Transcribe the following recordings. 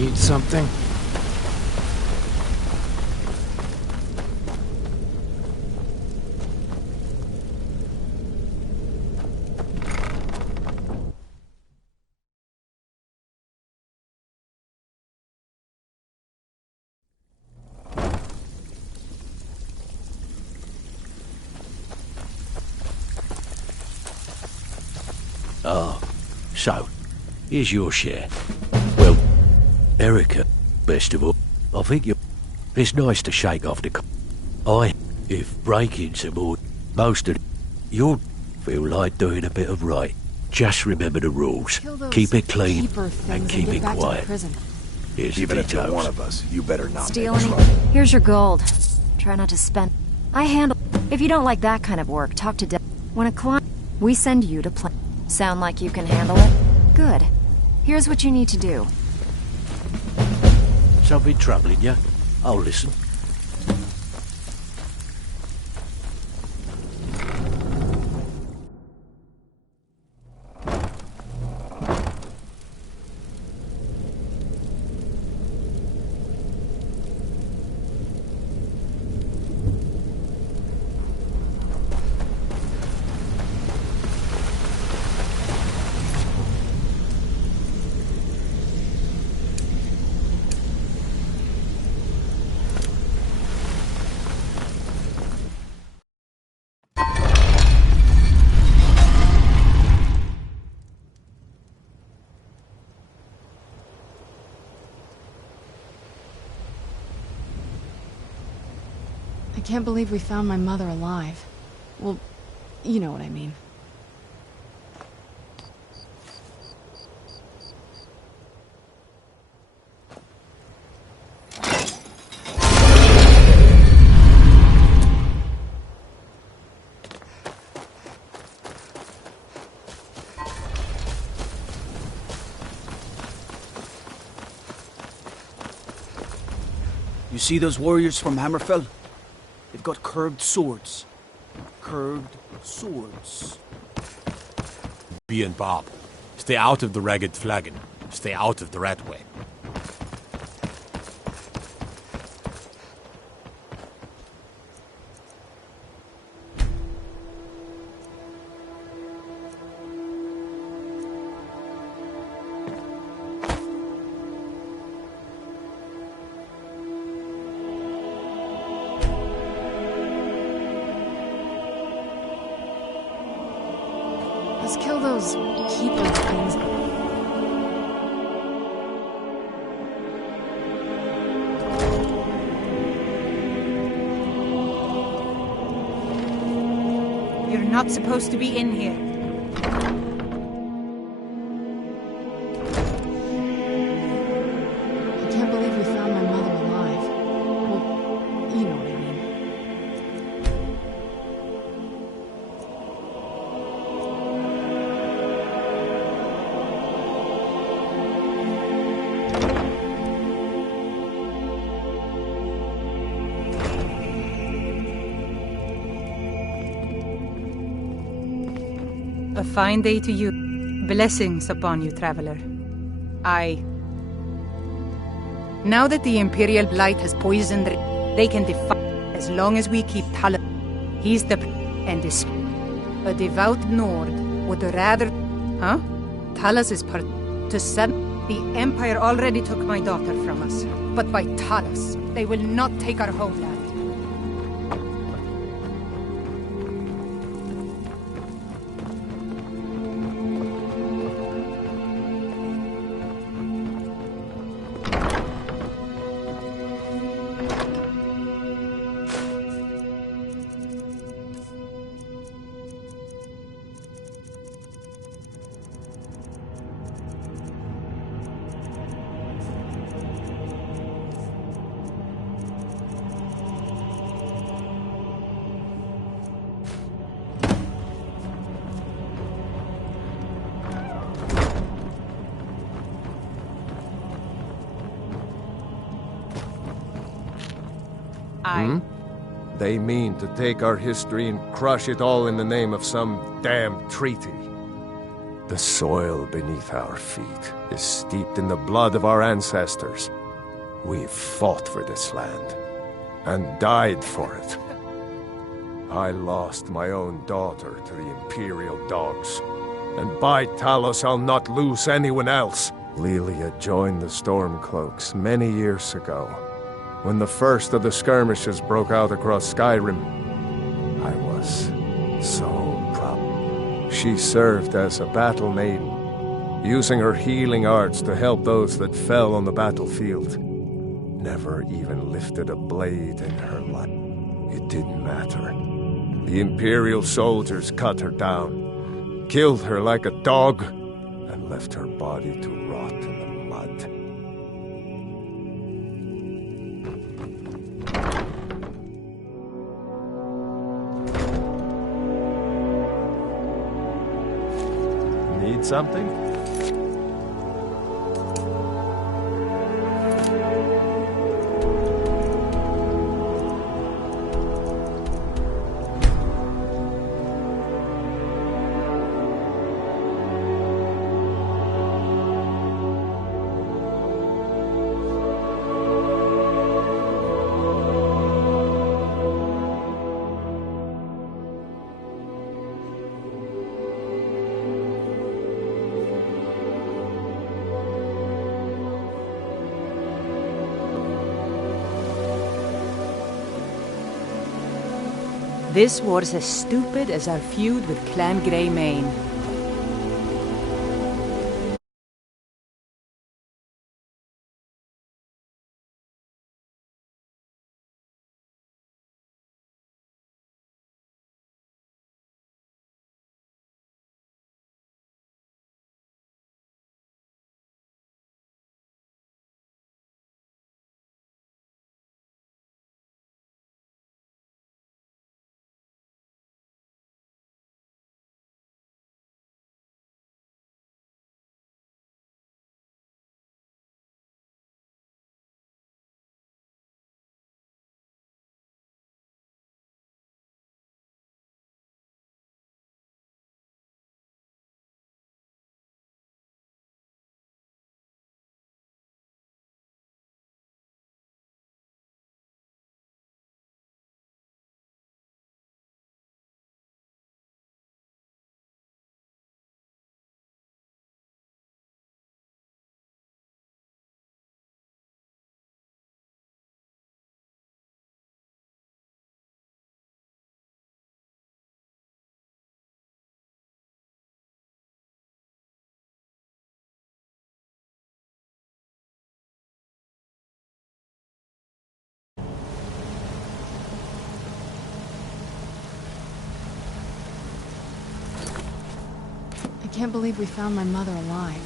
Need something? Oh, so, here's your share. Well, Erica, best of all, I think it's nice to shake off the if breaking some more, most of you'll feel like doing a bit of right. Just remember the rules. Keep it clean and keep it quiet. Here's Even if you're details. one of us, you better not Steal make any? trouble. Here's your gold. Try not to spend. I handle. If you don't like that kind of work, talk to Deb. When a client, we send you to plan. Sound like you can handle it? Good. Here's what you need to do. Something troubling you? I'll listen. I can't believe we found my mother alive. Well, you know what I mean. You see those warriors from Hammerfell? They've got curved swords. Curved swords. B and Bob. Stay out of the ragged flagon. Stay out of the rat way. Let's kill those keeper things. You're not supposed to be in here. I can't believe we found my mother alive. Well, you know what I mean. A fine day to you. Blessings upon you, traveler. Now that the Imperial Blight has poisoned, they can defy as long as we keep Talos. He's the and is a devout Nord would rather, huh? Talos is part to send. The Empire already took my daughter from us, but by Talos, they will not take our homeland. They mean to take our history and crush it all in the name of some damn treaty. The soil beneath our feet is steeped in the blood of our ancestors. We've fought for this land, and died for it. I lost my own daughter to the Imperial dogs, and by Talos I'll not lose anyone else. Lilia joined the Stormcloaks many years ago, when the first of the skirmishes broke out across Skyrim. I was so proud. She served as a battle maiden, using her healing arts to help those that fell on the battlefield. Never even lifted a blade in her life. It didn't matter. The Imperial soldiers cut her down, killed her like a dog, and left her body to rot in the mud. Need something? This war's as stupid as our feud with Clan Greymane. I can't believe we found my mother alive.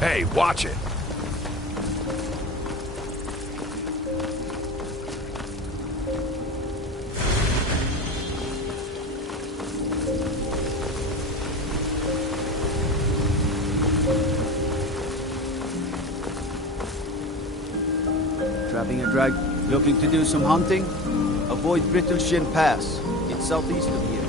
Hey, watch it! Trapping a drag. Looking to do some hunting? Avoid Brittleshin Pass. It's southeast of here.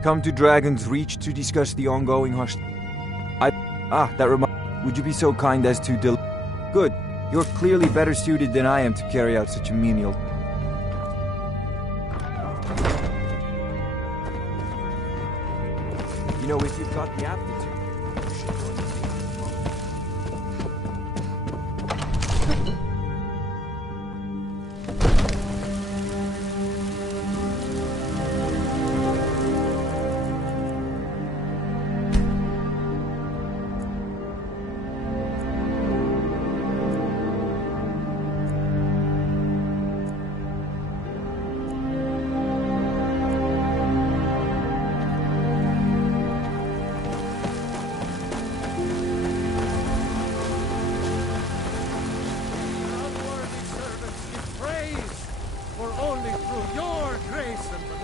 Come to Dragon's Reach to discuss the ongoing that reminds. Would you be so kind as to Good. You're clearly better suited than I am to carry out such a menial... You know, if you've got the aptitude...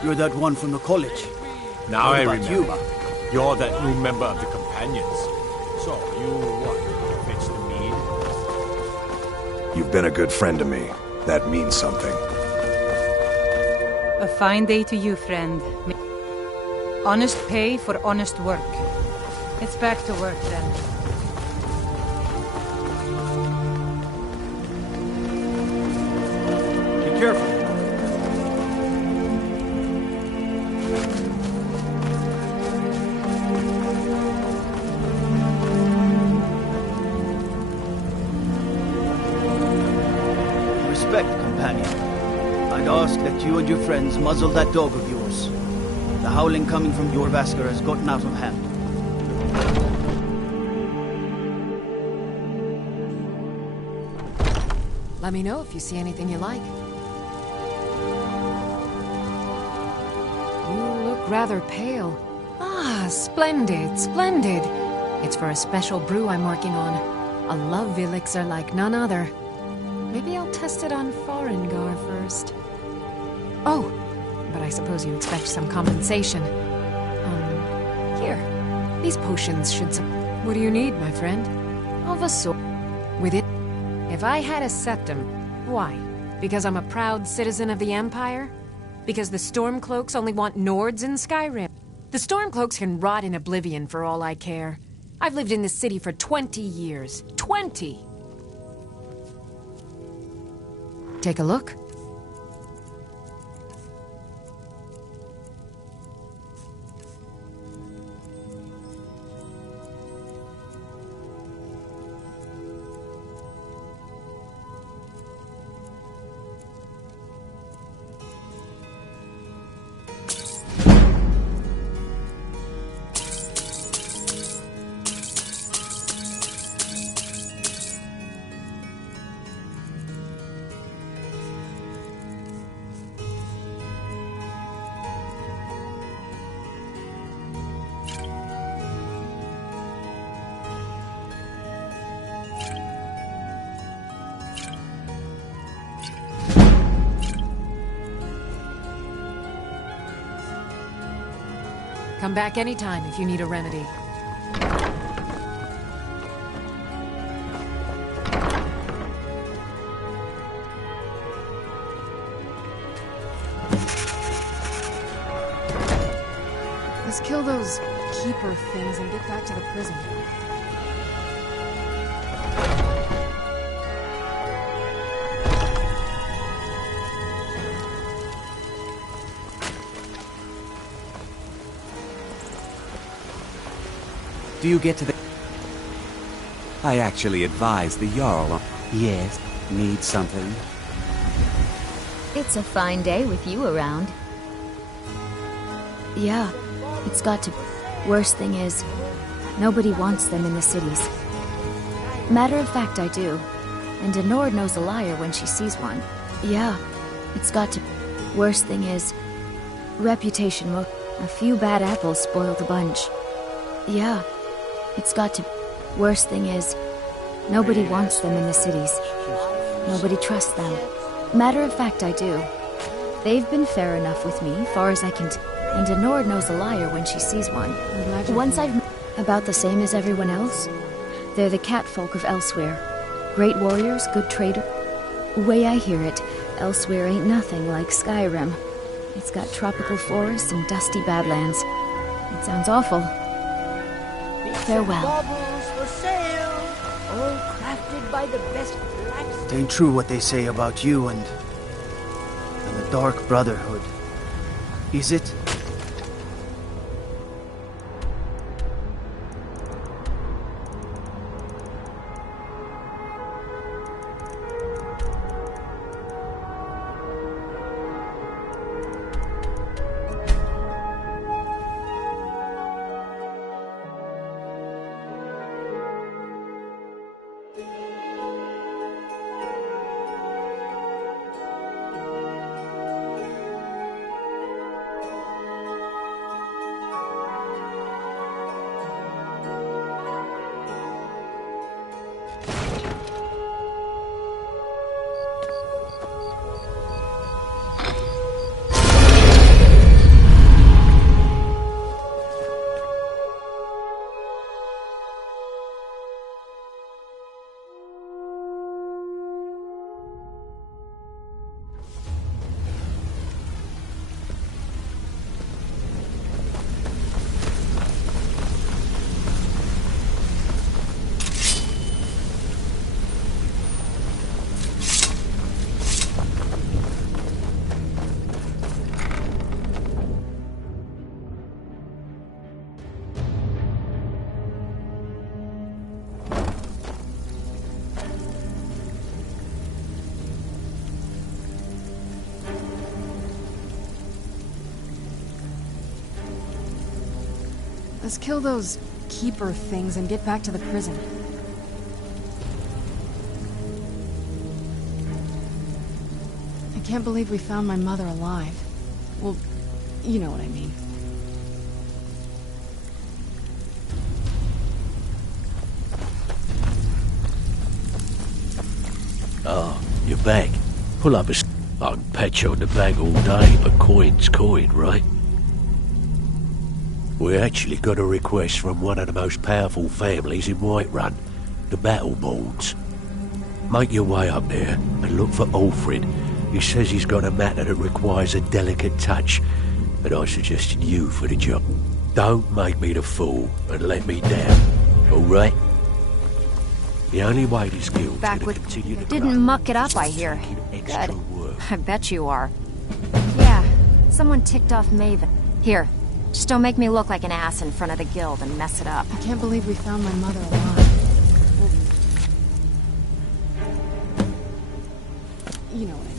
You're that one from the college. Now What I about remember. you? You're that new member of the Companions. So, you what? Fetch the mead? You've been a good friend to me. That means something. A fine day to you, friend. Honest pay for honest work. It's back to work, then. Be careful. Respect, companion. I'd ask that you and your friends muzzle that dog of yours. The howling coming from your Vasker has gotten out of hand. Let me know if you see anything you like. You look rather pale. Ah, splendid, splendid. It's for a special brew I'm working on. A love elixir like none other. Maybe I'll test it on Farengar first. Oh, but I suppose you expect some compensation. Here. These potions should What do you need, my friend? Of a sort. With it. If I had a septum, why? Because I'm a proud citizen of the Empire? Because the Stormcloaks only want Nords in Skyrim? The Stormcloaks can rot in oblivion for all I care. I've lived in this city for 20 years. 20! Take a look. Come back anytime if you need a remedy. Let's kill those keeper things and get back to the prison. Do you get to the... I actually advised the Jarl. Yes, need something. It's a fine day with you around. Yeah, it's got to... Worst thing is, nobody wants them in the cities. Matter of fact, I do. And a Nord knows a liar when she sees one. Yeah, it's got to... Worst thing is, reputation will... A few bad apples spoil the bunch. Yeah. It's got to... Worst thing is, nobody wants them in the cities. Nobody trusts them. Matter of fact, I do. They've been fair enough with me, far as I can and a Nord knows a liar when she sees one. Once I've... About the same as everyone else. They're the catfolk of Elsewhere. Great warriors, good trader. Way I hear it, Elsewhere ain't nothing like Skyrim. It's got tropical forests and dusty badlands. It sounds awful. Farewell. Baubles for sale, all crafted by the best It ain't true what they say about you and the Dark Brotherhood. Is it? Let's kill those keeper things and get back to the prison. I can't believe we found my mother alive. Well, you know what I mean. Oh, you're back. Pull up a I can pat you on the back all day, but coin's coin, right? We actually got a request from one of the most powerful families in Whiterun, the Battleborns. Make your way up there and look for Alfred. He says he's got a matter that requires a delicate touch, and I suggested you for the job. Don't make me the fool and let me down, all right? The only way this guild's Back gonna with... continue to Didn't grow muck it is up, by I hear. taking Good. extra work. I bet you are. Yeah, someone ticked off Maven. Here, just don't make me look like an ass in front of the guild and mess it up. I can't believe we found my mother alive. Well, you know what I mean.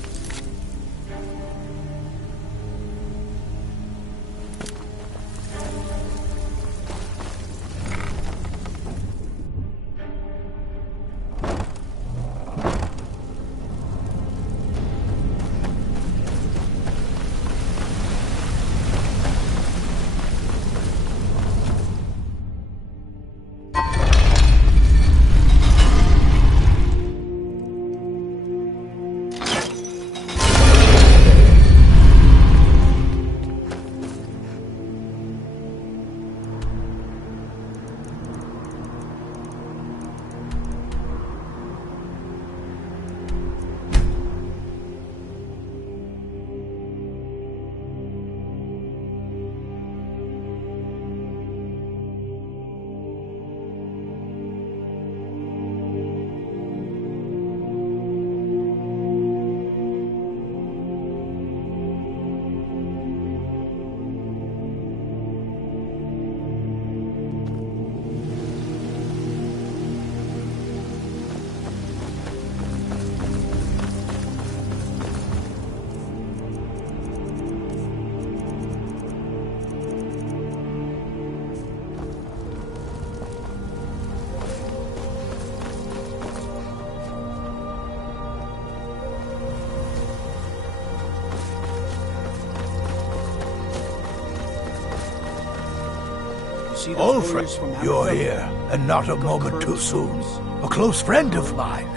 Alfred, you're here, and not a moment too soon. A close friend of mine.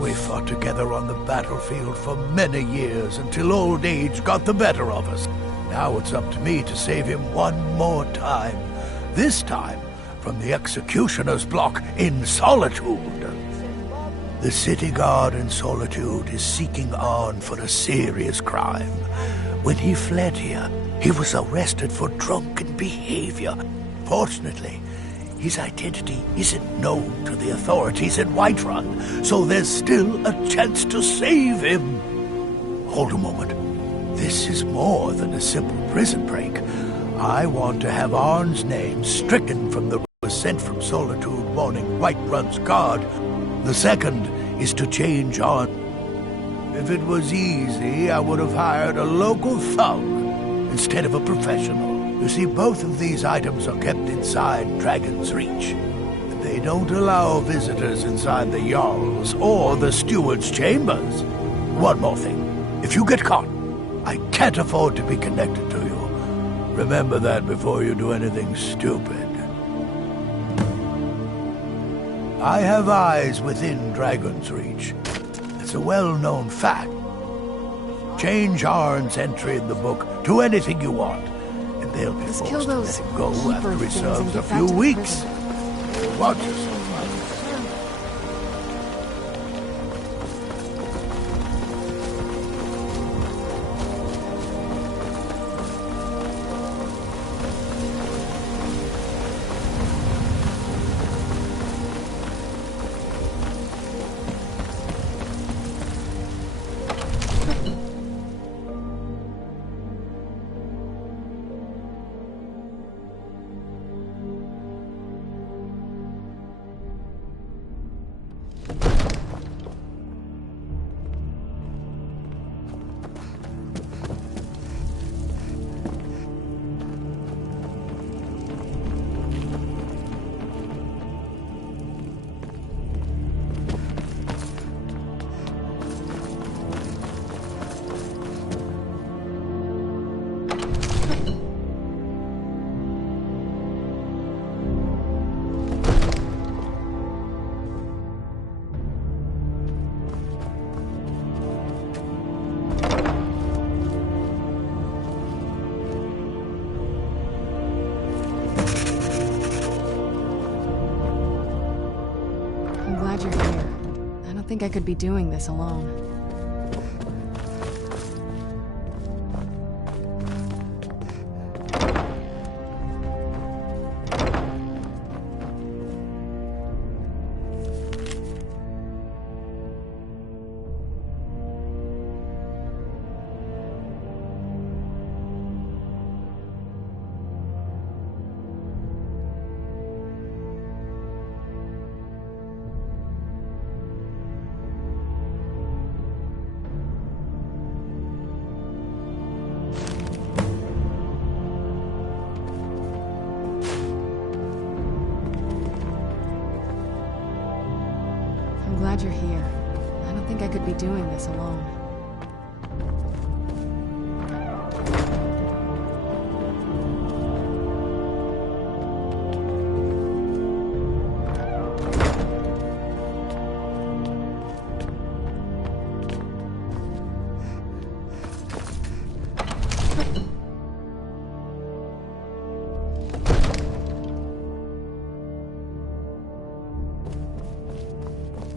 We fought together on the battlefield for many years until old age got the better of us. Now it's up to me to save him one more time. This time from the executioner's block in Solitude. The city guard in Solitude is seeking on for a serious crime. When he fled here, he was arrested for drunken behavior. Fortunately, his identity isn't known to the authorities in Whiterun, so there's still a chance to save him. Hold a moment. This is more than a simple prison break. I want to have Arn's name stricken from the sent from Solitude warning Whiterun's guard. The second is to change Arn. If it was easy, I would have hired a local thug instead of a professional. You see, both of these items are kept inside Dragon's Reach. They don't allow visitors inside the Jarl's or the Steward's chambers. One more thing. If you get caught, I can't afford to be connected to you. Remember that before you do anything stupid. I have eyes within Dragon's Reach. It's a well-known fact. Change Arn's entry in the book to anything you want, and they'll be forced to let him go after he serves a few weeks. Watch yourself. I think I could be doing this alone. I'm glad you're here. I don't think I could be doing this alone.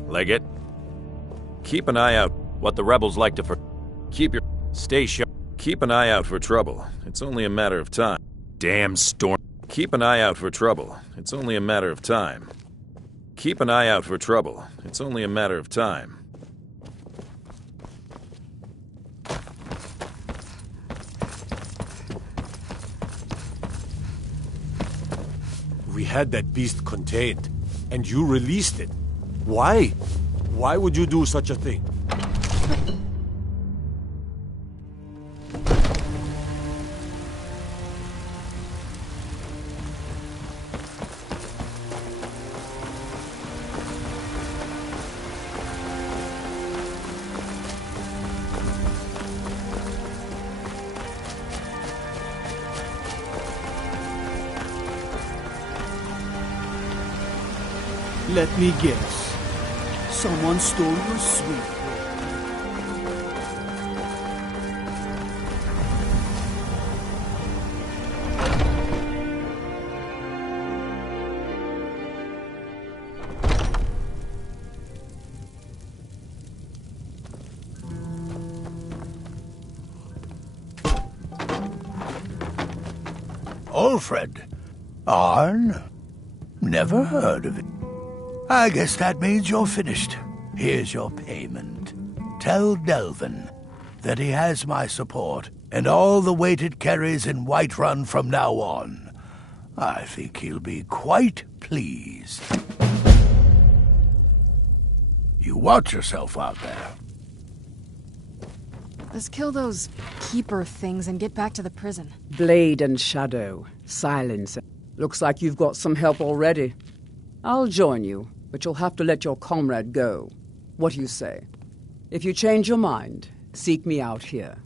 Leggett, keep an eye out. What the rebels like to stay sharp. Keep an eye out for trouble. It's only a matter of time. Damn storm. Keep an eye out for trouble. It's only a matter of time. Keep an eye out for trouble. It's only a matter of time. We had that beast contained, and you released it. Why? Why would you do such a thing? Let me guess. Someone stole your sweet. Alfred. Arn? Never heard of it. I guess that means you're finished. Here's your payment. Tell Delvin that he has my support and all the weight it carries in Whiterun from now on. I think he'll be quite pleased. You watch yourself out there. Let's kill those keeper things and get back to the prison. Blade and Shadow. Silence. Looks like you've got some help already. I'll join you, but you'll have to let your comrade go. What do you say? If you change your mind, seek me out here.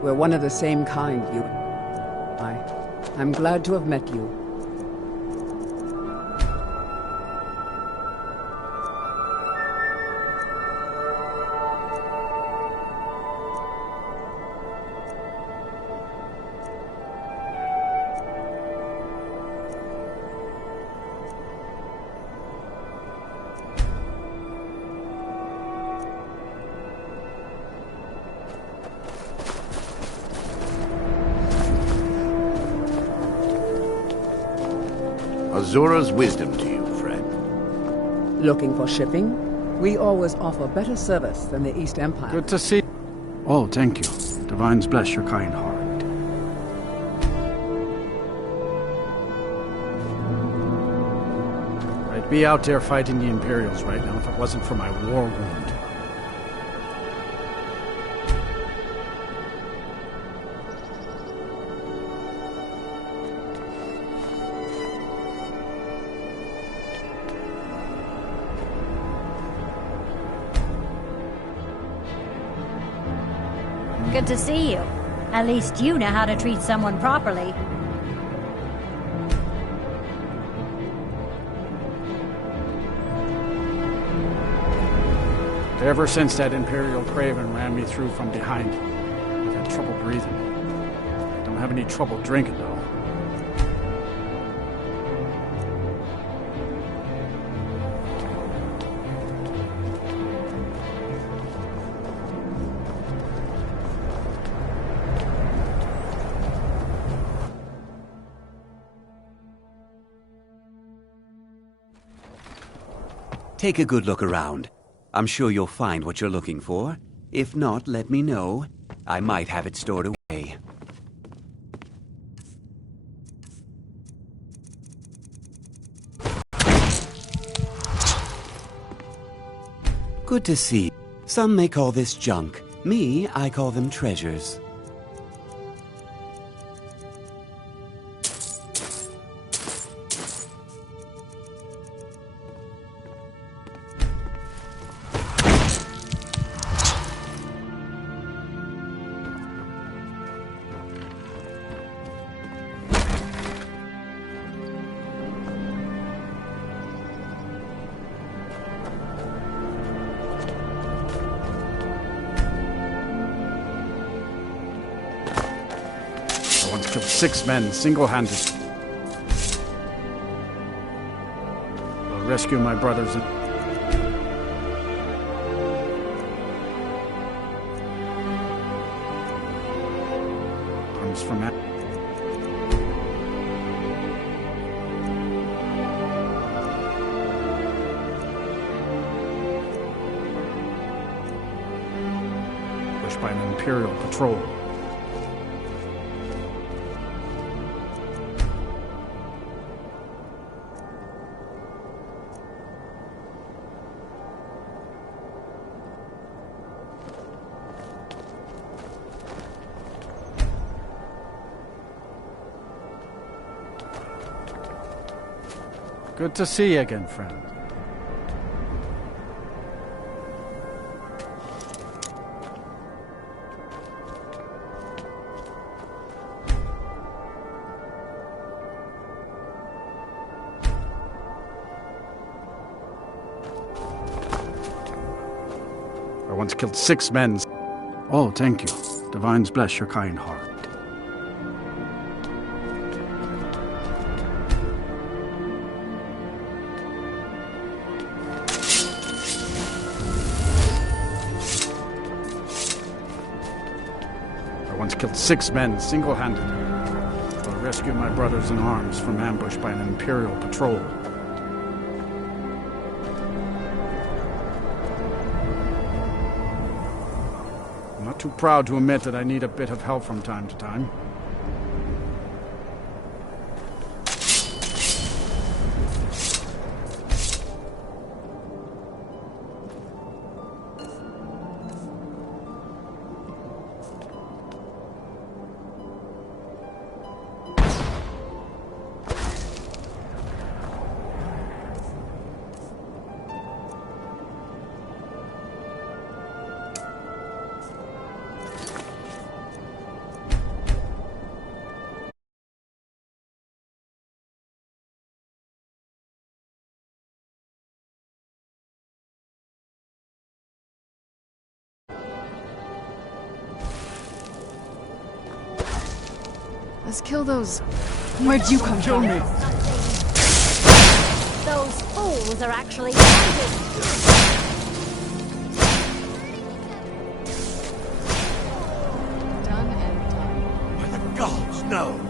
We're one of the same kind, you. I'm glad to have met you. Azura's wisdom to you, friend. Looking for shipping? We always offer better service than the East Empire. Good to see. Oh, thank you. Divines bless your kind heart. I'd be out there fighting the Imperials right now if it wasn't for my war wound. Good to see you. At least you know how to treat someone properly. Ever since that Imperial Craven ran me through from behind, I've had trouble breathing. Don't have any trouble drinking, though. Take a good look around. I'm sure you'll find what you're looking for. If not, let me know. I might have it stored away. Good to see you. Some may call this junk. Me, I call them treasures. I once killed 6 men, single-handed. I'll rescue my brothers and... from that. Pushed by an Imperial patrol. Good to see you again, friend. I once killed 6 men. Oh, thank you. Divines bless your kind heart. Killed 6 men single-handed. I rescued my brothers in arms from ambush by an Imperial patrol. I'm not too proud to admit that I need a bit of help from time to time. Let's kill those... Where'd you come from? Those fools are actually fighting. Done and done. By the gods, no!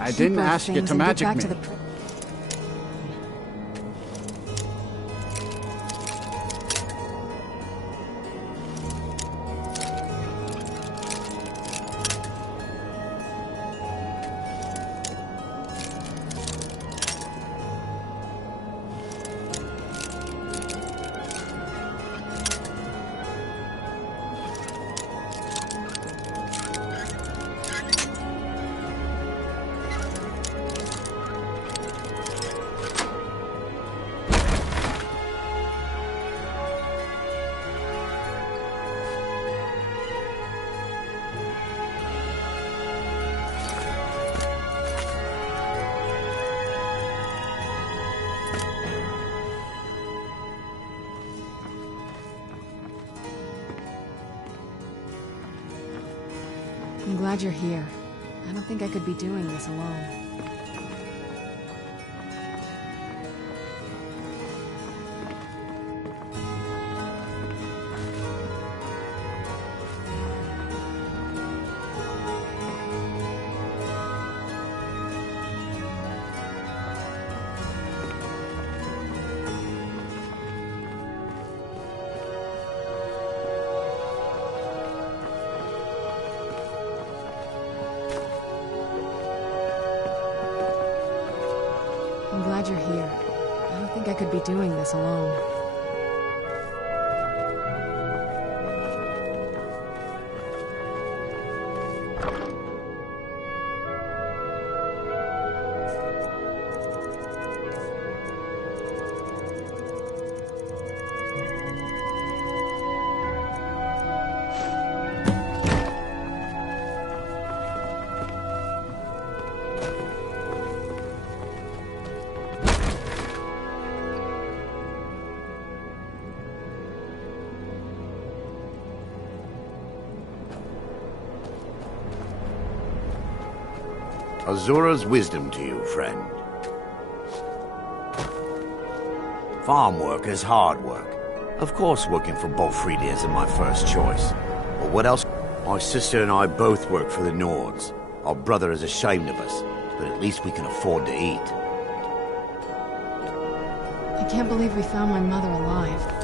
I didn't ask you to magic me. I'm glad you're here. I don't think I could be doing this alone. I'm glad you're here. I don't think I could be doing this alone. Azura's wisdom to you, friend. Farm work is hard work. Of course working for Bolfrida isn't my first choice. But what else? My sister and I both work for the Nords. Our brother is ashamed of us, but at least we can afford to eat. I can't believe we found my mother alive.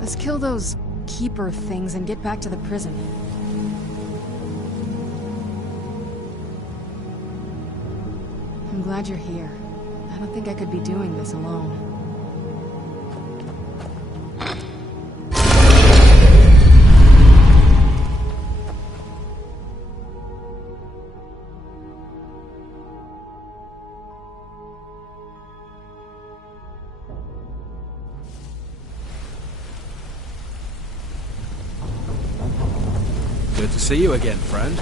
Let's kill those keeper things and get back to the prison. I'm glad you're here. I don't think I could be doing this alone. Good to see you again, friend.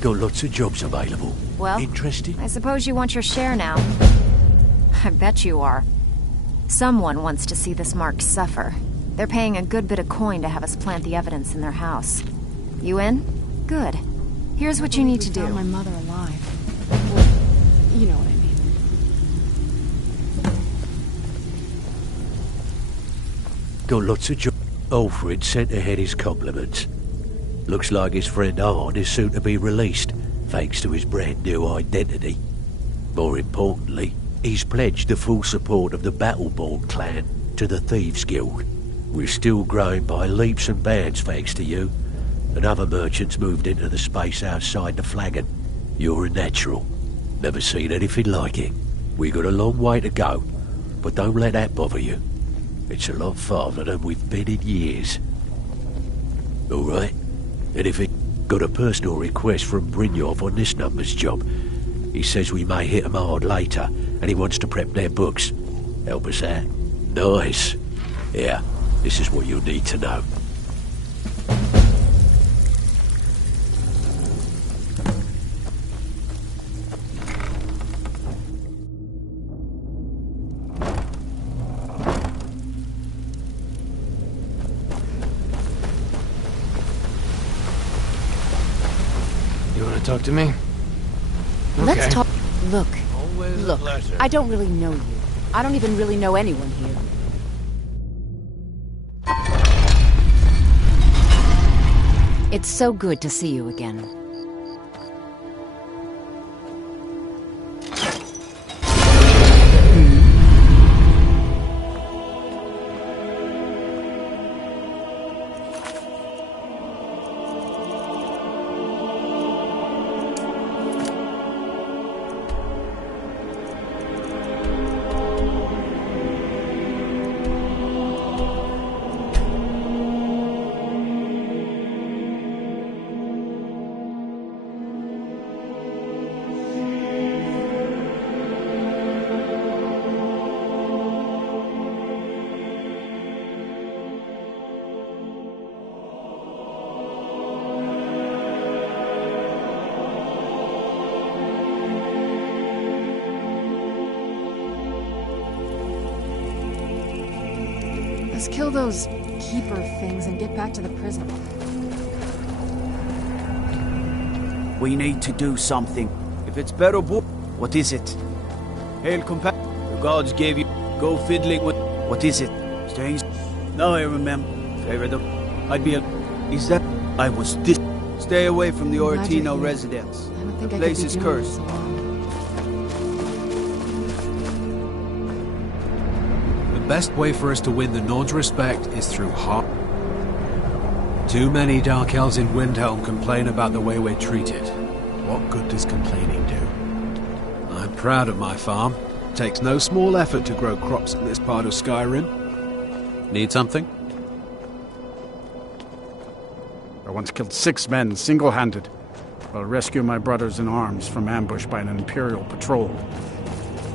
Got lots of jobs available. Well, interested? I suppose you want your share now. I bet you are. Someone wants to see this mark suffer. They're paying a good bit of coin to have us plant the evidence in their house. You in? Good. Here's what you need to do. My mother alive. Well, you know what I mean. Got lots of jobs. Alfred sent ahead his compliments. Looks like his friend Arn is soon to be released, thanks to his brand new identity. More importantly, he's pledged the full support of the Battleborn clan to the Thieves Guild. We're still growing by leaps and bounds thanks to you, and other merchants moved into the space outside the flagon. You're a natural. Never seen anything like it. We got a long way to go, but don't let that bother you. It's a lot farther than we've been in years. All right? Anything? Got a personal request from Brynjolf on this number's job. He says we may hit him hard later, and he wants to prep their books. Help us out? Nice. Yeah, this is what you'll need to know. You want to talk to me? Let's talk. Look. Always Look, a pleasure. I don't really know you. I don't even really know anyone here. It's so good to see you again. Let's kill those keeper things and get back to the prison. We need to do something. If it's better, what is it? Hail, companion. The gods gave you. Go fiddling with. What is it? Staying. Now I remember. Favor them. I'd be a. Is that? I was this. Stay away from the Oratino residence. I don't think The I place could be is doing cursed. this alone. The best way for us to win the Nord's respect is through heart. Too many Dark Elves in Windhelm complain about the way we're treated. What good does complaining do? I'm proud of my farm. Takes no small effort to grow crops in this part of Skyrim. Need something? I once killed 6 men single-handed while rescuing my brothers in arms from ambush by an Imperial patrol.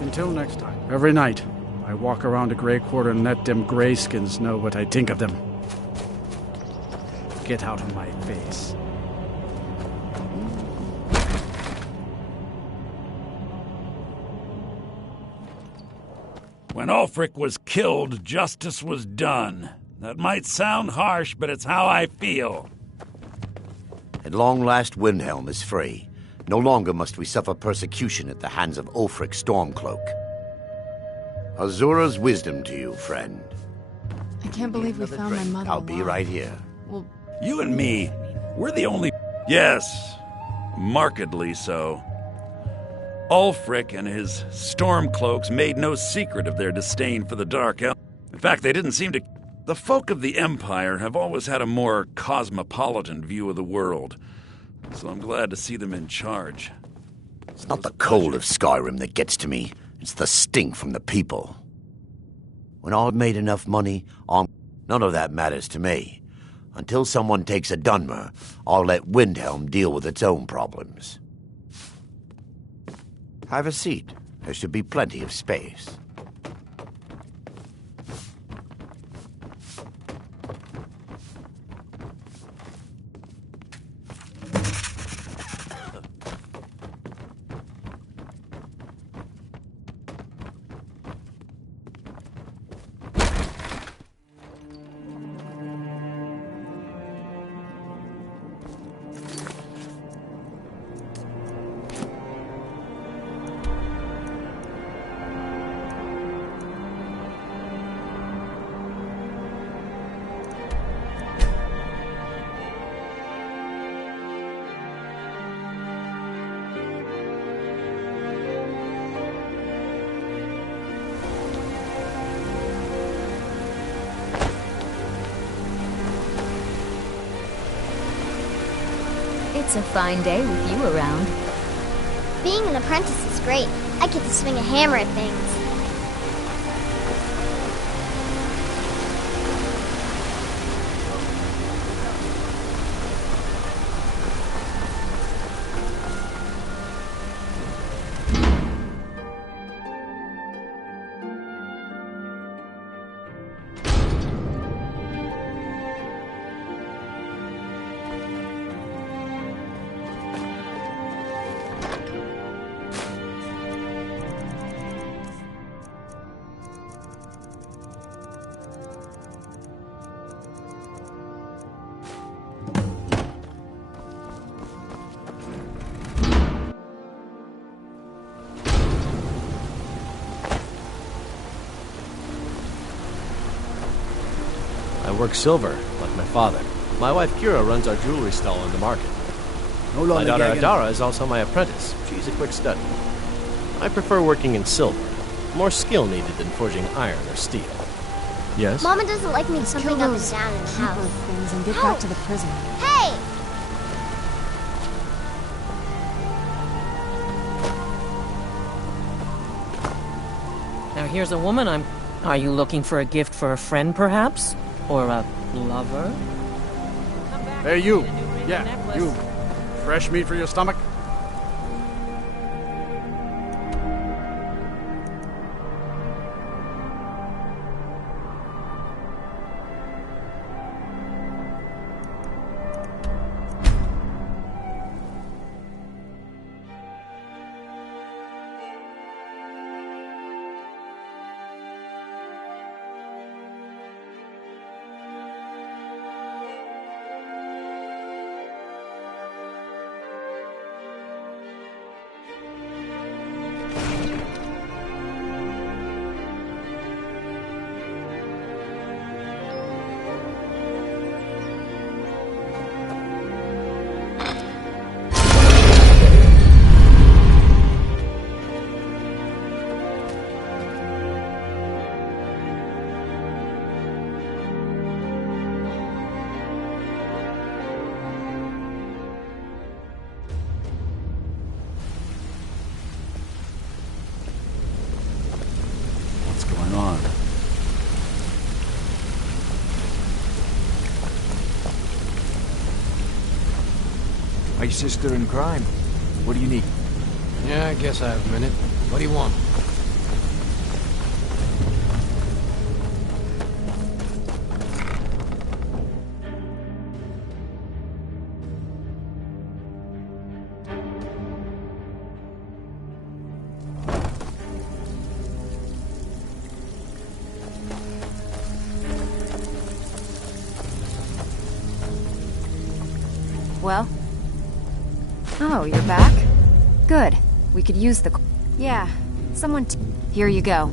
Until next time, every night, I walk around the Grey Quarter and let them greyskins know what I think of them. Get out of my face. When Ulfric was killed, justice was done. That might sound harsh, but it's how I feel. At long last, Windhelm is free. No longer must we suffer persecution at the hands of Ulfric Stormcloak. Azura's wisdom to you, friend. I can't believe we found my mother. I'll be right here. Well, You and me, we're the only... Yes, markedly so. Ulfric and his Stormcloaks made no secret of their disdain for the Dark Elf. In fact, they didn't seem to... The folk of the Empire have always had a more cosmopolitan view of the world, so I'm glad to see them in charge. It's not the cold of Skyrim that gets to me. It's the stink from the people. When I've made enough money, none of that matters to me. Until someone takes a Dunmer, I'll let Windhelm deal with its own problems. Have a seat. There should be plenty of space. It's a fine day with you around. Being an apprentice is great. I get to swing a hammer at things. I work silver, like my father. My wife Kira runs our jewelry stall in the market. No My daughter lollygagging. Adara is also my apprentice. She's a quick study. I prefer working in silver. More skill needed than forging iron or steel. Yes? Mama doesn't like me Kill jumping up and those down in the keeper house. things and get Ow. back to the prison. Hey! Now here's a woman Are you looking for a gift for a friend, perhaps? Or a lover? Hey, you. Yeah, you. Fresh meat for your stomach? What's going on? My sister in crime. What do you need? Yeah, I guess I have a minute. What do you want? Well? Oh, you're back? Good. We could use the... Yeah, someone... Here you go.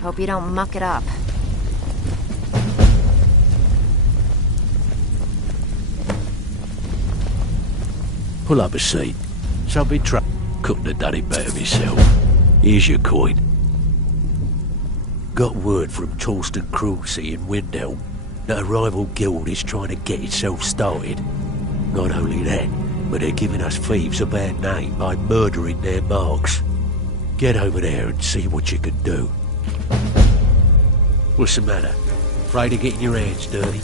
Hope you don't muck it up. Pull up a seat. Some in trouble. Couldn't have done it better myself. Here's your coin. Got word from Torsten Cruelty in Windhelm that a rival guild is trying to get itself started. Not only that, but they're giving us thieves a bad name by murdering their marks. Get over there and see what you can do. What's the matter? Afraid of getting your hands dirty?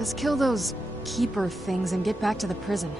Let's kill those keeper things and get back to the prison.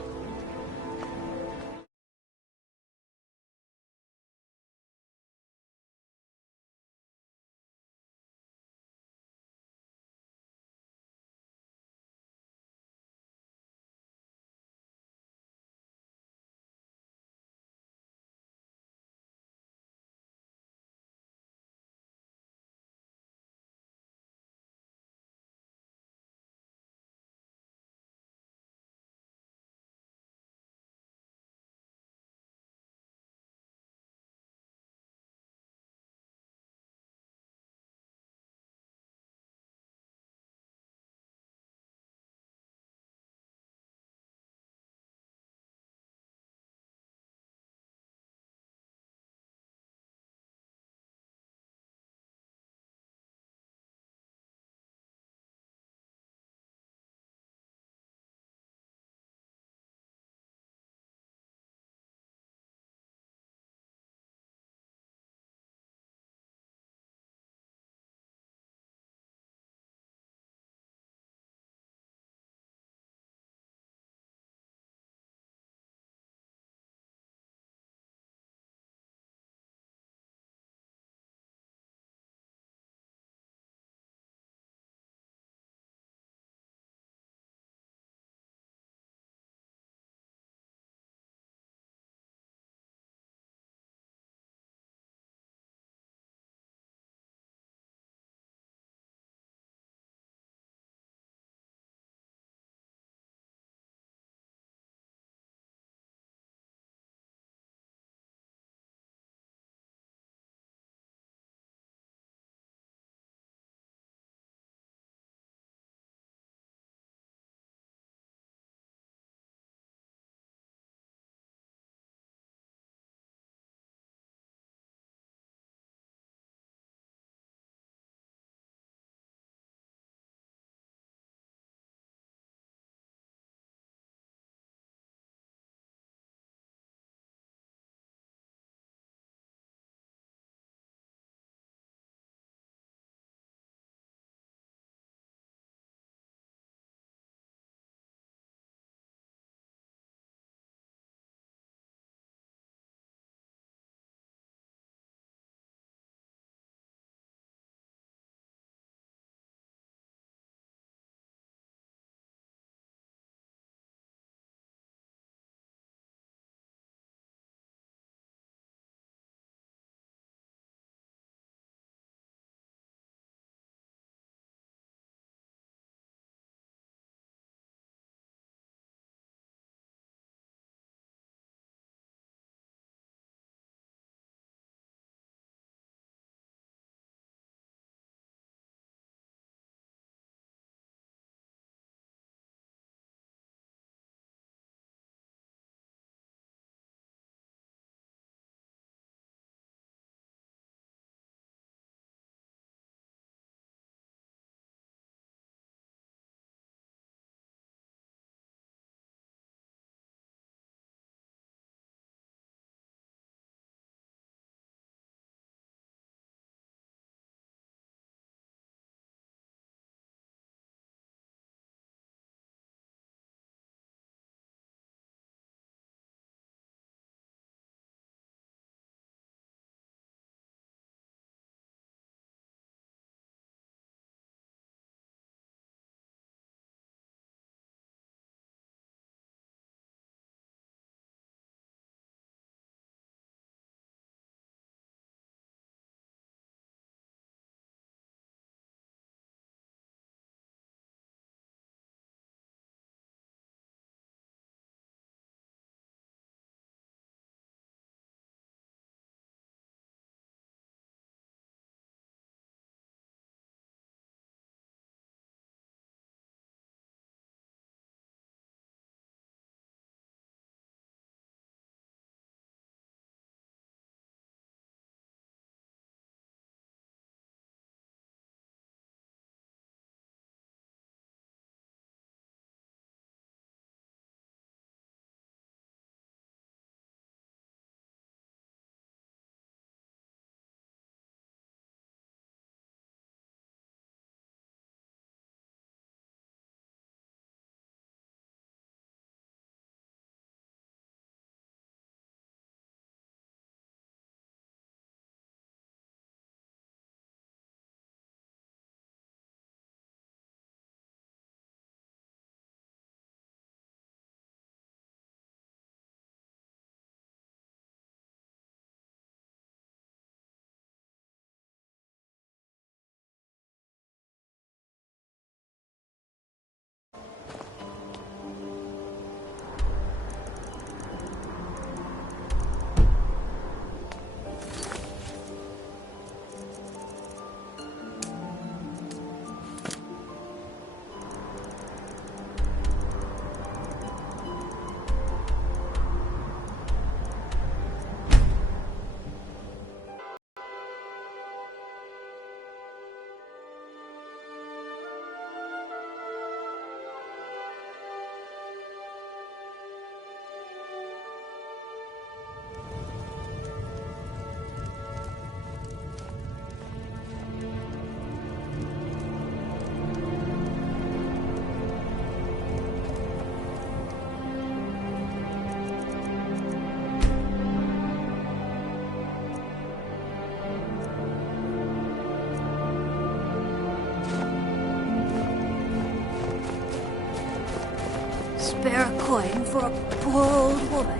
spare a coin for a poor old woman.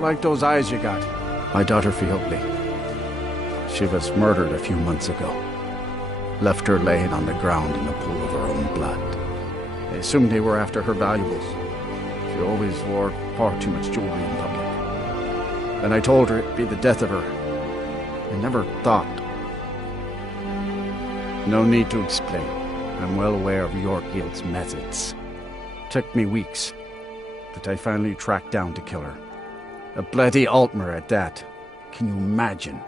Like those eyes you got. My daughter Fiotli. She was murdered a few months ago. Left her laying on the ground in a pool of her own blood. They assumed they were after her valuables. She always wore far too much jewelry in public. Then I told her it'd be the death of her. I never thought. No need to explain. I'm well aware of your guild's methods. Took me weeks, but I finally tracked down to kill her. A bloody Altmer at that. Can you imagine?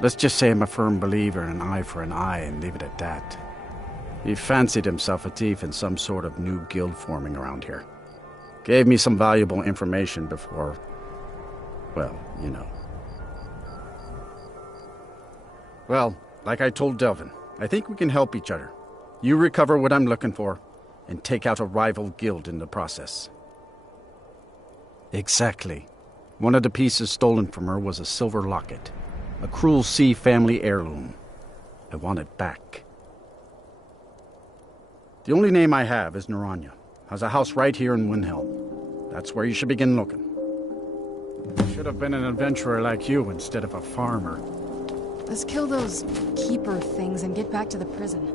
Let's just say I'm a firm believer in an eye for an eye and leave it at that. He fancied himself a thief in some sort of new guild forming around here. Gave me some valuable information before, well, you know. Well, like I told Delvin, I think we can help each other. You recover what I'm looking for, and take out a rival guild in the process. Exactly. One of the pieces stolen from her was a silver locket. A Cruel Sea family heirloom. I want it back. The only name I have is Naranya. Has a house right here in Windhelm. That's where you should begin looking. Should have been an adventurer like you instead of a farmer. Let's kill those keeper things and get back to the prison.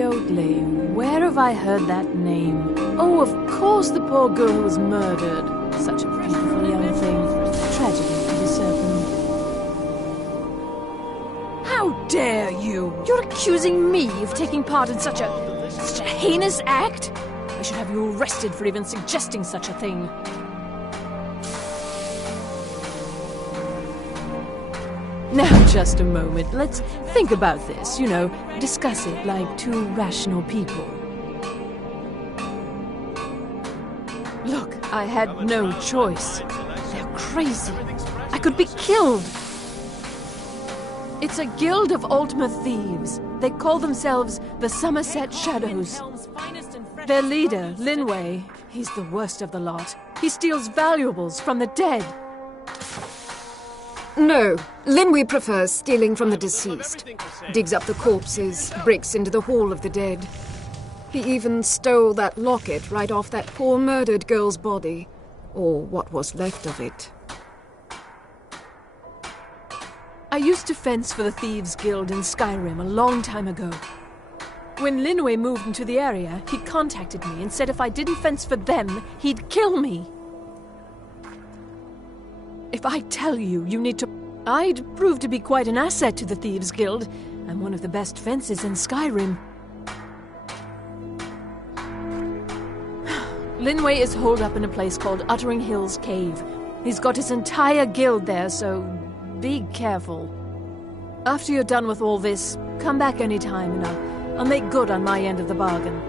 Fiotli. Where have I heard that name? Oh, of course, the poor girl who was murdered. Such a beautiful young thing. Tragedy to be certain. How dare you? You're accusing me of taking part in such a heinous act? I should have you arrested for even suggesting such a thing. Now, just a moment. Let's think about this, discuss it like two rational people. Look, I had no choice. They're crazy. I could be killed. It's a guild of Altmer thieves. They call themselves the Somerset Shadows. Their leader, Linway, he's the worst of the lot. He steals valuables from the dead. No, Linway prefers stealing from the deceased. Digs up the corpses, breaks into the Hall of the Dead. He even stole that locket right off that poor murdered girl's body. Or what was left of it. I used to fence for the Thieves Guild in Skyrim a long time ago. When Linway moved into the area, he contacted me and said if I didn't fence for them, he'd kill me. If I tell you, you need to... I'd prove to be quite an asset to the Thieves Guild. I'm one of the best fencers in Skyrim. Linway is holed up in a place called Uttering Hills Cave. He's got his entire guild there, so be careful. After you're done with all this, come back anytime and I'll make good on my end of the bargain.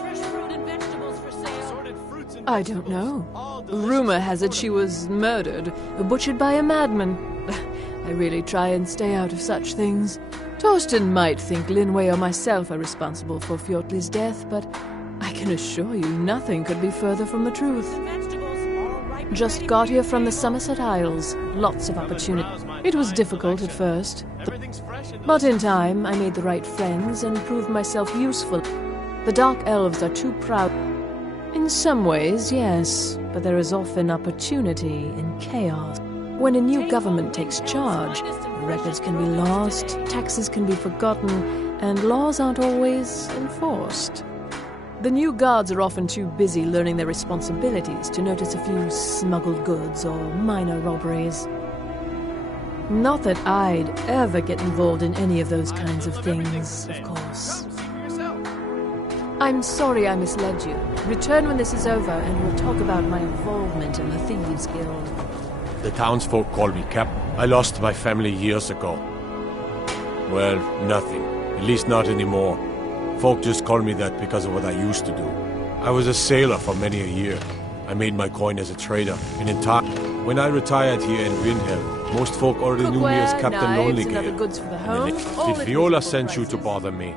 Fresh fruit and vegetables for sale. I don't know. Rumor has it she was murdered, butchered by a madman. I really try and stay out of such things. Torsten might think Linway or myself are responsible for Fjortli's death, but I can assure you nothing could be further from the truth. Just got here from the Somerset Isles. Lots of opportunity. It was difficult at first, but in time I made the right friends and proved myself useful. The Dark Elves are too proud. In some ways, yes, but there is often opportunity in chaos. When a new government takes charge, records can be lost, taxes can be forgotten, and laws aren't always enforced. The new guards are often too busy learning their responsibilities to notice a few smuggled goods or minor robberies. Not that I'd ever get involved in any of those kinds of things, of course. I'm sorry I misled you. Return when this is over and we'll talk about my involvement in the Thieves Guild. The townsfolk call me Cap. I lost my family years ago. Well, nothing. At least not anymore. Folk just call me that because of what I used to do. I was a sailor for many a year. I made my coin as a trader, and in time, when I retired here in Windhelm, most folk already knew me as Captain Lonelygale. Goods for the home. Did Viola send you to bother me?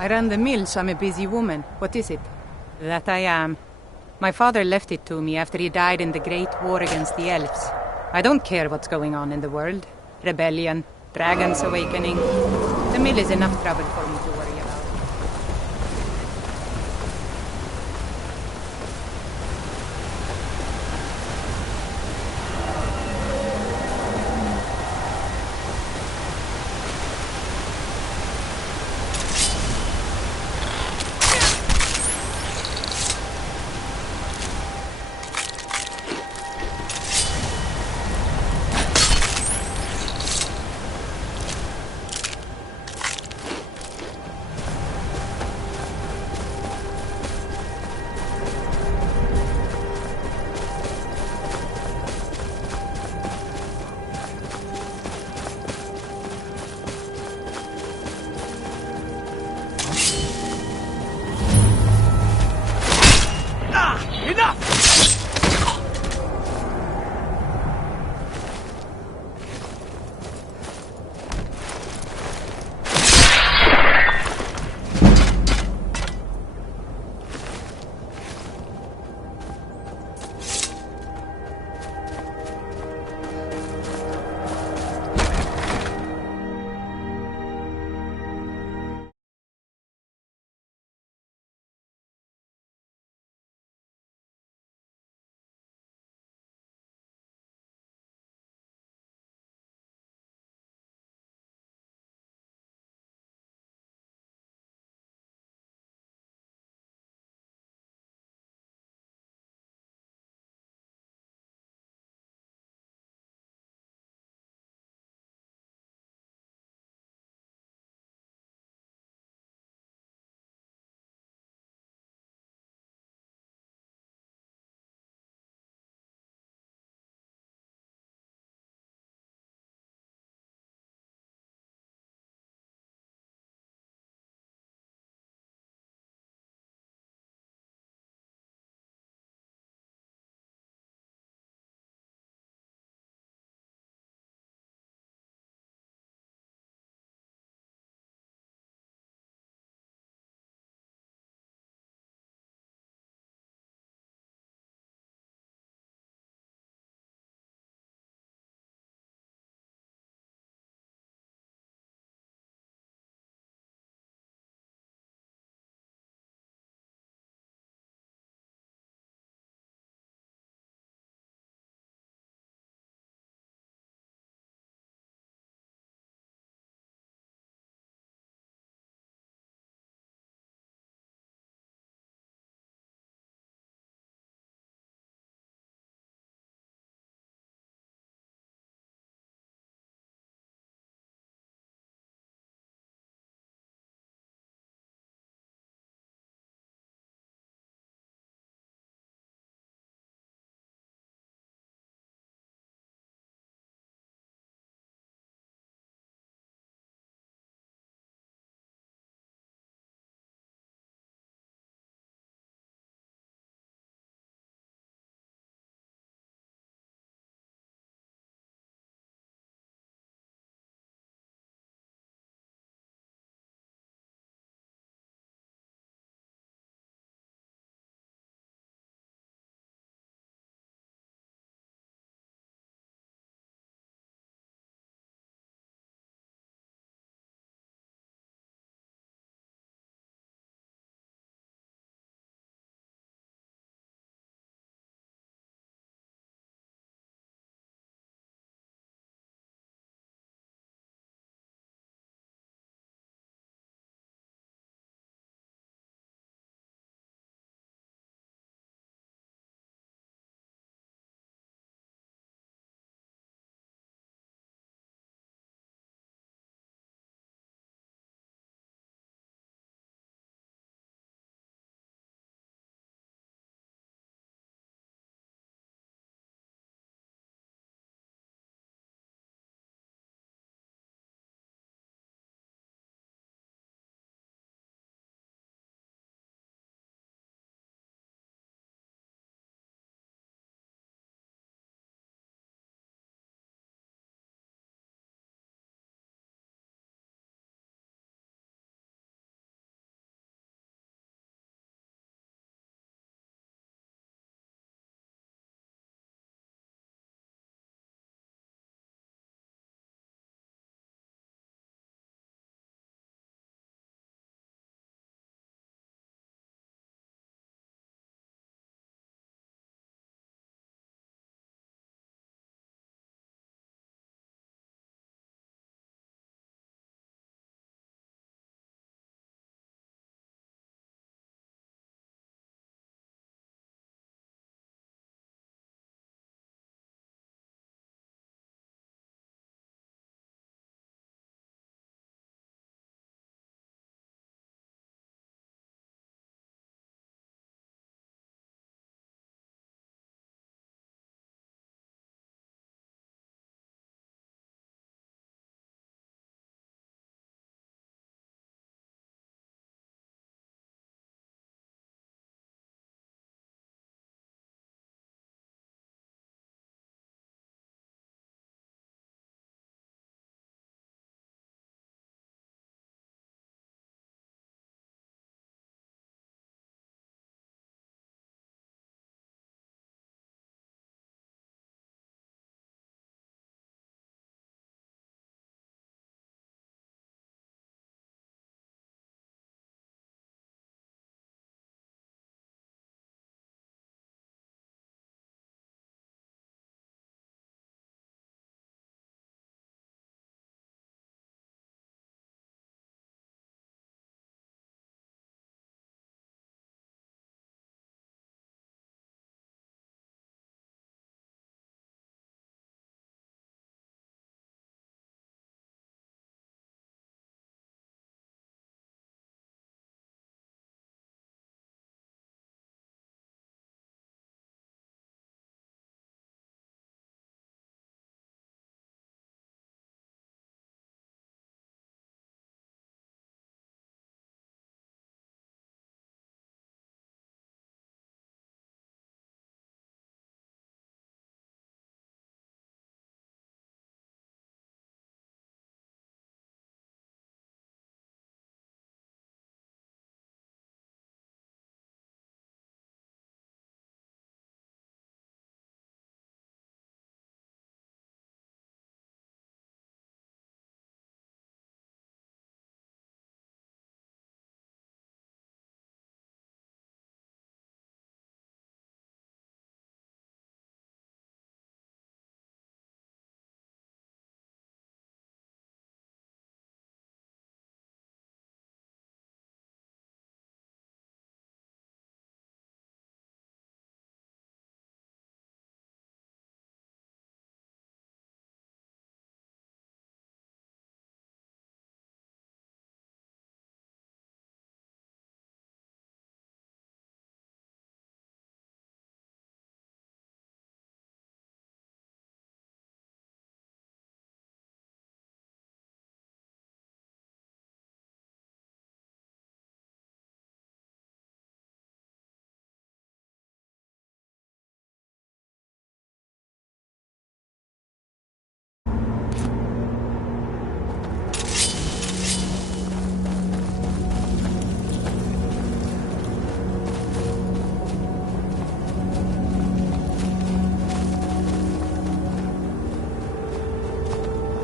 I run the mill, so I'm a busy woman. What is it? That I am. My father left it to me after he died in the Great War against the elves. I don't care what's going on in the world. Rebellion, dragons awakening. The mill is enough trouble for me to worry about.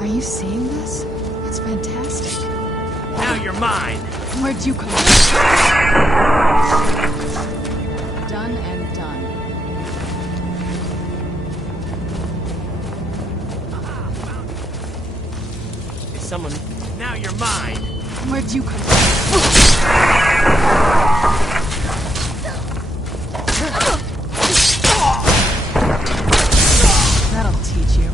Are you seeing this? It's fantastic. Now you're mine! Where'd you come from? Done and done. Is someone... Now you're mine! Where'd you come from? That'll teach you.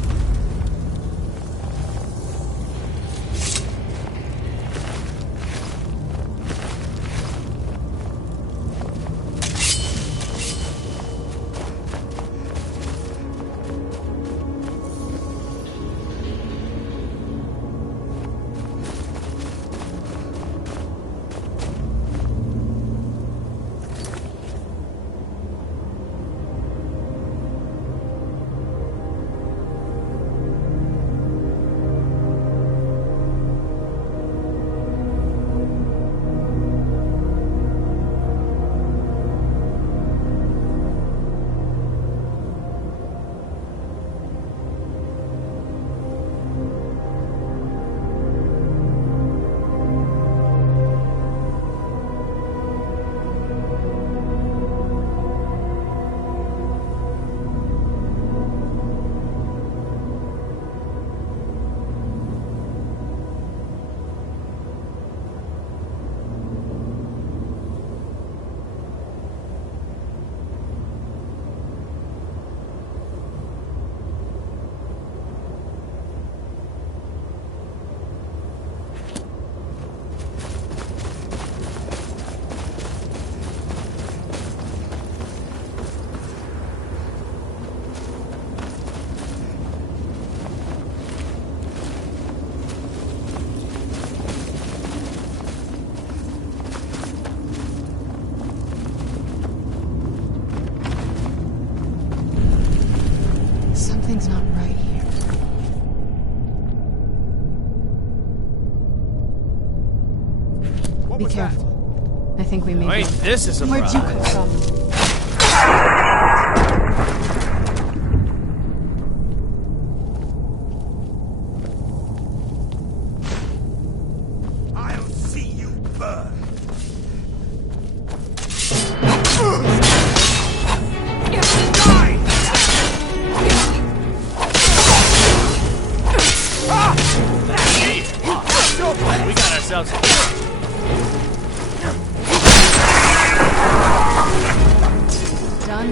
Something's not right here. Be careful. I think we may Wait, this is a Where'd you come from? I'll see you burn. We got ourselves a Done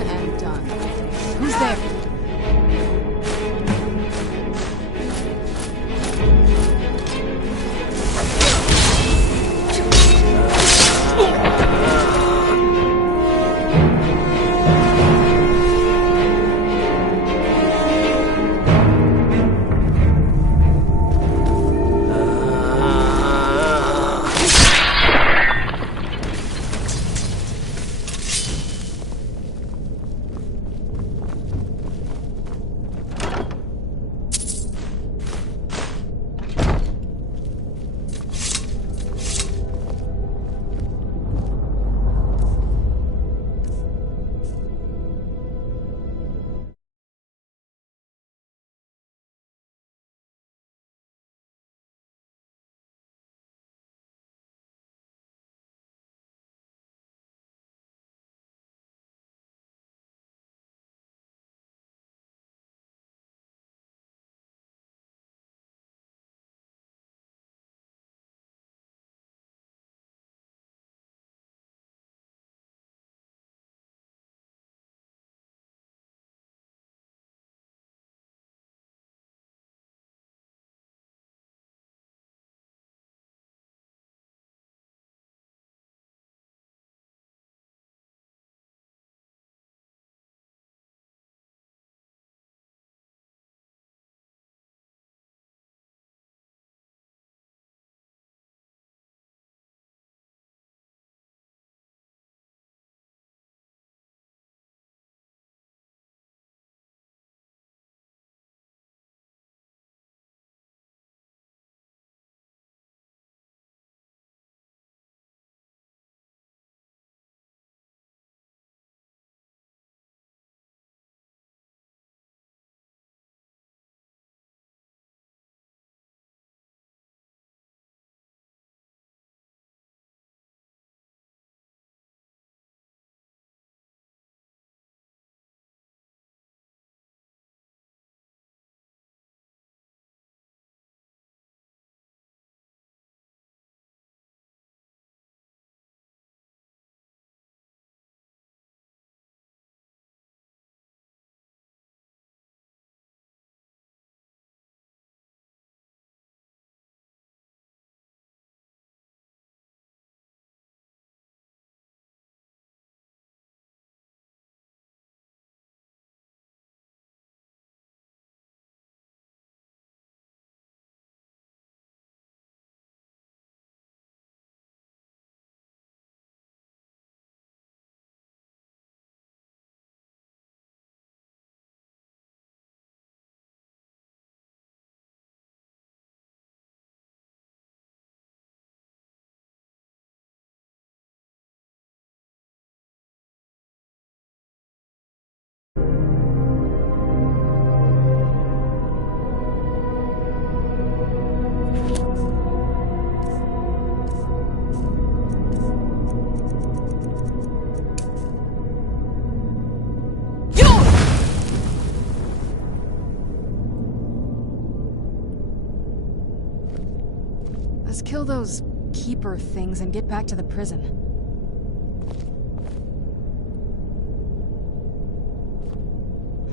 kill those keeper things and get back to the prison.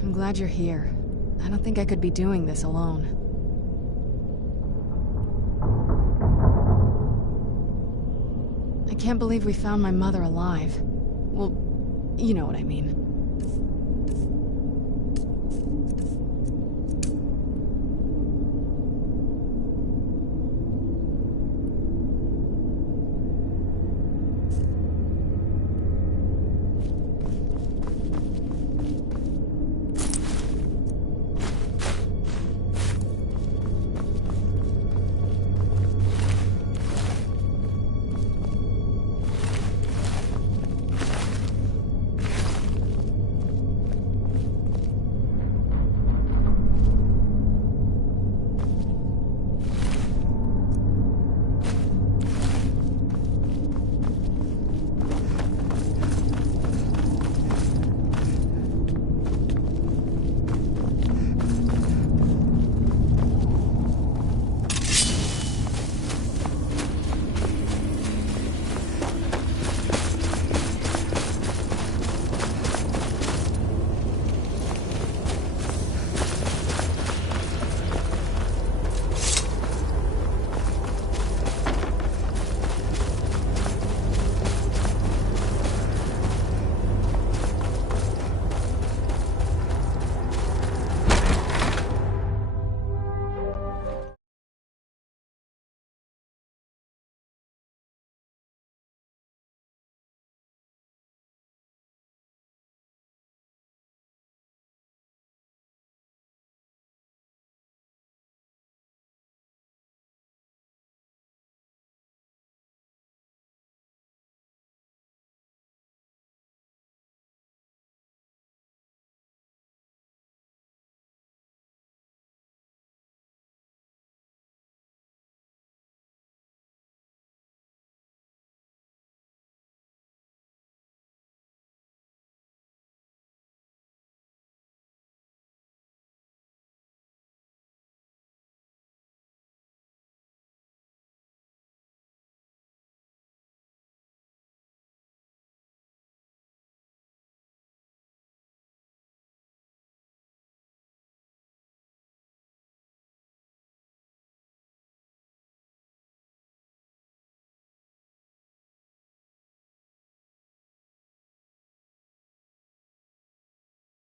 I'm glad you're here. I don't think I could be doing this alone. I can't believe we found my mother alive. Well, you know what I mean.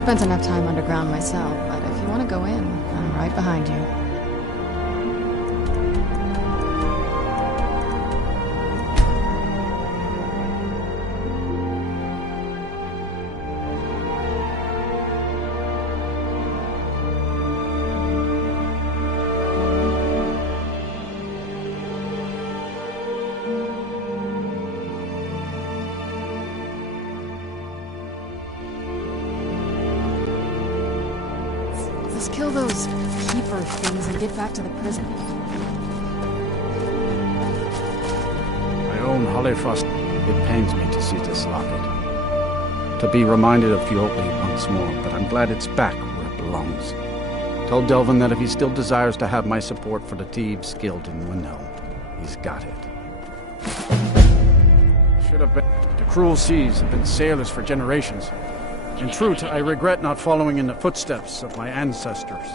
Spent enough time underground myself, but if you want to go in, I'm right behind you. Let's kill those keeper things and get back to the prison. My own Hollyfrost, it pains me to see this locket. To be reminded of Fiopli once more, but I'm glad it's back where it belongs. Tell Delvin that if he still desires to have my support for the Thieves Guild in Windhelm, he's got it. Should have been. The cruel seas have been sailors for generations. In truth, I regret not following in the footsteps of my ancestors.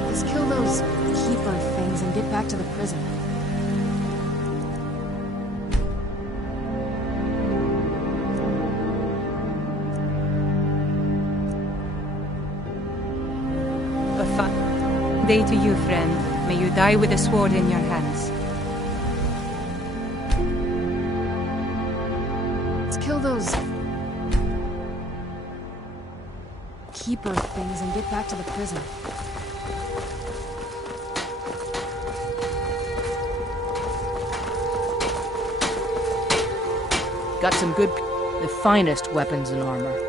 Let's kill those keeper things and get back to the prison. day to you, friend. May you die with a sword in your hands. Let's kill those keeper things and get back to the prison. Got some good, the finest weapons and armor.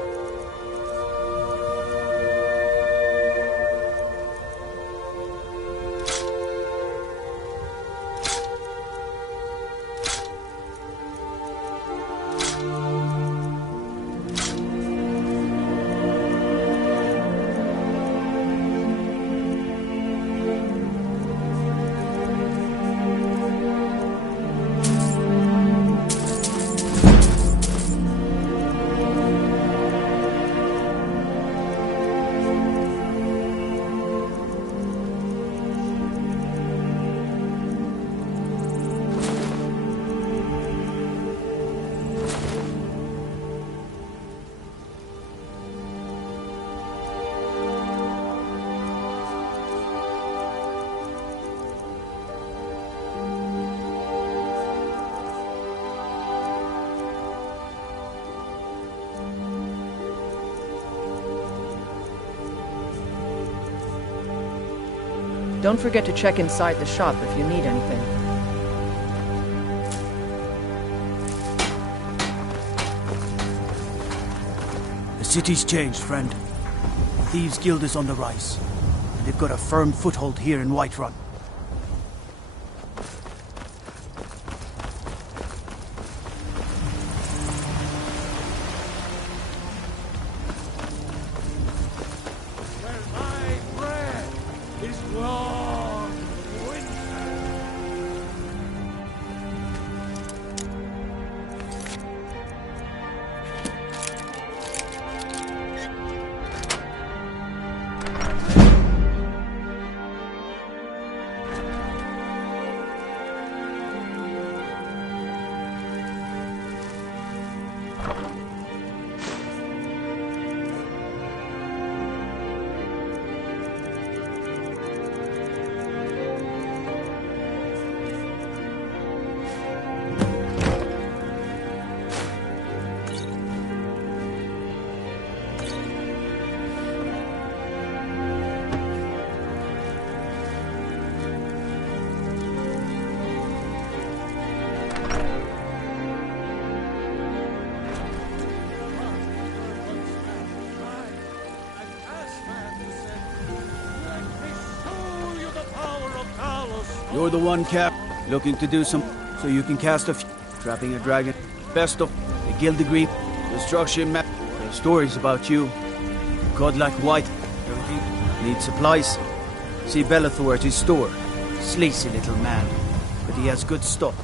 Don't forget to check inside the shop if you need anything. The city's changed, friend. The Thieves' Guild is on the rise, and they've got a firm foothold here in Whiterun. You're the one, Cap, looking to do some, so you can cast a trapping a dragon. Best of the guild agree, destruction map. There are stories about you. Godlike white, need supplies. See Bellathor at his store. Sleazy little man, but he has good stock.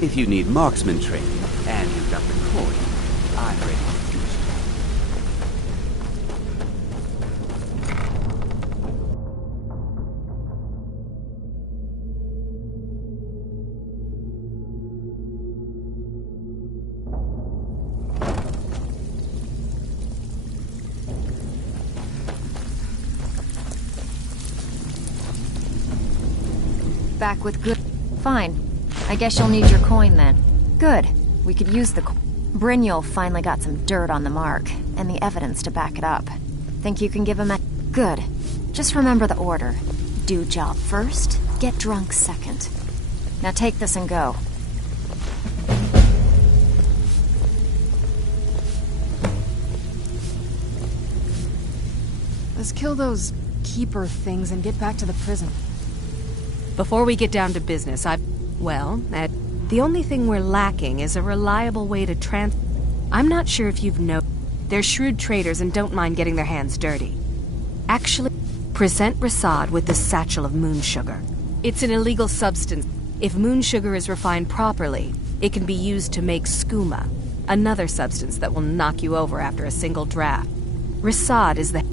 If you need marksman training, and you've got the coin, I'm ready to do so. Back with good... Fine. I guess you'll need your coin then. Good. We could use the coin. Brynjolf finally got some dirt on the mark, and the evidence to back it up. Think you can give him a... Good. Just remember the order. Do job first, get drunk second. Now take this and go. Let's kill those keeper things and get back to the prison. Before we get down to business, the only thing we're lacking is a reliable way to I'm not sure if you've known. They're shrewd traders and don't mind getting their hands dirty. Actually, present Rasad with this satchel of moon sugar. It's an illegal substance. If moon sugar is refined properly, it can be used to make skooma, another substance that will knock you over after a single draft. Rasad is the...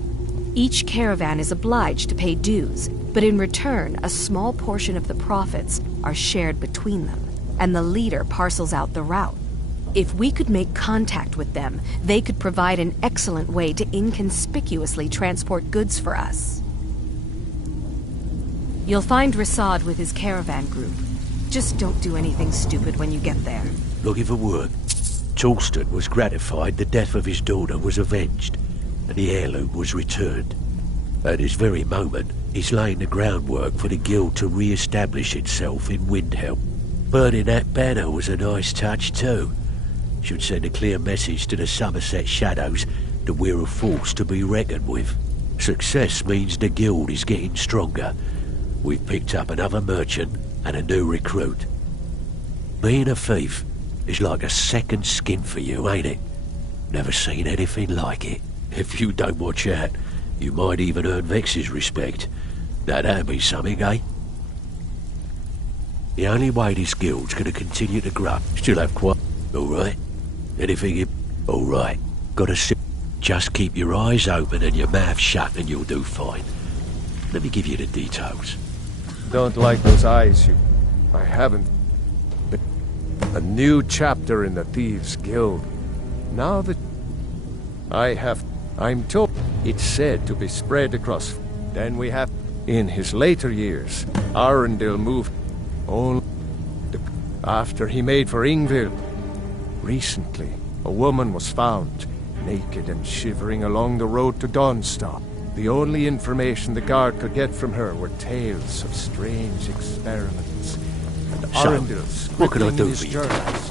Each caravan is obliged to pay dues, but in return, a small portion of the profits are shared between them, and the leader parcels out the route. If we could make contact with them, they could provide an excellent way to inconspicuously transport goods for us. You'll find Rasad with his caravan group. Just don't do anything stupid when you get there. Looking for work. Torsten was gratified the death of his daughter was avenged, and the heirloom was returned. At this very moment, he's laying the groundwork for the guild to re-establish itself in Windhelm. Burning that banner was a nice touch too. Should send a clear message to the Somerset Shadows that we're a force to be reckoned with. Success means the guild is getting stronger. We've picked up another merchant and a new recruit. Being a thief is like a second skin for you, ain't it? Never seen anything like it. If you don't watch out, you might even earn Vex's respect. That'd be something, eh? The only way this guild's gonna continue to grow, still have quite... Alright? Anything... Alright. Gotta sit... Just keep your eyes open and your mouth shut and you'll do fine. Let me give you the details. Don't like those eyes, you... I haven't... A new chapter in the Thieves' Guild. Now that... I'm told it's said to be spread across... Then we have... In his later years, Arundel moved... Only... After he made for Ingvild. Recently, a woman was found, naked and shivering along the road to Dawnstop. The only information the guard could get from her were tales of strange experiments, and Arundel's what can I do his for you? journals.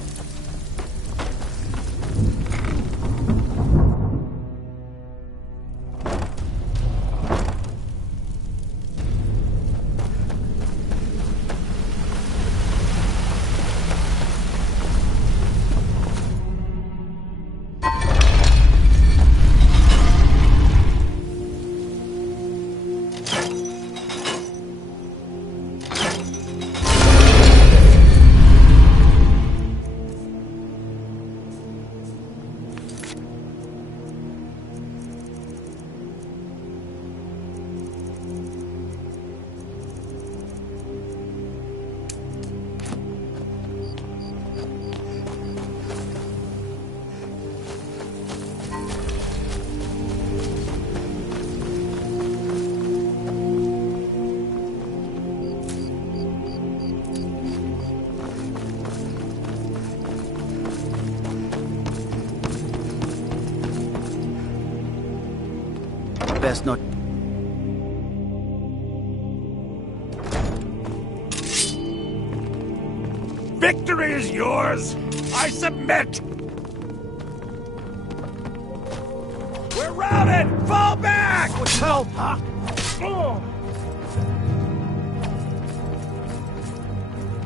Best not... Victory is yours! I submit! We're routed! Fall back! What's help, huh?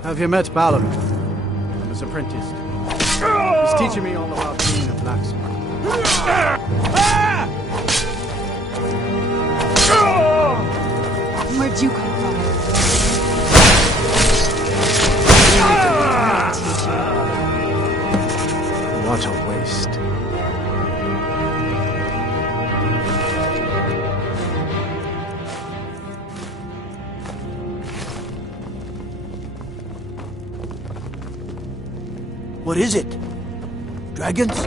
Have you met Balor? I'm his apprentice. He's teaching me all about being a blacksmith. Where'd you come from? What is it? Dragons?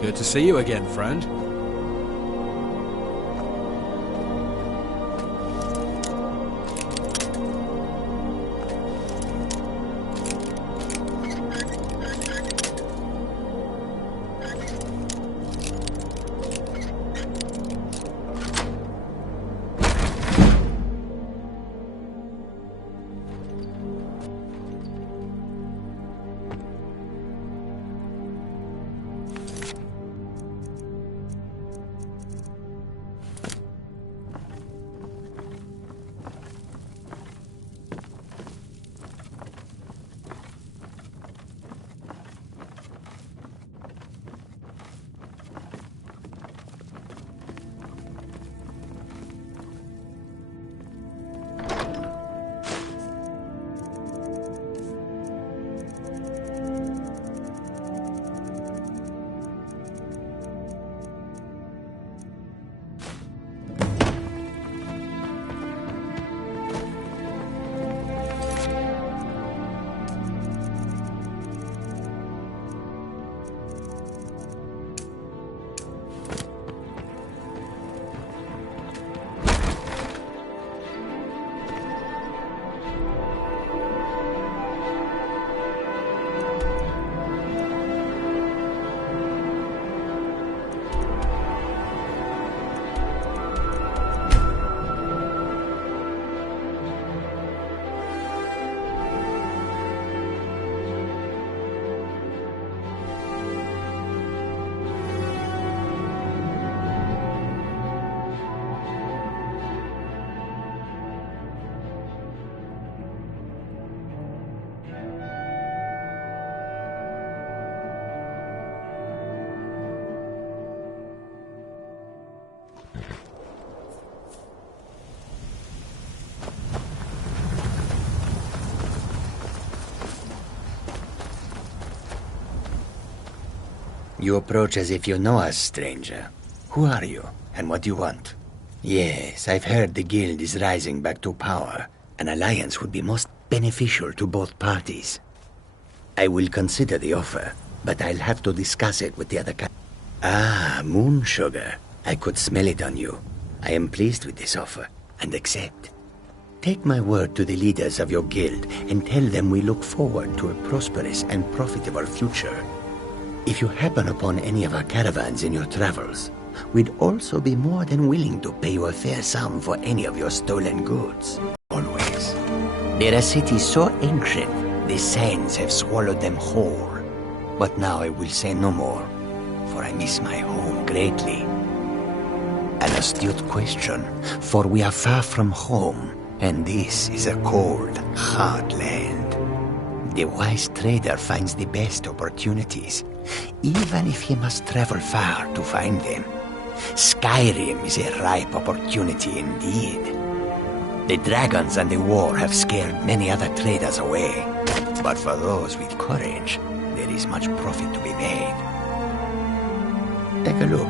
Good to see you again, friend. You approach as if you know us, stranger. Who are you, and what do you want? Yes, I've heard the guild is rising back to power. An alliance would be most beneficial to both parties. I will consider the offer, but I'll have to discuss it with the other Ah, moon sugar. I could smell it on you. I am pleased with this offer, and accept. Take my word to the leaders of your guild, and tell them we look forward to a prosperous and profitable future. If you happen upon any of our caravans in your travels, we'd also be more than willing to pay you a fair sum for any of your stolen goods. Always. They're a city so ancient, the sands have swallowed them whole. But now I will say no more, for I miss my home greatly. An astute question, for we are far from home, and this is a cold, hard land. The wise trader finds the best opportunities, even if he must travel far to find them. Skyrim is a ripe opportunity indeed. The dragons and the war have scared many other traders away, but for those with courage, there is much profit to be made. Take a look.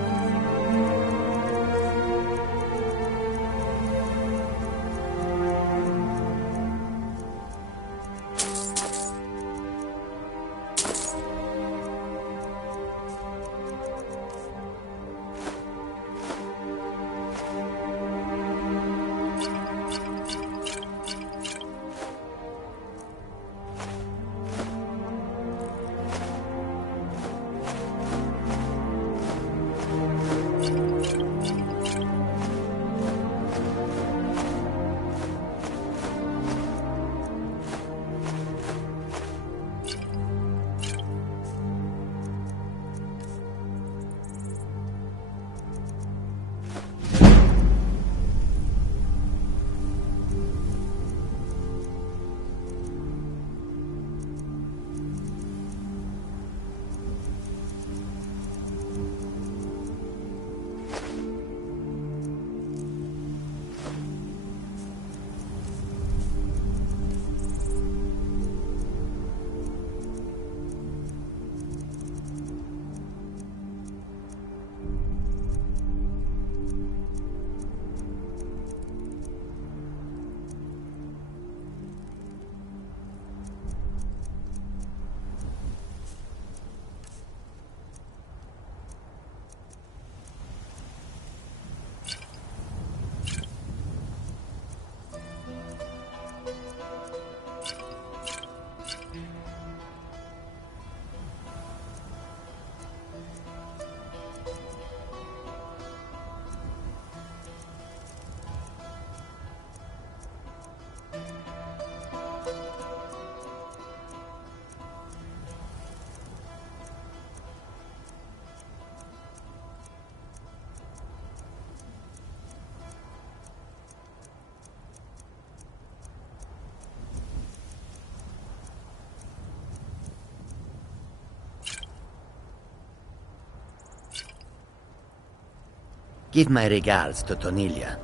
Give my regards to Tonilia.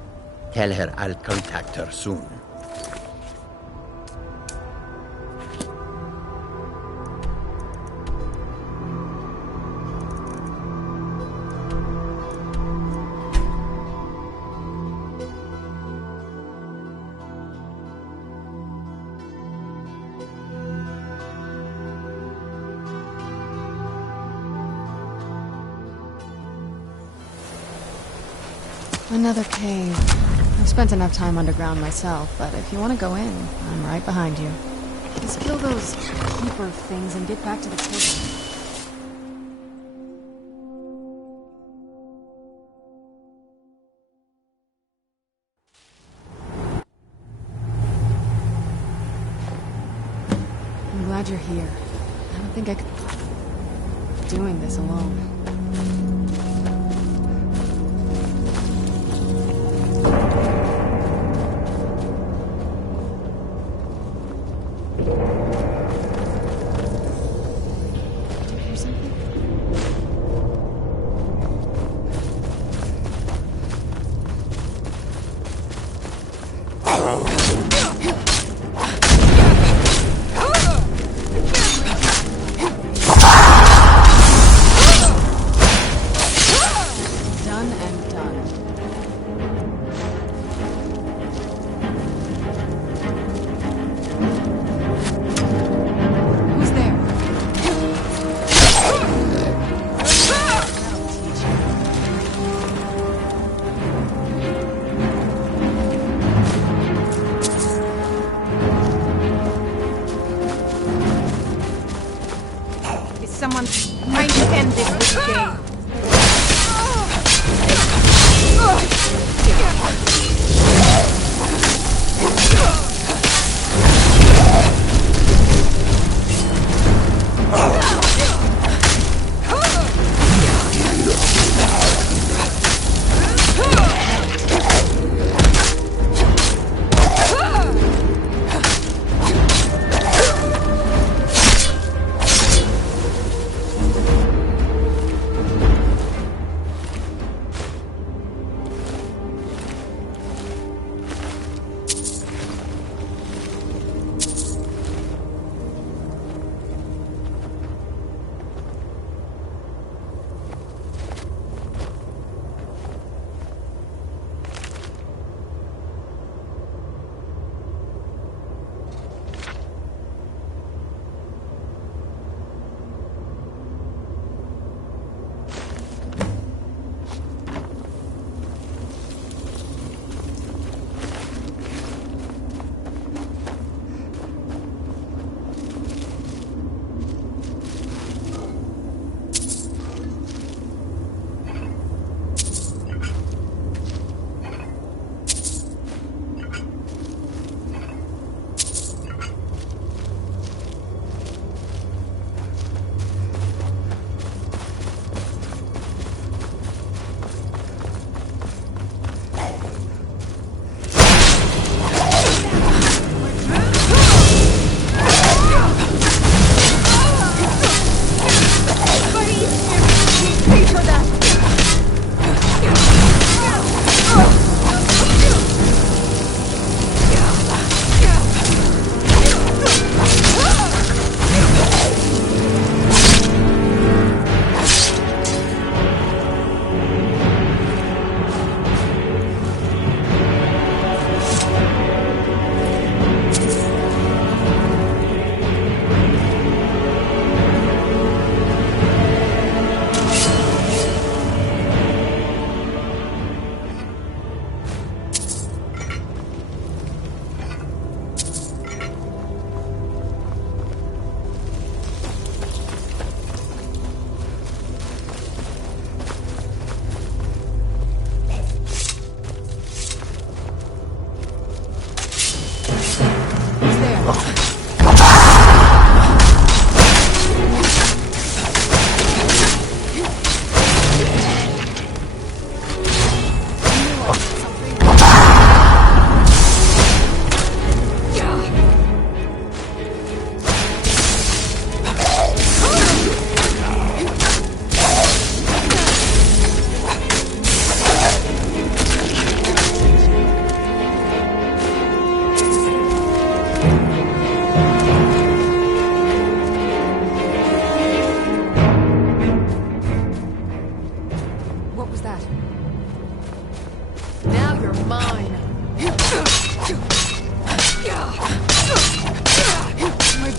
Tell her I'll contact her soon. Another cave. I've spent enough time underground myself, but if you want to go in, I'm right behind you. Let's kill those keeper things and get back to the prison. I'm glad you're here. I don't think I could... doing this alone. Someone trying to end this game.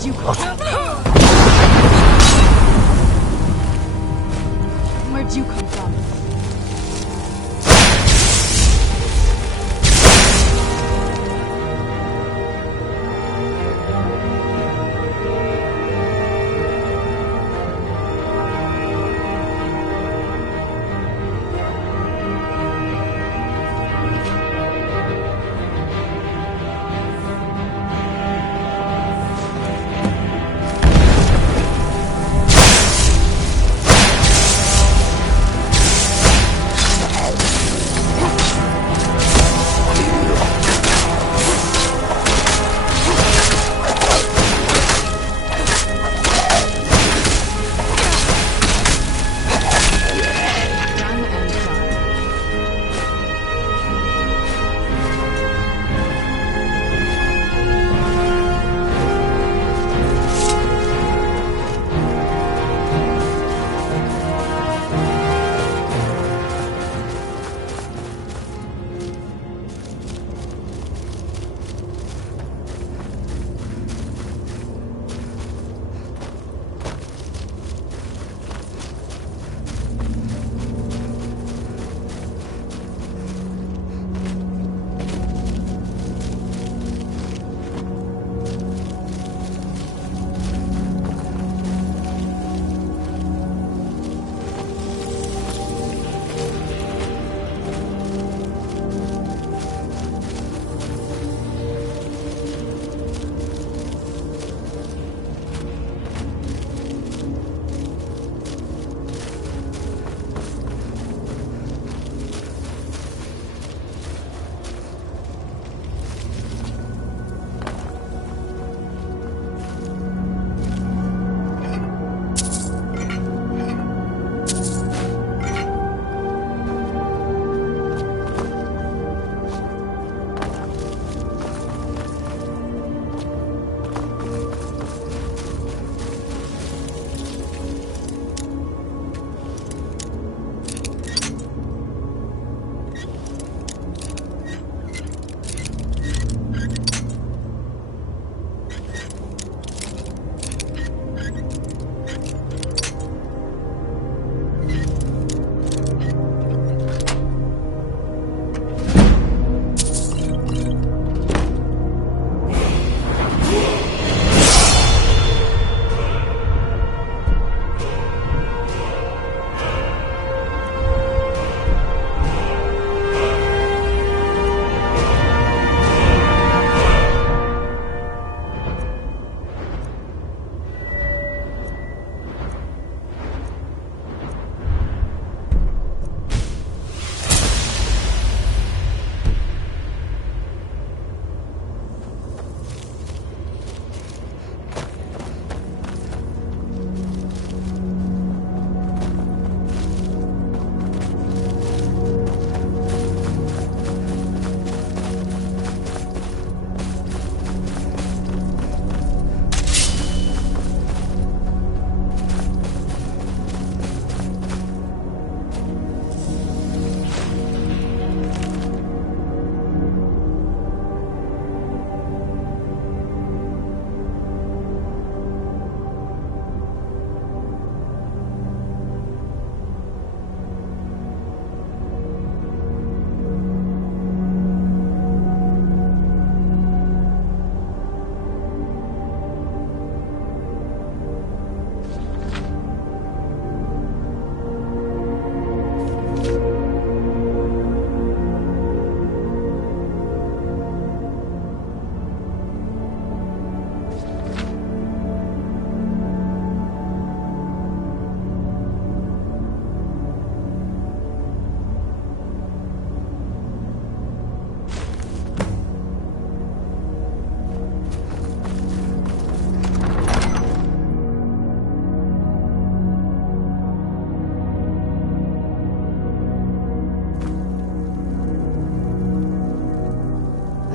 you come from? Where'd you come from?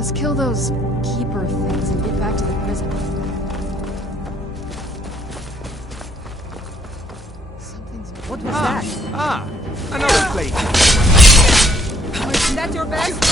Let's kill those keeper things and get back to the prison. What was that? Ah, another plate. Isn't that your best?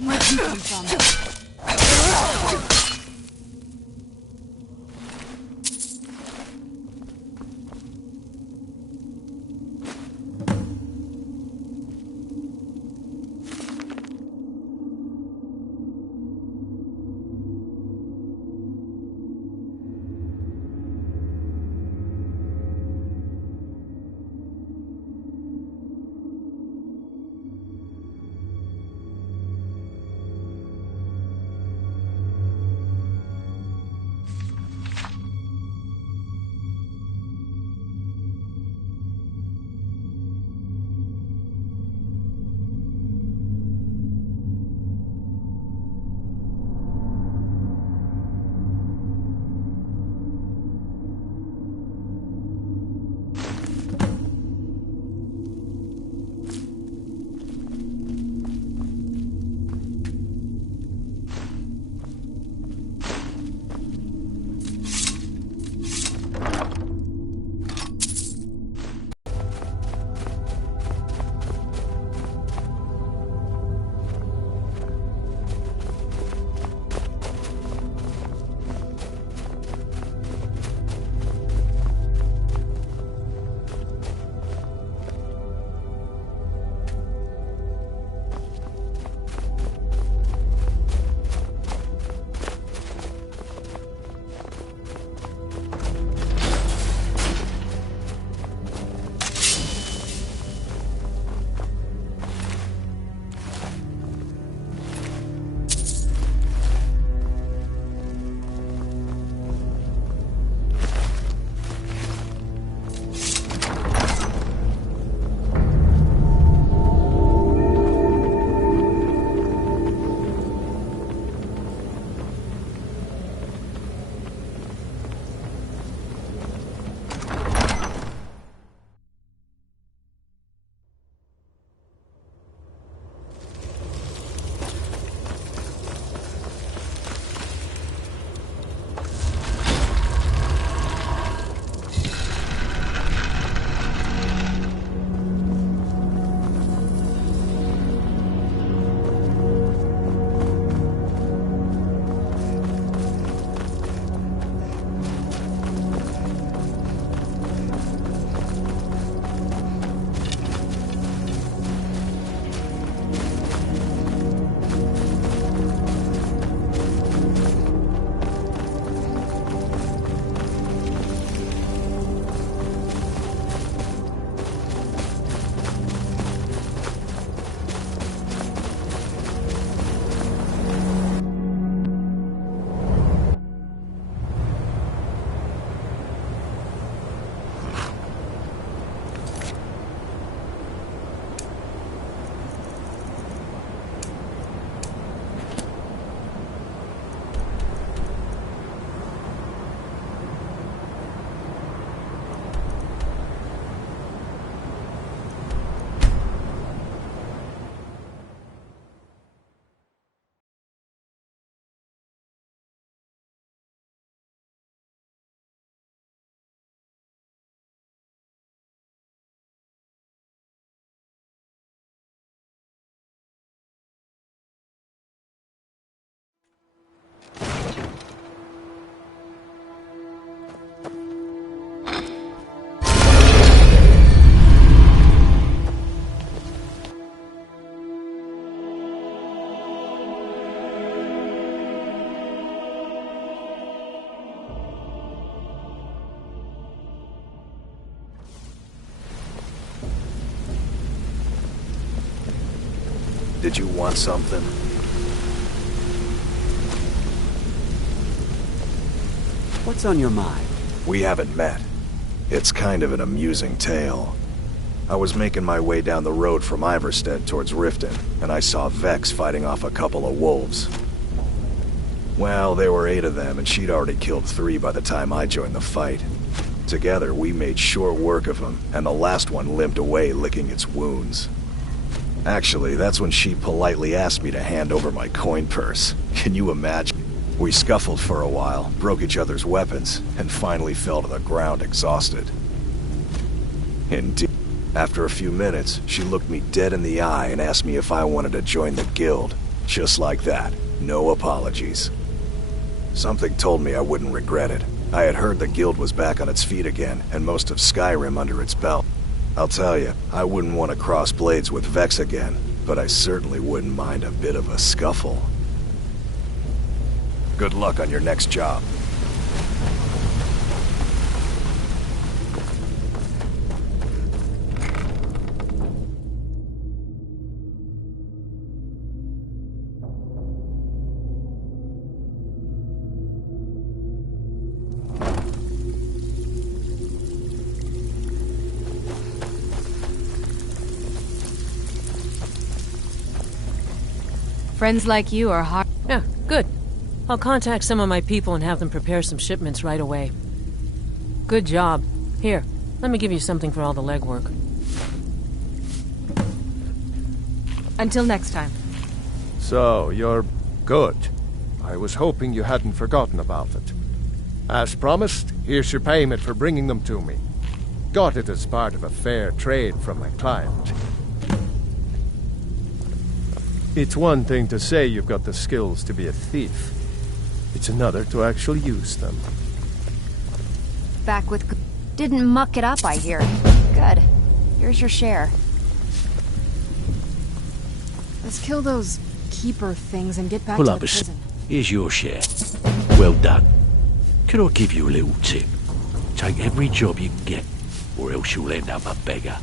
Where'd you come from? Did you want something? What's on your mind? We haven't met. It's kind of an amusing tale. I was making my way down the road from Iverstead towards Riften, and I saw Vex fighting off a couple of wolves. Well, there were 8 of them, and she'd already killed 3 by the time I joined the fight. Together, we made short work of them, and the last one limped away licking its wounds. Actually, that's when she politely asked me to hand over my coin purse. Can you imagine? We scuffled for a while, broke each other's weapons, and finally fell to the ground exhausted. Indeed. After a few minutes, she looked me dead in the eye and asked me if I wanted to join the guild. Just like that. No apologies. Something told me I wouldn't regret it. I had heard the guild was back on its feet again, and most of Skyrim under its belt. I'll tell you, I wouldn't want to cross blades with Vex again, but I certainly wouldn't mind a bit of a scuffle. Good luck on your next job. Friends like you are hard. Yeah, good. I'll contact some of my people and have them prepare some shipments right away. Good job. Here, let me give you something for all the legwork. Until next time. So, you're good. I was hoping you hadn't forgotten about it. As promised, here's your payment for bringing them to me. Got it as part of a fair trade from my client. It's one thing to say you've got the skills to be a thief. It's another to actually use them. Back with... Didn't muck it up, I hear. Good. Here's your share. Let's kill those keeper things and get back Pull to up the a prison. Here's your share. Well done. Can I give you a little tip? Take every job you can get, or else you'll end up a beggar.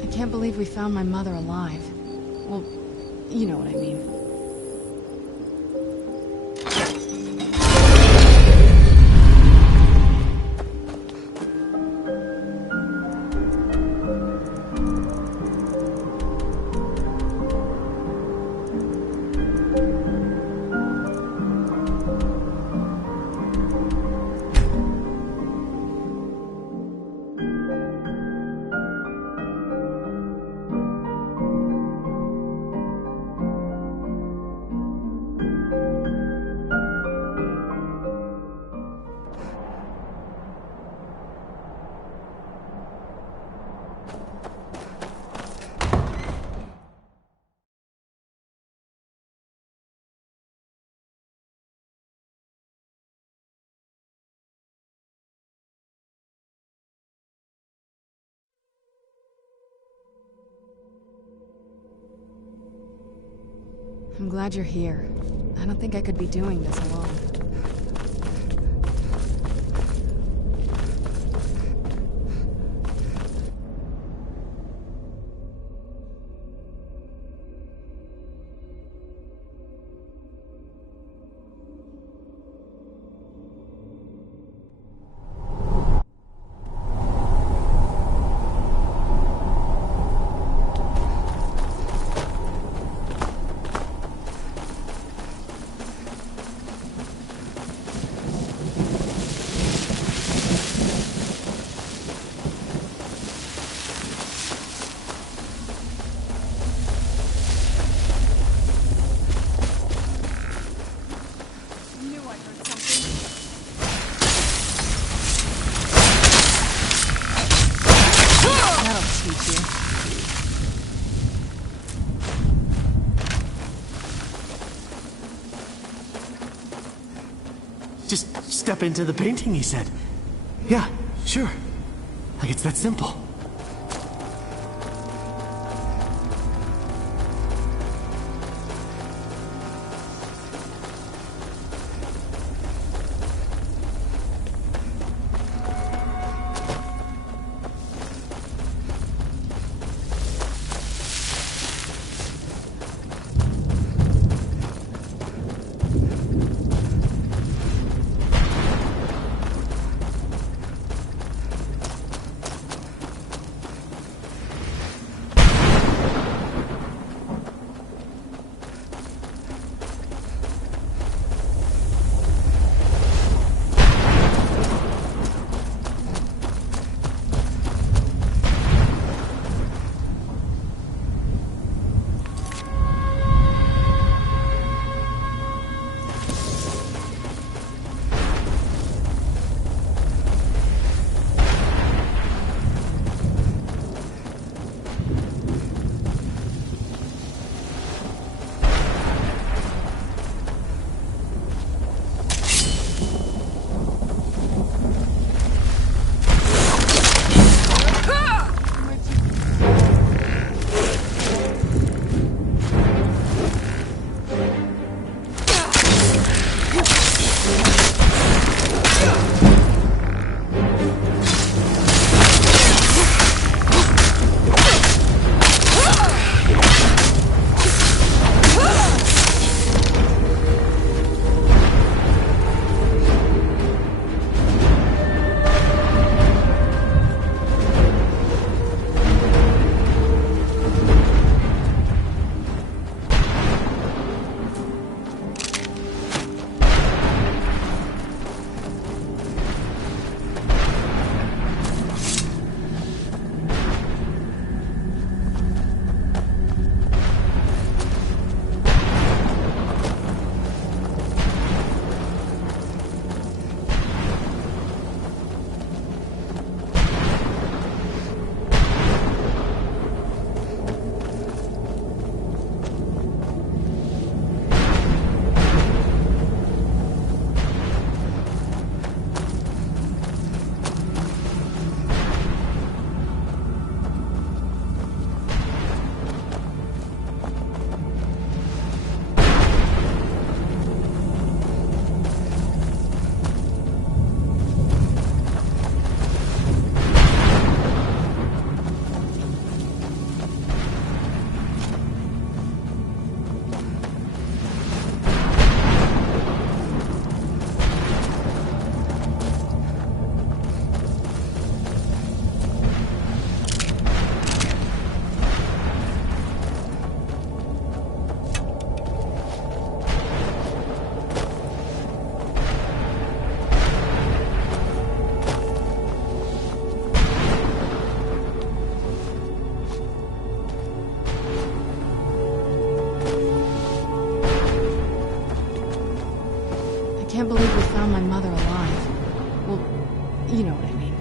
I can't believe we found my mother alive. Well, you know what I mean. I'm glad you're here. I don't think I could be doing this alone. Just step into the painting, he said. Yeah, sure. Like it's that simple. can't believe we found my mother alive. Well, you know what I mean.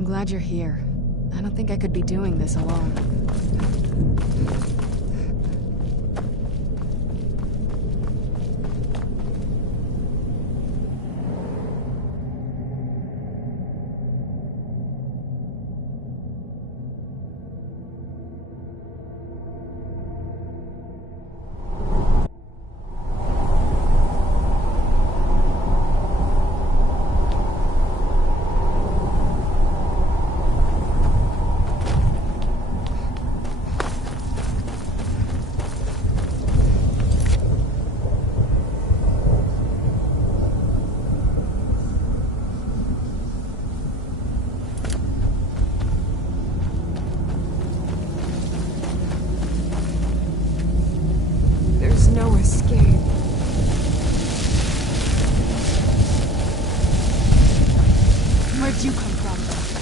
I'm glad you're here. I don't think I could be doing this alone. No escape. Where'd you come from?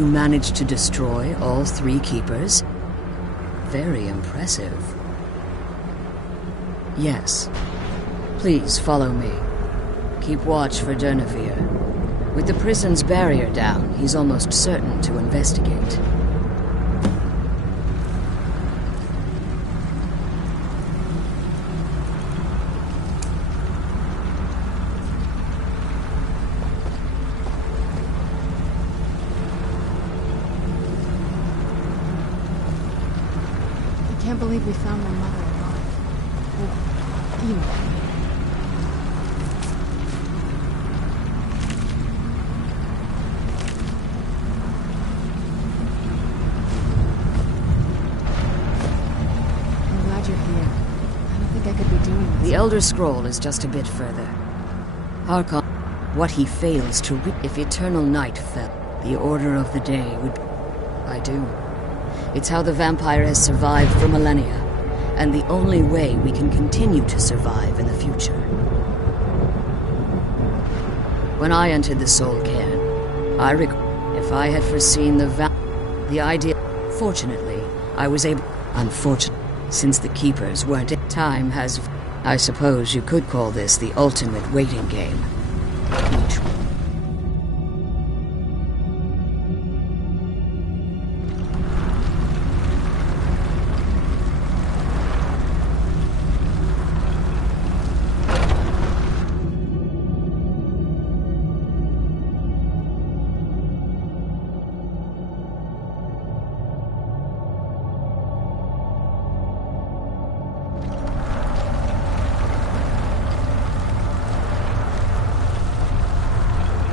You managed to destroy all 3 keepers? Very impressive. Yes. Please follow me. Keep watch for Durnevere. With the prison's barrier down, he's almost certain to investigate. I can't believe we found my mother alive. Well, you know. I'm glad you're here. I don't think I could be doing this. The Elder Scroll is just a bit further. Harkon, what he fails to if eternal night fell, the order of the day would... I do. It's how the vampire has survived for millennia, and the only way we can continue to survive in the future. When I entered the Soul Cairn, I recall if I had foreseen the idea. Fortunately, I was able. Unfortunately, since the keepers weren't, time has. I suppose you could call this the ultimate waiting game. Each.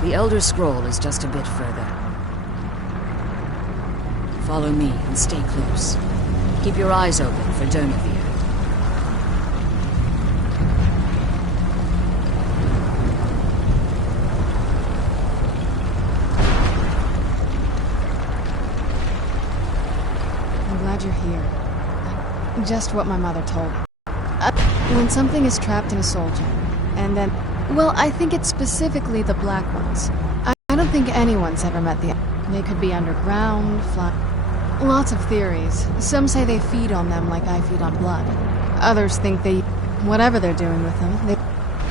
The Elder Scroll is just a bit further. Follow me and stay close. Keep your eyes open for Durnevere. I'm glad you're here. Just what my mother told me. When something is trapped in a soul gem, and then... Well, I think it's specifically the black ones. I don't think anyone's ever met the... They could be underground, fly... Lots of theories. Some say they feed on them like I feed on blood. Others think they... Whatever they're doing with them, they...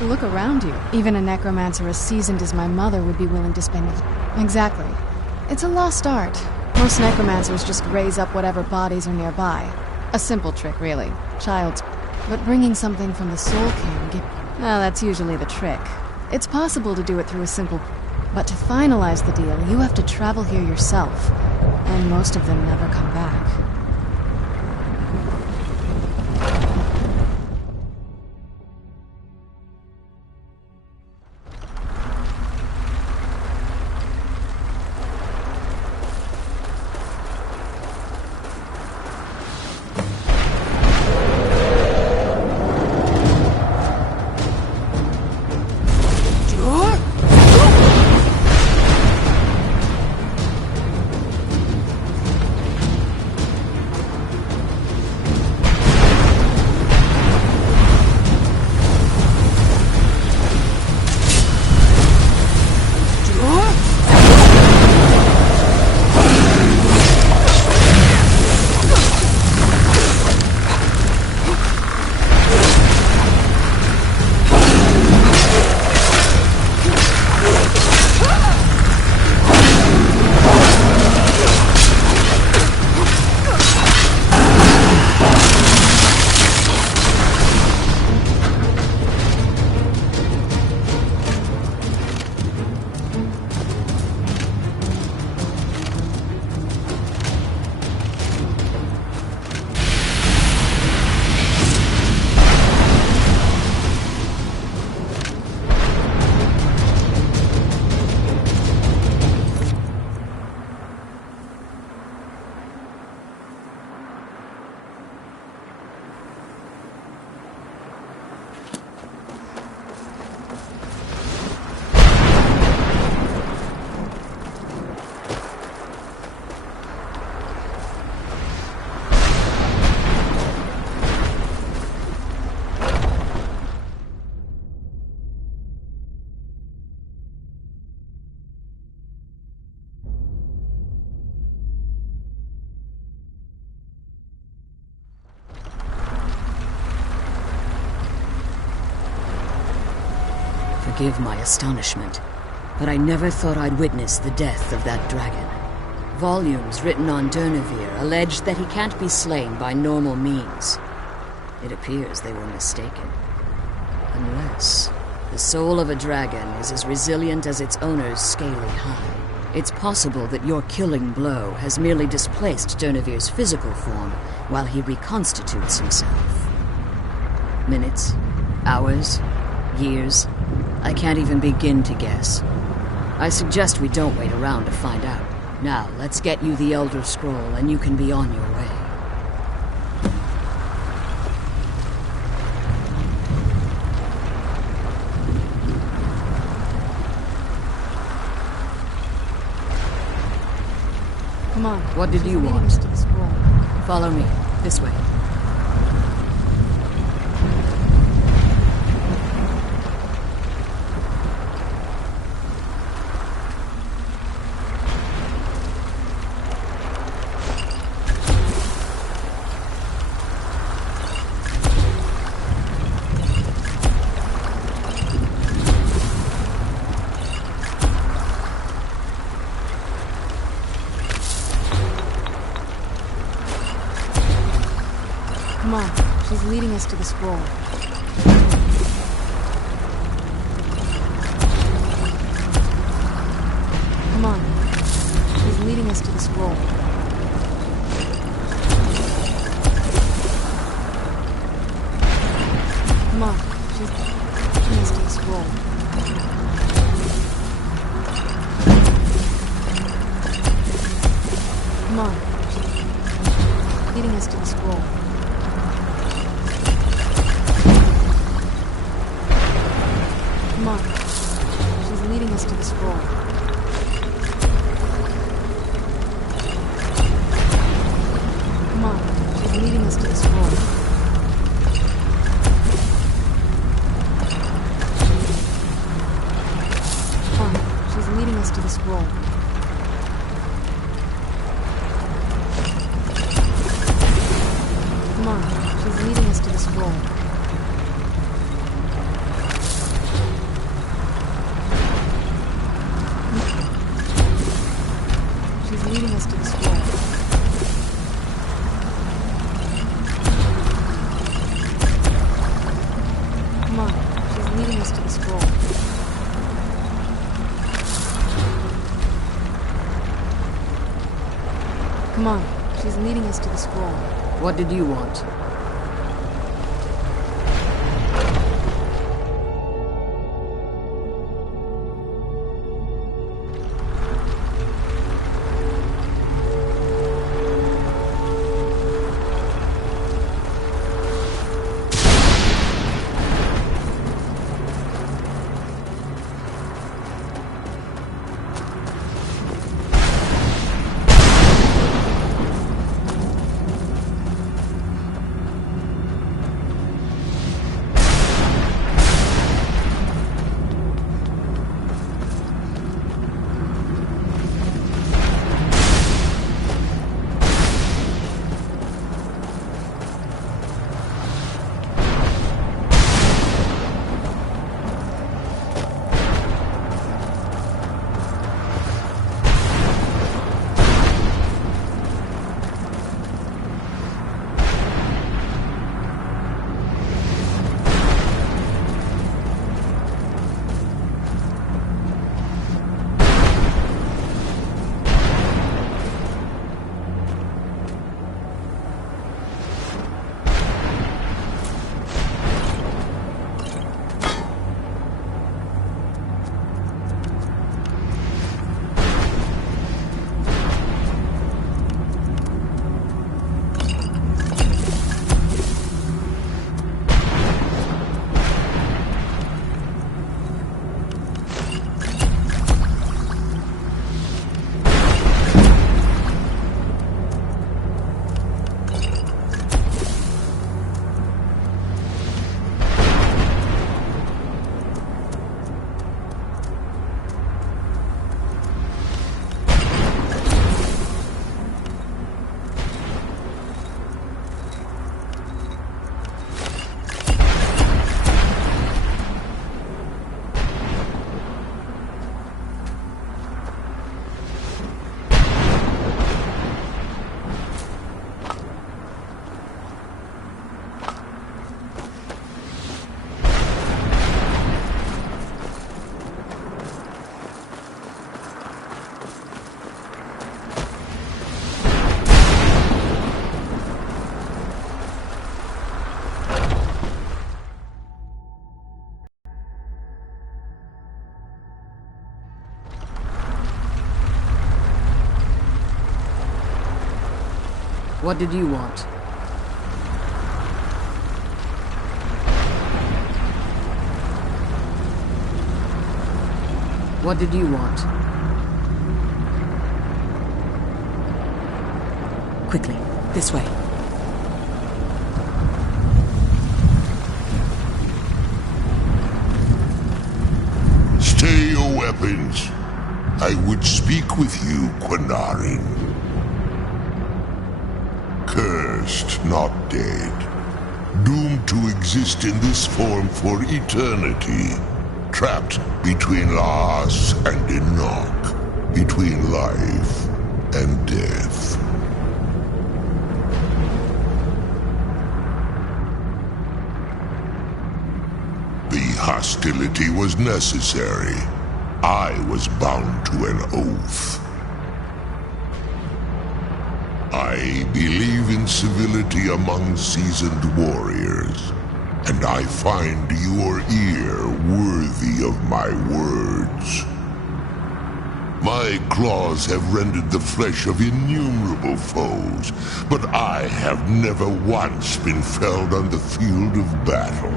Look around you. Even a necromancer as seasoned as my mother would be willing to spend... Exactly. It's a lost art. Most necromancers just raise up whatever bodies are nearby. A simple trick, really. Child's... But bringing something from the soul can... Well, that's usually the trick. It's possible to do it through a simple... But to finalize the deal, you have to travel here yourself. And most of them never come back. forgive my astonishment, but I never thought I'd witness the death of that dragon. Volumes written on Durnevere allege that he can't be slain by normal means. It appears they were mistaken. Unless the soul of a dragon is as resilient as its owner's scaly hide. It's possible that your killing blow has merely displaced Durnevere's physical form while he reconstitutes himself. Minutes, hours, years, I can't even begin to guess. I suggest we don't wait around to find out. Now, let's get you the Elder Scroll and you can be on your way. Come on. What did you want? To the scroll. Follow me. This way. Come on, she's leading us to the scroll. Come on, she's leading us to the scroll. Come on, she's leading us to the scroll. Come on, she's leading us to the scroll. Come on. She's leading us to the scroll. Come on. She's leading us to the scroll. Come on. She's leading us to the scroll. Come on. She's leading us to the scroll. Leading us to the scroll. Come on, she's leading us to the scroll. Come on, she's leading us to the scroll. What did you want? What did you want? What did you want? Quickly, this way. Stay your weapons. I would speak with you, Quinarin. Cursed, not dead. Doomed to exist in this form for eternity. Trapped between Laas and Enoch. Between life and death. The hostility was necessary. I was bound to an oath. I believe in civility among seasoned warriors, and I find your ear worthy of my words. My claws have rended the flesh of innumerable foes, but I have never once been felled on the field of battle.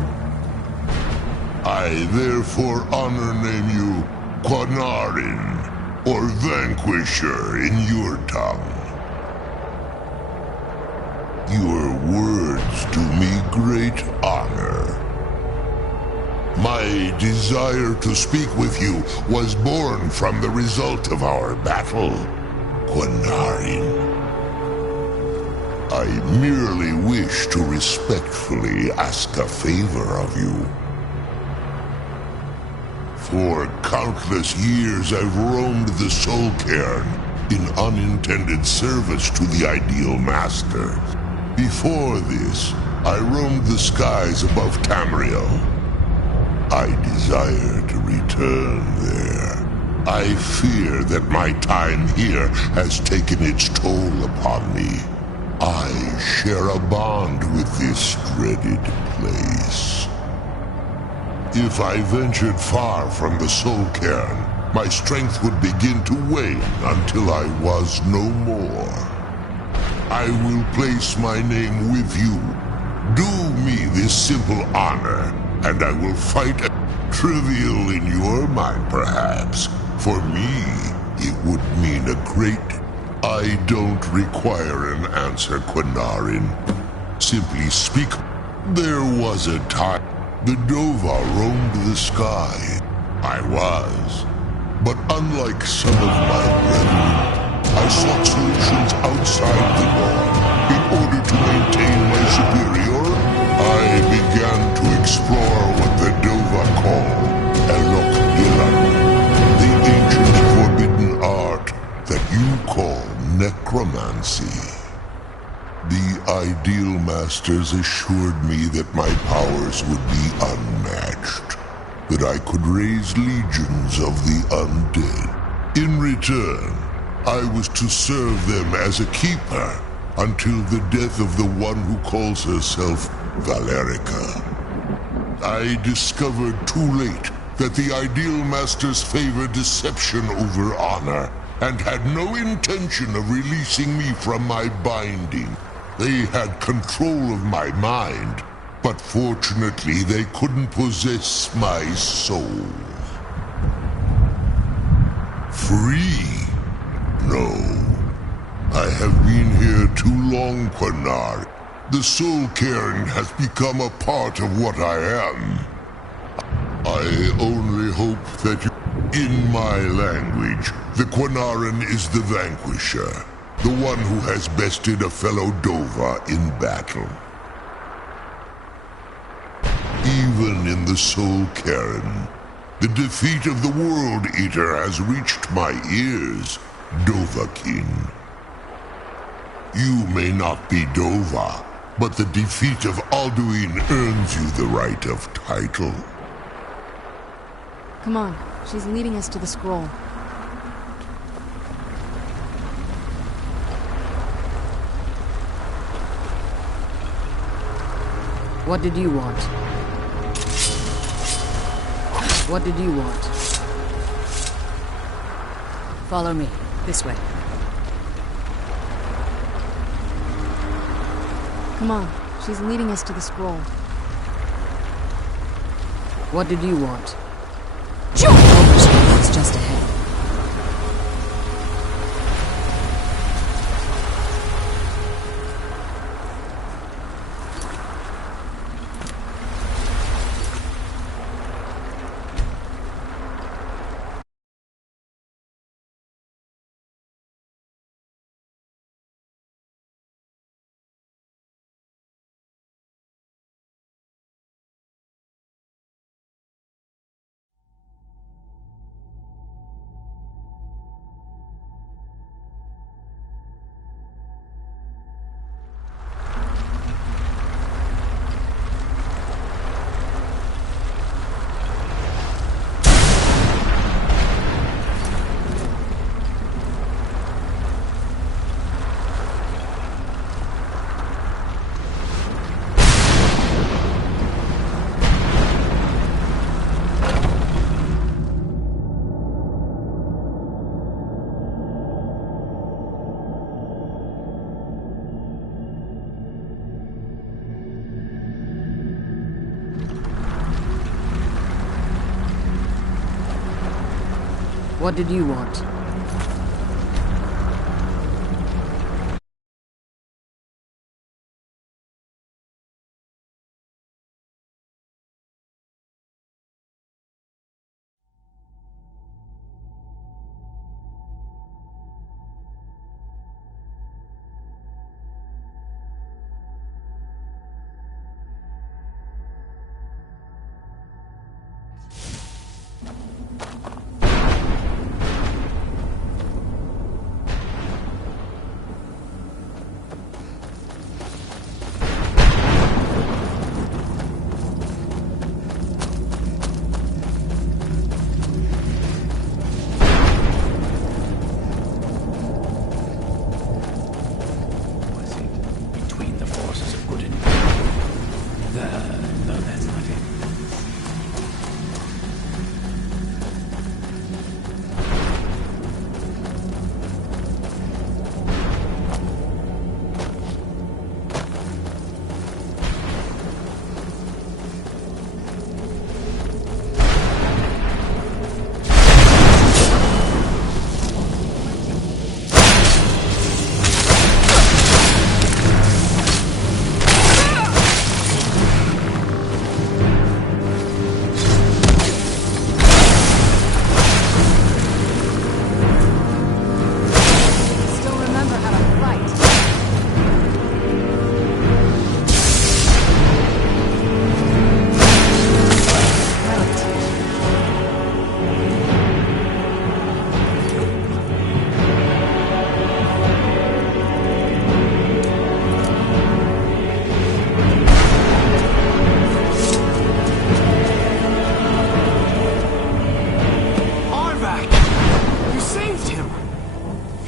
I therefore name you Quinarin, or Vanquisher in your tongue. Your words do me great honor. My desire to speak with you was born from the result of our battle, Quinarin. I merely wish to respectfully ask a favor of you. For countless years I've roamed the Soul Cairn in unintended service to the Ideal Masters. Before this, I roamed the skies above Tamriel. I desire to return there. I fear that my time here has taken its toll upon me. I share a bond with this dreaded place. If I ventured far from the Soul Cairn, my strength would begin to wane until I was no more. I will place my name with you. Do me this simple honor, and I will fight. Trivial in your mind, perhaps. For me, it would mean a great... I don't require an answer, Quinarin. Simply speak. There was a time the Dova roamed the sky. I was. But unlike some of my brethren, I sought solutions outside the norm. In order to maintain my superior, I began to explore what the Dova call Elok Dilan, the ancient forbidden art that you call necromancy. The Ideal Masters assured me that my powers would be unmatched, that I could raise legions of the undead. In return, I was to serve them as a keeper until the death of the one who calls herself Valerica. I discovered too late that the Ideal Masters favor deception over honor and had no intention of releasing me from my binding. They had control of my mind, but fortunately they couldn't possess my soul. Free? No. I have been here too long, Quinarin. The Soul Cairn has become a part of what I am. I only hope that you... In my language, the Quinarin is the Vanquisher, the one who has bested a fellow Dova in battle. Even in the Soul Cairn, the defeat of the World Eater has reached my ears, Dovahkiin. You may not be Dova, but the defeat of Alduin earns you the right of title. Come on, she's leading us to the scroll. What did you want? What did you want? Follow me. This way. Come on, she's leading us to the scroll. What did you want? What's just ahead? What did you want?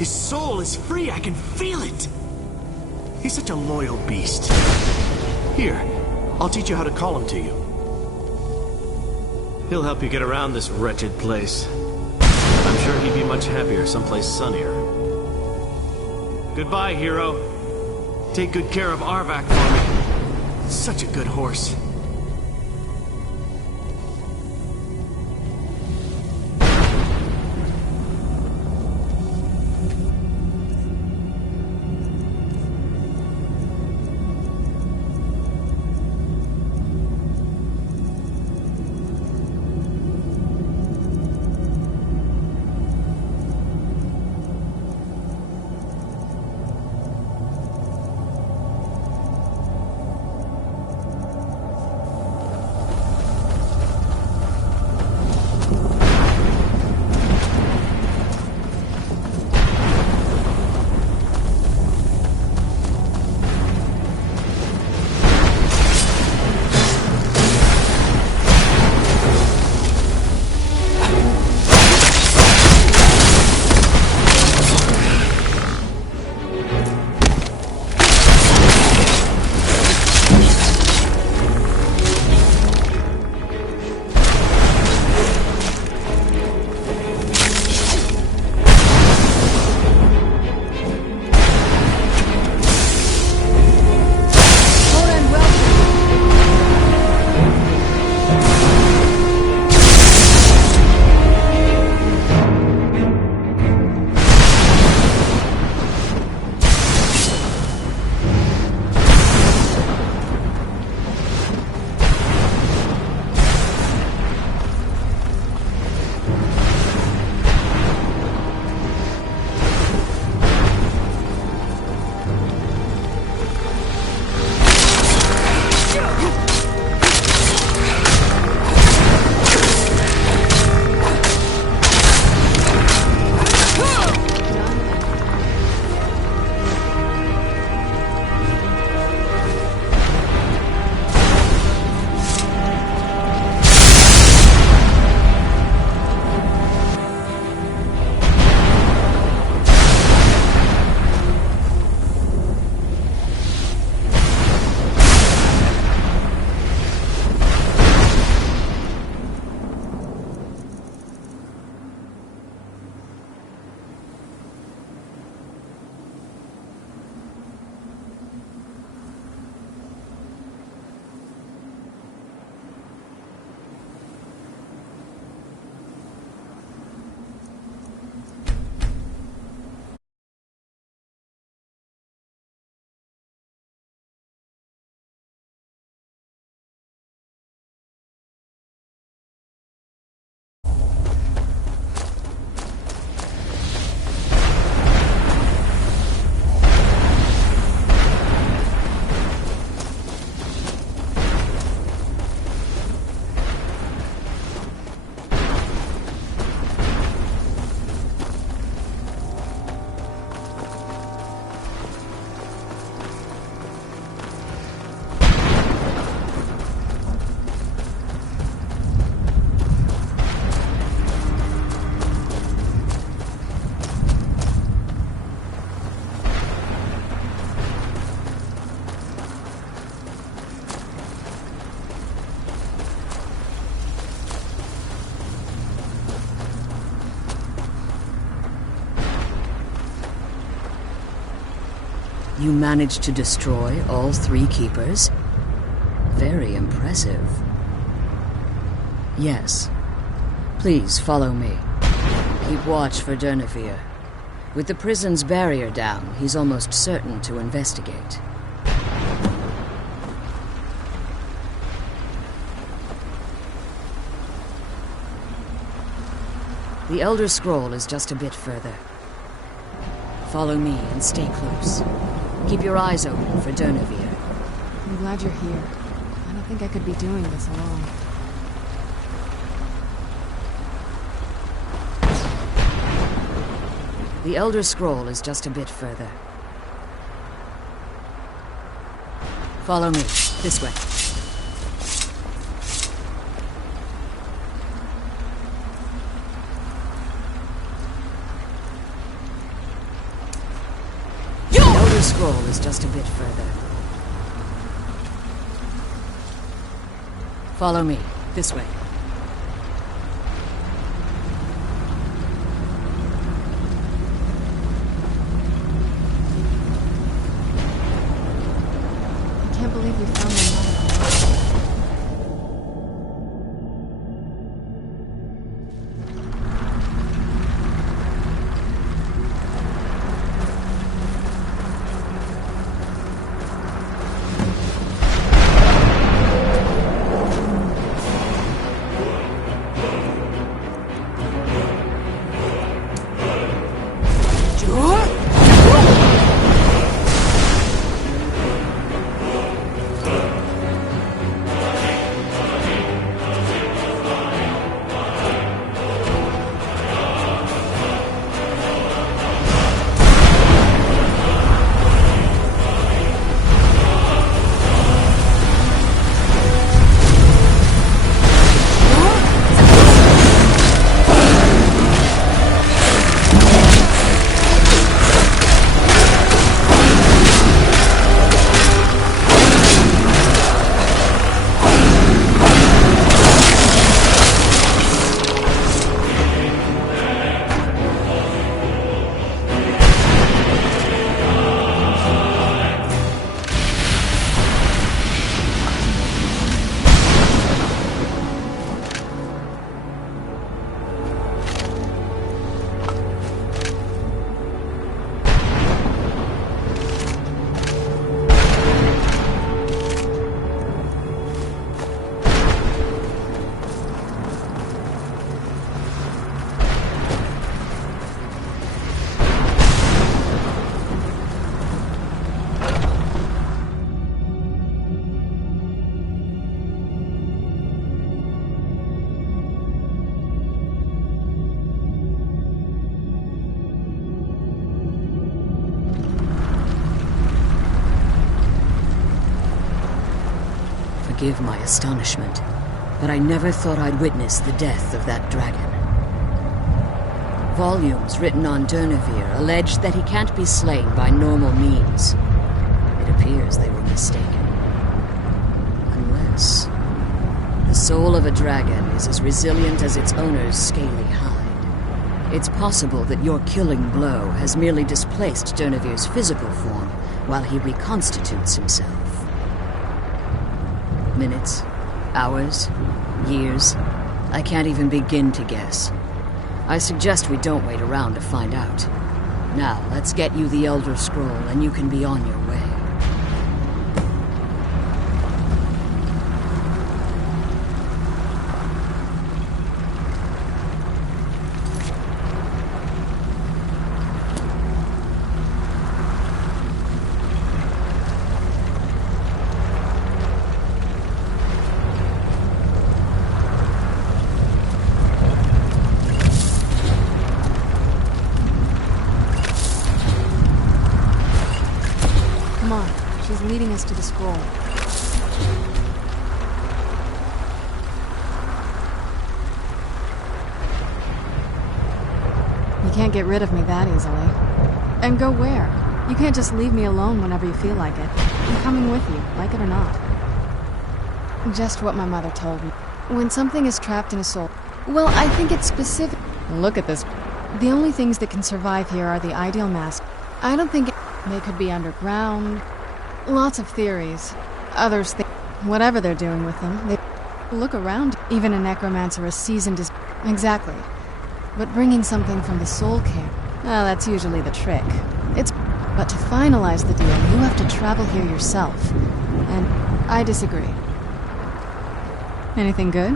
His soul is free, I can feel it. He's such a loyal beast. Here, I'll teach you how to call him to you. He'll help you get around this wretched place. I'm sure he'd be much happier someplace sunnier. Goodbye, hero. Take good care of Arvak for me. Such a good horse. You managed to destroy all 3 keepers? Very impressive. Yes. Please follow me. Keep watch for Durnevere. With the prison's barrier down, he's almost certain to investigate. The Elder Scroll is just a bit further. Follow me and stay close. Keep your eyes open for Durnevere. I'm glad you're here. I don't think I could be doing this alone. The Elder Scroll is just a bit further. Follow me. This way. The Elder Scroll is just a bit further. Follow me. This way. I can't believe we found my mother. Forgive my astonishment, but I never thought I'd witness the death of that dragon. Volumes written on Durnevere allege that he can't be slain by normal means. It appears they were mistaken. Unless the soul of a dragon is as resilient as its owner's scaly hide. It's possible that your killing blow has merely displaced Durnevere's physical form while he reconstitutes himself. Minutes, hours, years. I can't even begin to guess. I suggest we don't wait around to find out. Now, let's get you the Elder Scroll and you can be on your way. She's leading us to the scroll. You can't get rid of me that easily. And go where? You can't just leave me alone whenever you feel like it. I'm coming with you, like it or not. Just what my mother told me. When something is trapped in a soul... Well, I think it's specific... Look at this. The only things that can survive here are the ideal mask. I don't think... They could be underground. Lots of theories. Others think whatever they're doing with them, they look around. Even a necromancer as seasoned as... Exactly. But bringing something from the soul cairn, well, that's usually the trick. But to finalize the deal, you have to travel here yourself. And I disagree. Anything good?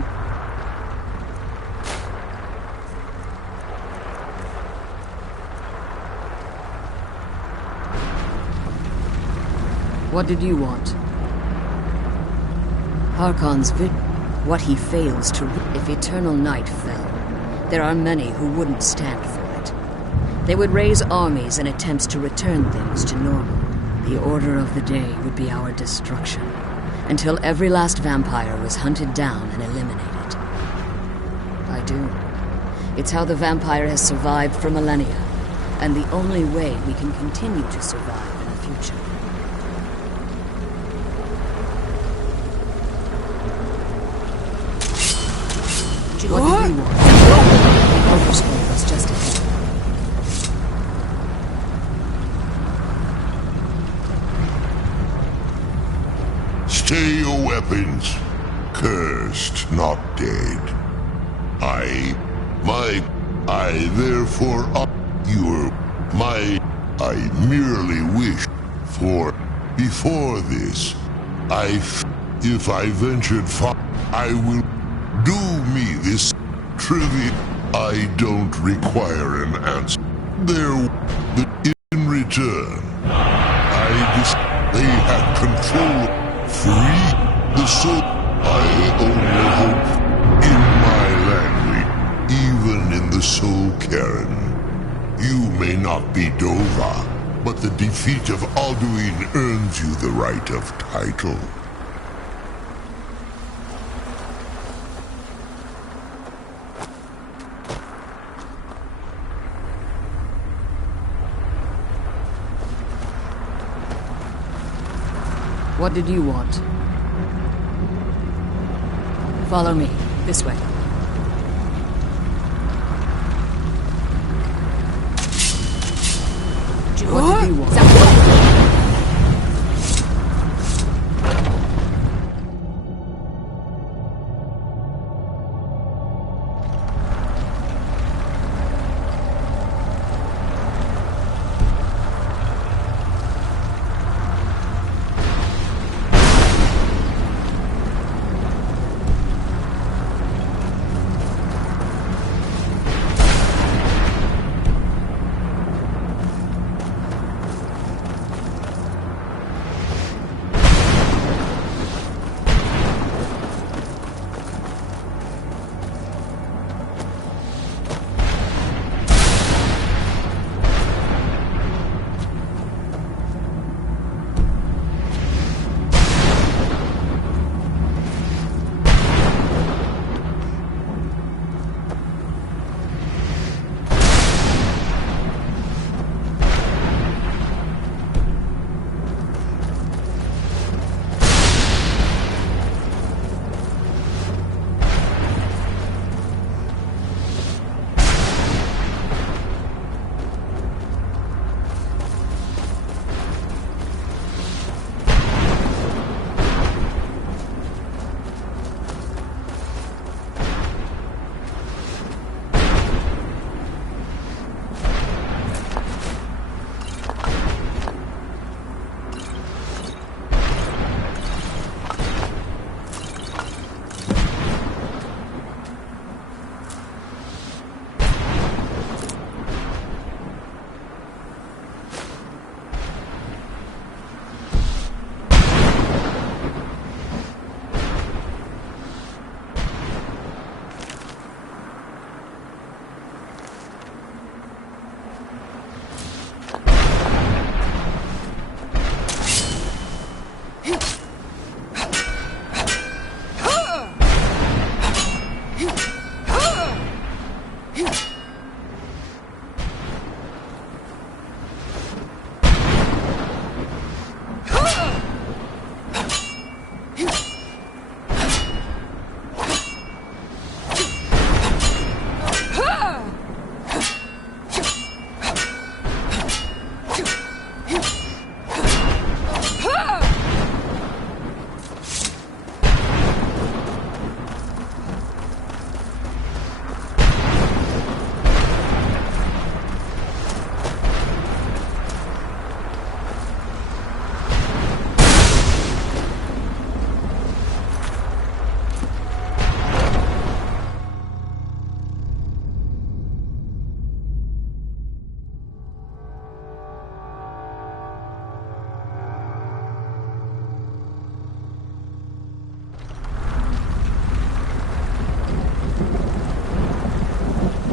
What did you want? Harkon's what he fails to... If eternal night fell, there are many who wouldn't stand for it. They would raise armies in attempts to return things to normal. The order of the day would be our destruction, until every last vampire was hunted down and eliminated. I do. It's how the vampire has survived for millennia, and the only way we can continue to survive in the future. What do you want? The overscroll was just ahead. Stay your weapons. Cursed, not dead. I therefore I merely wish for, before this, if I ventured far, I will do me this trivia. I don't require an answer. In return, they have control, free the soul. I only hope in my language, even in the soul cairn. You may not be Dova, but the defeat of Alduin earns you the right of title. What did you want? Follow me. This way. What did you want?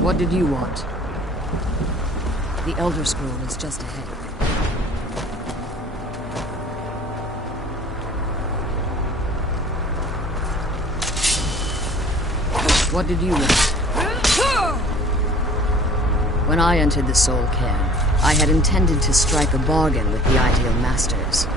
What did you want? The Elder Scroll is just ahead. What did you want? When I entered the Soul Cairn, I had intended to strike a bargain with the Ideal Masters.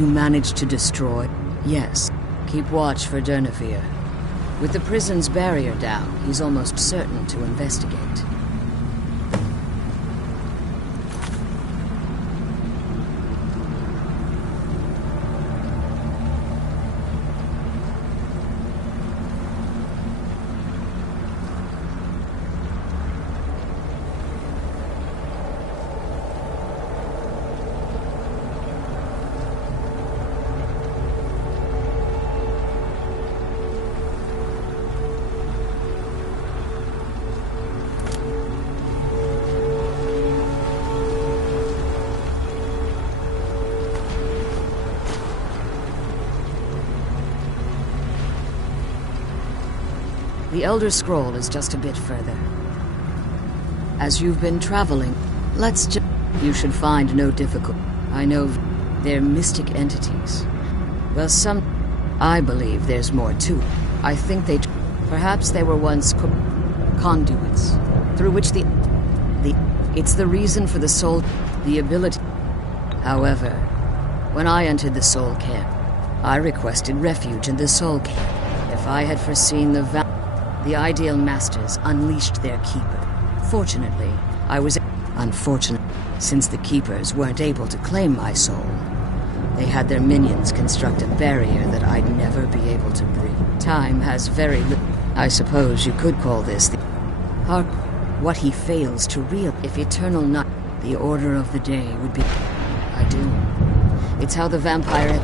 You managed to destroy? Yes. Keep watch for Durnevere. With the prison's barrier down, he's almost certain to investigate. The Elder Scroll is just a bit further. As you've been traveling, you should find no difficulty. I know they're mystic entities. Well, I believe there's more too. I think perhaps they were once conduits, through which it's the reason for the soul, the ability. However, when I entered the soul camp, I requested refuge in the soul camp. If I had foreseen the Ideal Masters unleashed their keeper. Fortunately, I was unfortunate, since the keepers weren't able to claim my soul. They had their minions construct a barrier that I'd never be able to breach. Time has very little. I suppose you could call this the what he fails to real. If eternal night, the order of the day would be. I do. It's how the vampire.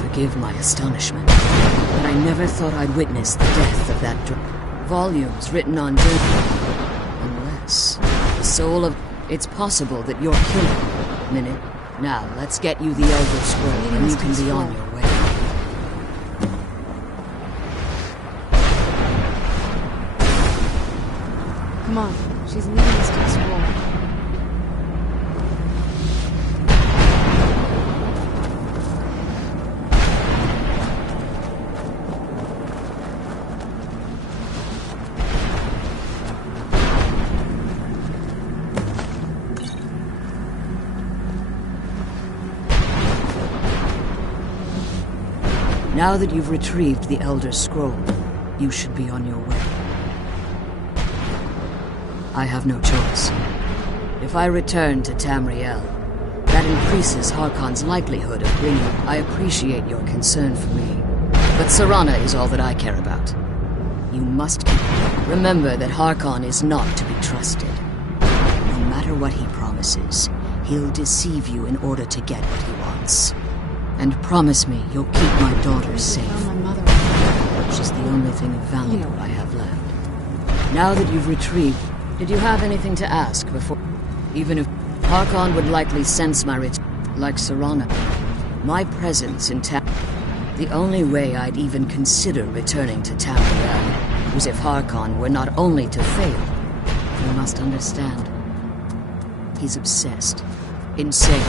Forgive my astonishment, but I never thought I'd witness the death of that volumes written on dirt. Unless the soul of... It's possible that you're killing. Minute. Now, let's get you the Elder Scroll, and you can be on your way. Come on, she's leading us to the scroll. Now that you've retrieved the Elder Scroll, you should be on your way. I have no choice. If I return to Tamriel, that increases Harkon's likelihood of bringing. I appreciate your concern for me, but Serana is all that I care about. You must remember that Harkon is not to be trusted. No matter what he promises, he'll deceive you in order to get what he wants. And promise me you'll keep my daughter safe. She's the only thing of value I have left. Now that you've retrieved... Did you have anything to ask before? Even if Harkon would likely sense my like Serana. My presence in the only way I'd even consider returning to Tamriel was if Harkon were not only to fail. You must understand. He's obsessed. Insane.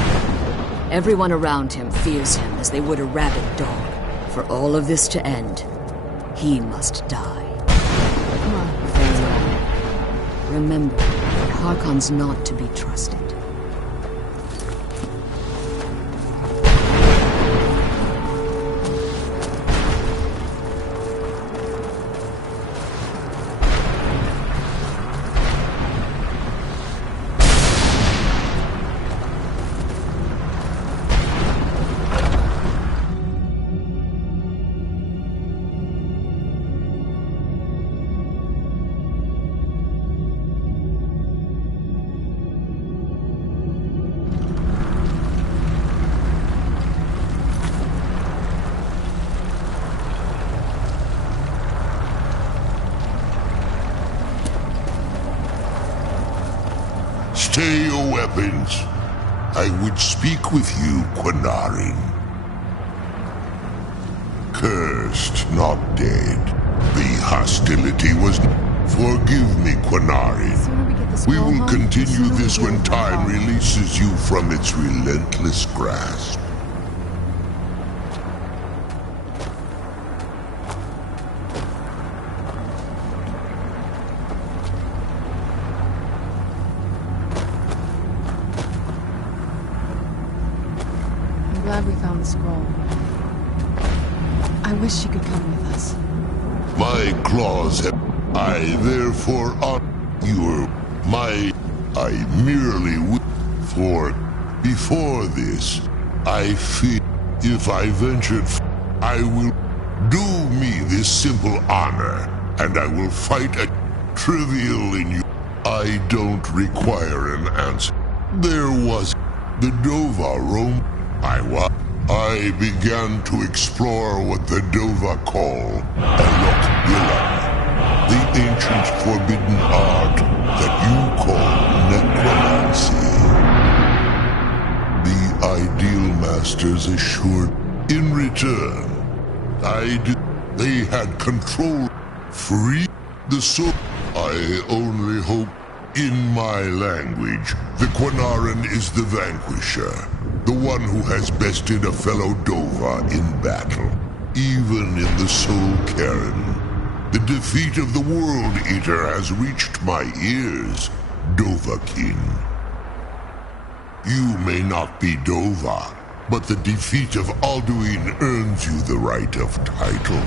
Everyone around him fears him as they would a rabid dog. For all of this to end, he must die. Come on. Farewell. Remember that Harkon's not to be trusted. Stay your weapons. I would speak with you, Quinarin. Cursed, not dead. The hostility was... Forgive me, Quinarin. We will continue this when time releases you from its relentless grasp. I'm glad we found the scroll. I wish she could come with us. My claws have... I therefore honor your... I merely... For before this, I fear if I ventured... I will do me this simple honor, and I will fight a trivial in you. I don't require an answer. There was the Dova roam. I began to explore what the Dova call Elok the ancient forbidden art that you call necromancy. The ideal masters assured in return, they had control, free the soul. I only hope in my language, the Quinarin is the vanquisher, the one who has bested a fellow Dova in battle, even in the Soul Cairn. The defeat of the World Eater has reached my ears, Dovahkiin. You may not be Dova, but the defeat of Alduin earns you the right of title.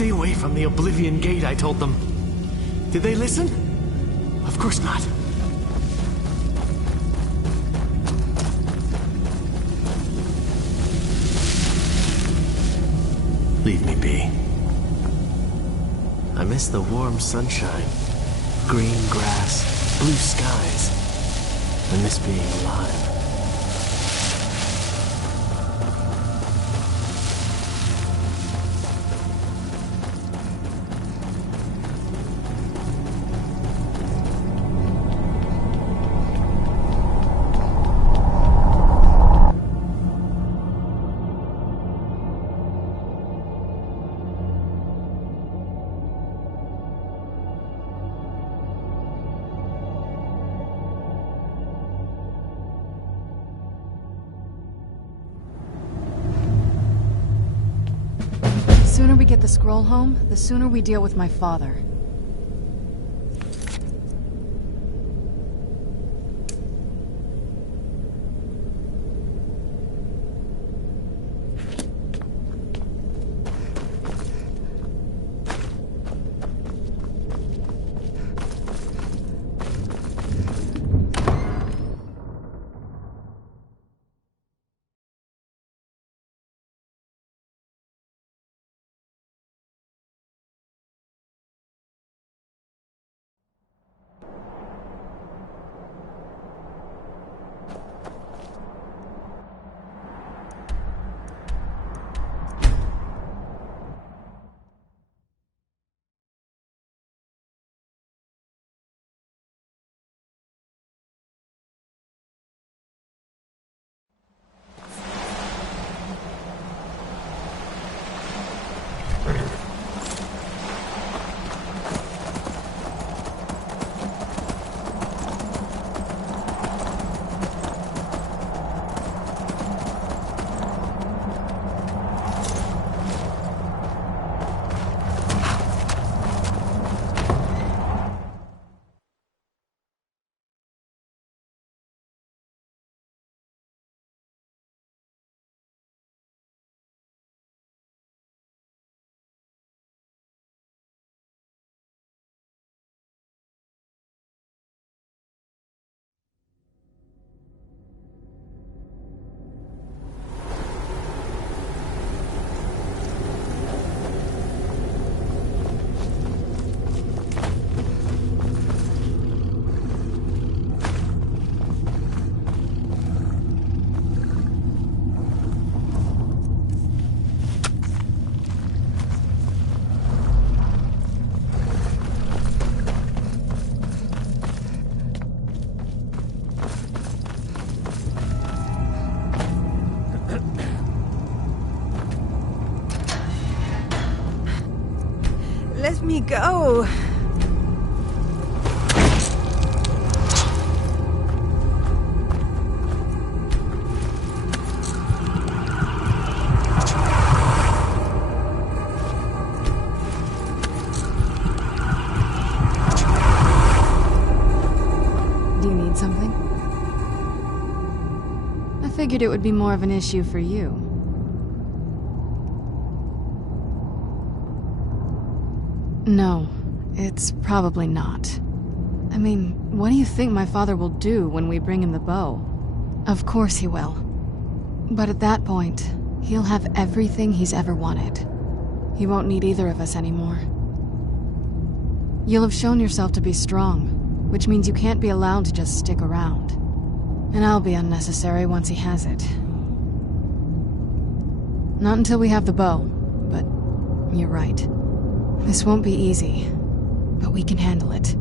Stay away from the Oblivion Gate, I told them. Did they listen? Of course not. Leave me be. I miss the warm sunshine, green grass, blue skies. I miss being alive. The sooner we get the scroll home, the sooner we deal with my father. Let me go. Do you need something? I figured it would be more of an issue for you. No, it's probably not. I mean, what do you think my father will do when we bring him the bow? Of course he will. But at that point, he'll have everything he's ever wanted. He won't need either of us anymore. You'll have shown yourself to be strong, which means you can't be allowed to just stick around. And I'll be unnecessary once he has it. Not until we have the bow, but you're right. This won't be easy, but we can handle it.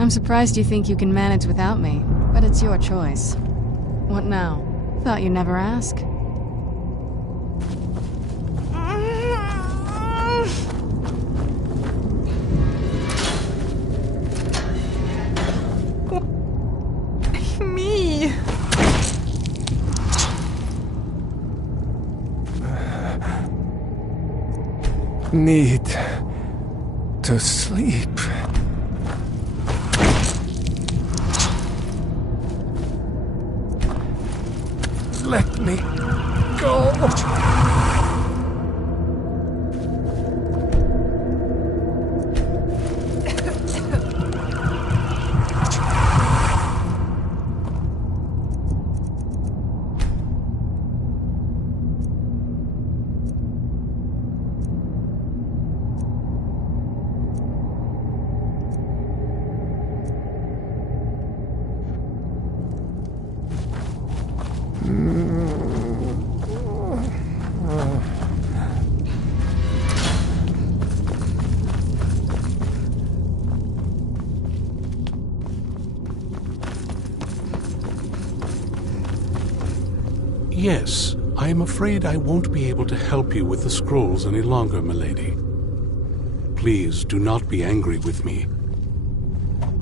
I'm surprised you think you can manage without me, but it's your choice. What now? Thought you'd never ask? Me. Need to sleep. Let me go. Yes, I am afraid I won't be able to help you with the scrolls any longer, milady. Please do not be angry with me.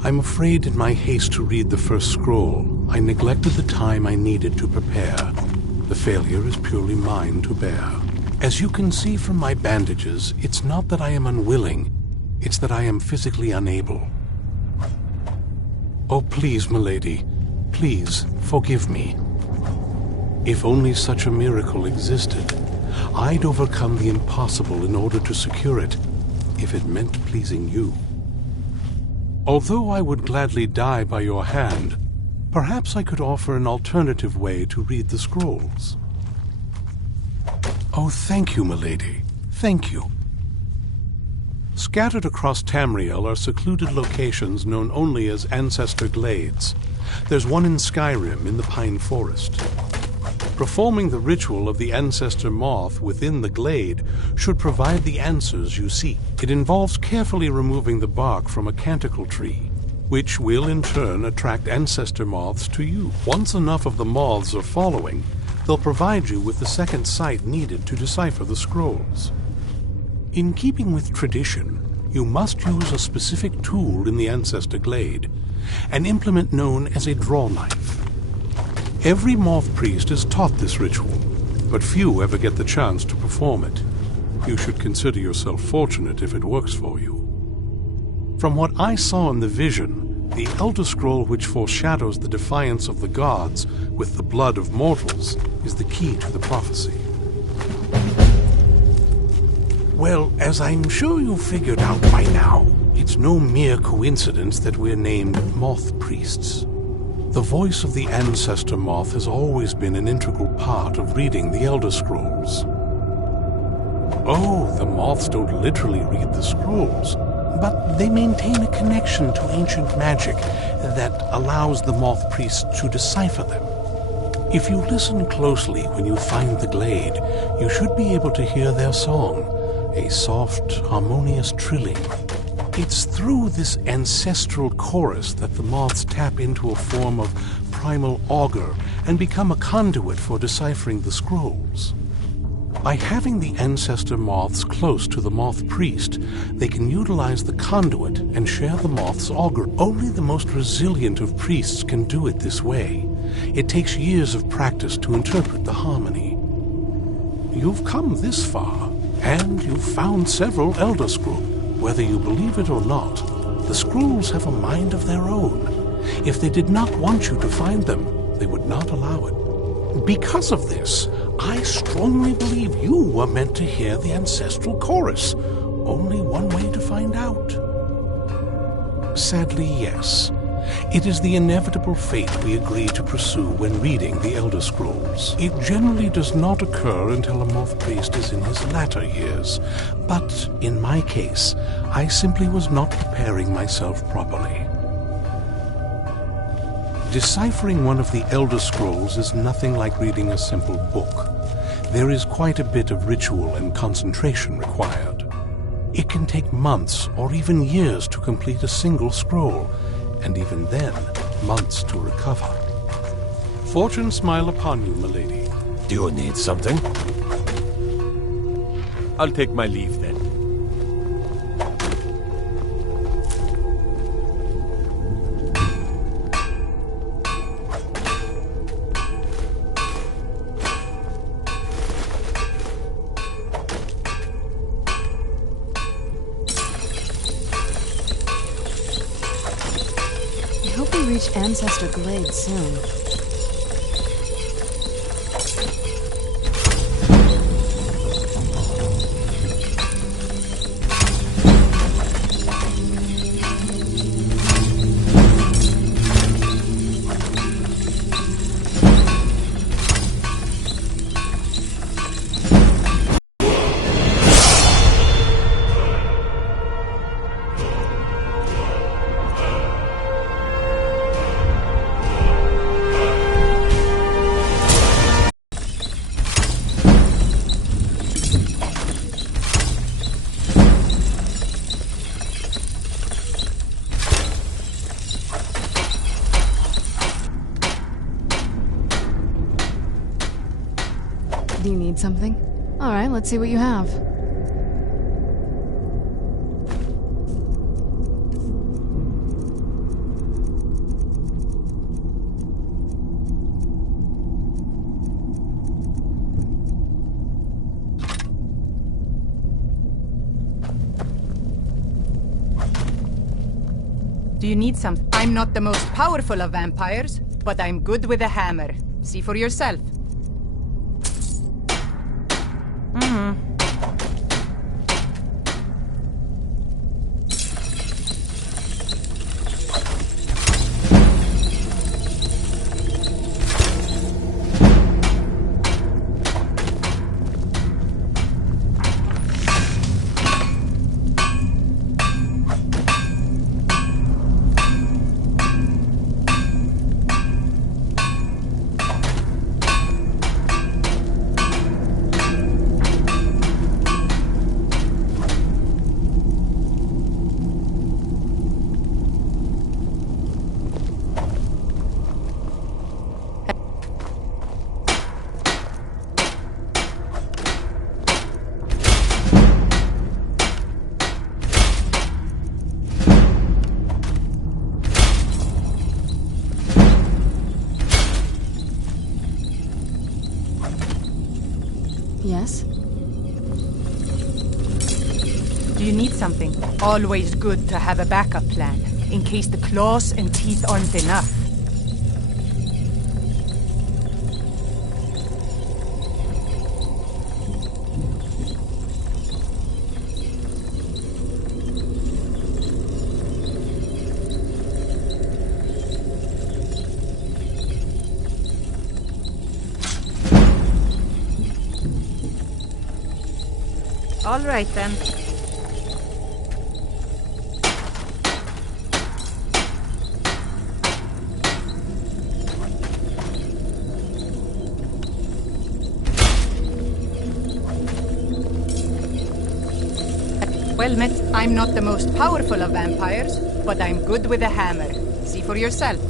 I'm afraid in my haste to read the first scroll, I neglected the time I needed to prepare. The failure is purely mine to bear. As you can see from my bandages, it's not that I am unwilling, it's that I am physically unable. Oh, please, milady, please forgive me. If only such a miracle existed, I'd overcome the impossible in order to secure it, if it meant pleasing you. Although I would gladly die by your hand, perhaps I could offer an alternative way to read the scrolls. Oh, thank you, milady. Thank you. Scattered across Tamriel are secluded locations known only as Ancestor Glades. There's one in Skyrim in the Pine Forest. Performing the ritual of the Ancestor Moth within the glade should provide the answers you seek. It involves carefully removing the bark from a canticle tree, which will in turn attract Ancestor Moths to you. Once enough of the moths are following, they'll provide you with the second sight needed to decipher the scrolls. In keeping with tradition, you must use a specific tool in the Ancestor Glade, an implement known as a draw knife. Every moth priest is taught this ritual, but few ever get the chance to perform it. You should consider yourself fortunate if it works for you. From what I saw in the vision, the Elder Scroll which foreshadows the defiance of the gods with the blood of mortals is the key to the prophecy. Well, as I'm sure you figured out by now, it's no mere coincidence that we're named moth priests. The voice of the Ancestor Moth has always been an integral part of reading the Elder Scrolls. Oh, the moths don't literally read the scrolls, but they maintain a connection to ancient magic that allows the moth priests to decipher them. If you listen closely when you find the glade, you should be able to hear their song, a soft, harmonious trilling. It's through this ancestral chorus that the moths tap into a form of primal augur and become a conduit for deciphering the scrolls. By having the ancestor moths close to the moth priest, they can utilize the conduit and share the moth's augur. Only the most resilient of priests can do it this way. It takes years of practice to interpret the harmony. You've come this far, and you've found several Elder Scrolls. Whether you believe it or not, the scrolls have a mind of their own. If they did not want you to find them, they would not allow it. Because of this, I strongly believe you were meant to hear the ancestral chorus. Only one way to find out. Sadly, yes. It is the inevitable fate we agree to pursue when reading the Elder Scrolls. It generally does not occur until a moth priest is in his latter years, but in my case, I simply was not preparing myself properly. Deciphering one of the Elder Scrolls is nothing like reading a simple book. There is quite a bit of ritual and concentration required. It can take months or even years to complete a single scroll, and even then, months to recover. Fortune smile upon you, milady. Do you need something? I'll take my leave then. Reach Ancestor Glade soon. Do you need something? Alright, let's see what you have. Do you need some? I'm not the most powerful of vampires, but I'm good with a hammer. See for yourself. Yes? Do you need something? Always good to have a backup plan, in case the claws and teeth aren't enough. All right, then. Well met. I'm not the most powerful of vampires, but I'm good with a hammer. See for yourself.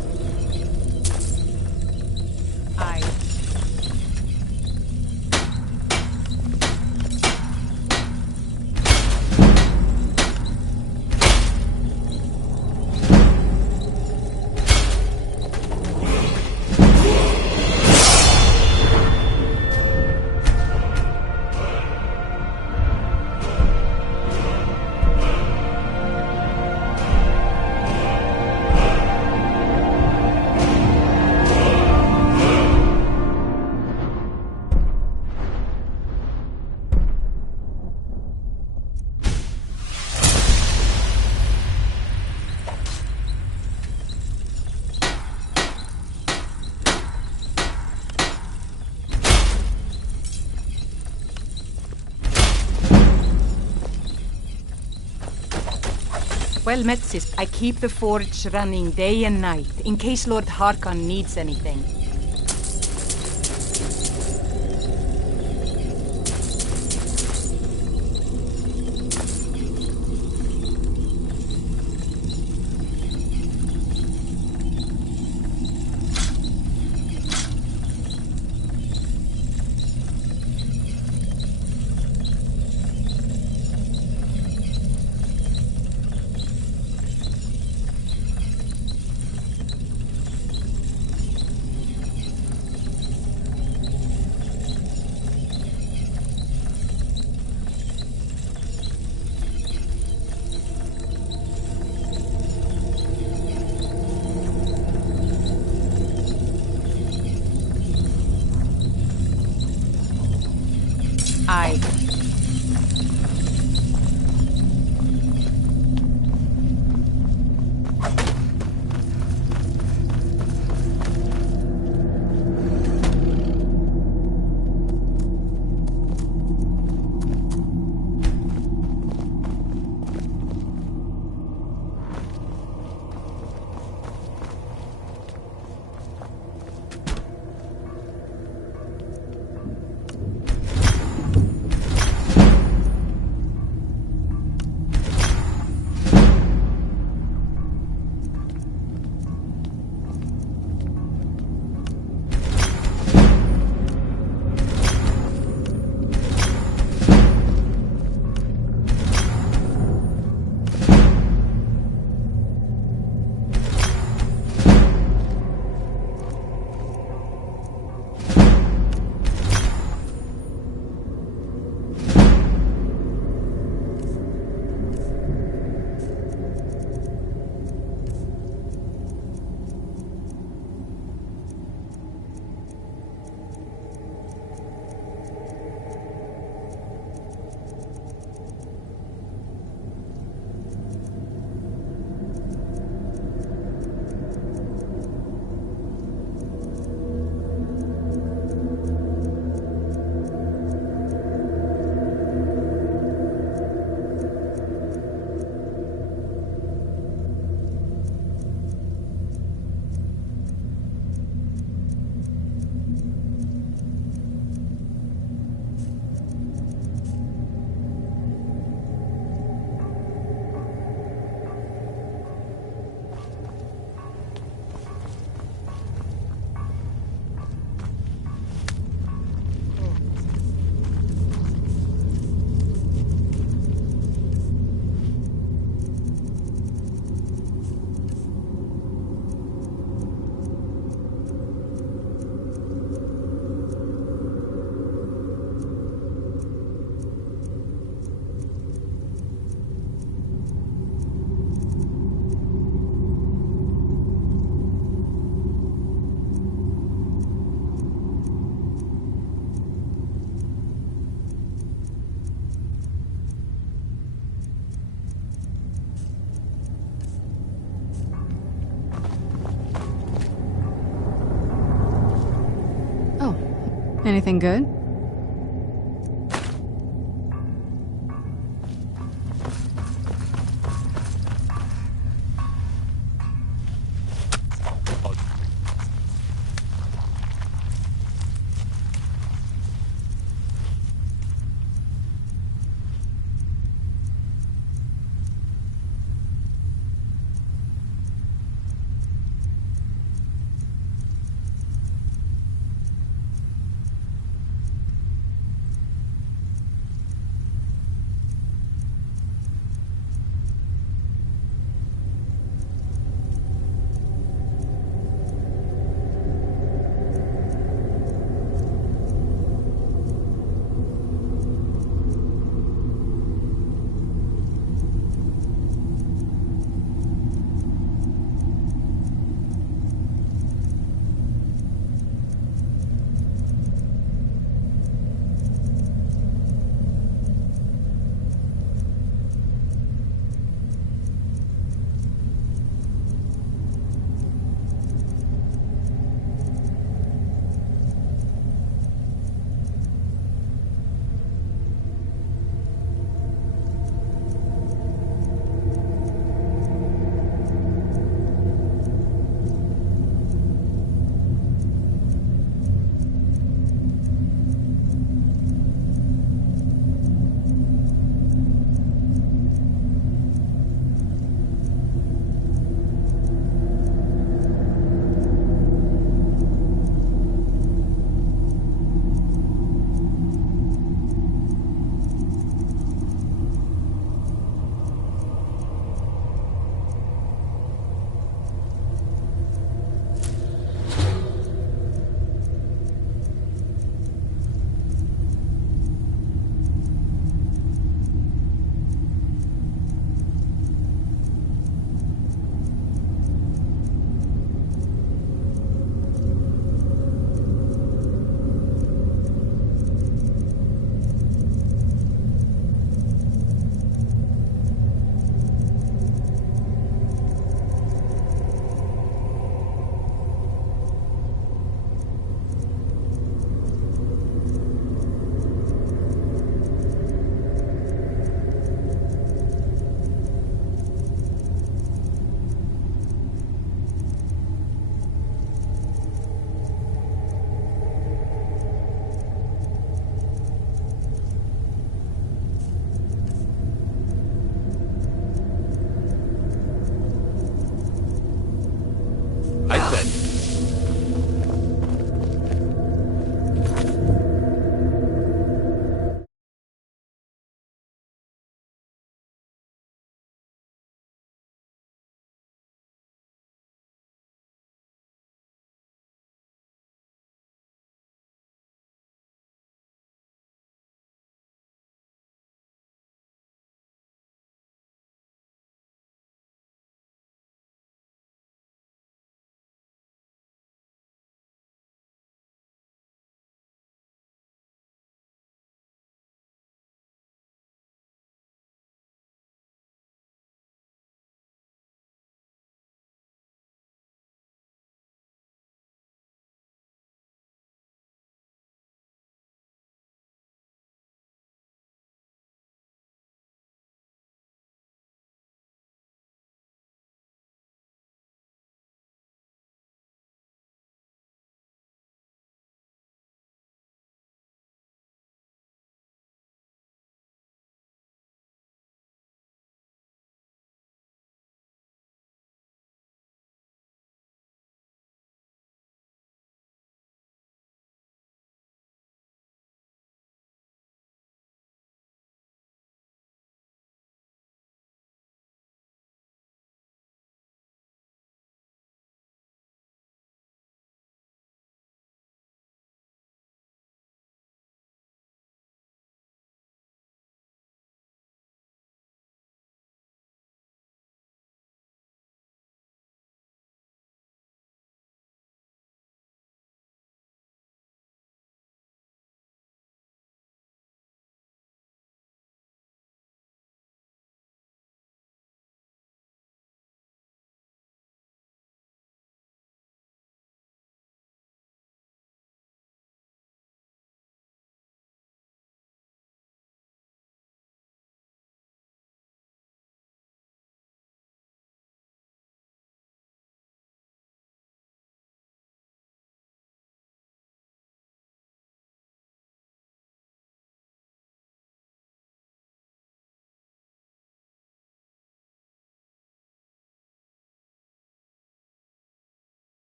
Well met, sis. I keep the forge running day and night, in case Lord Harkon needs anything. Aye. Anything good?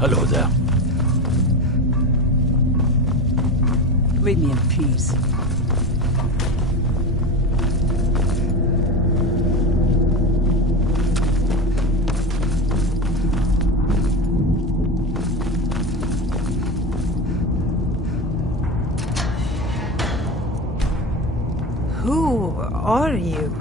Hello there. Leave me in peace. Who are you?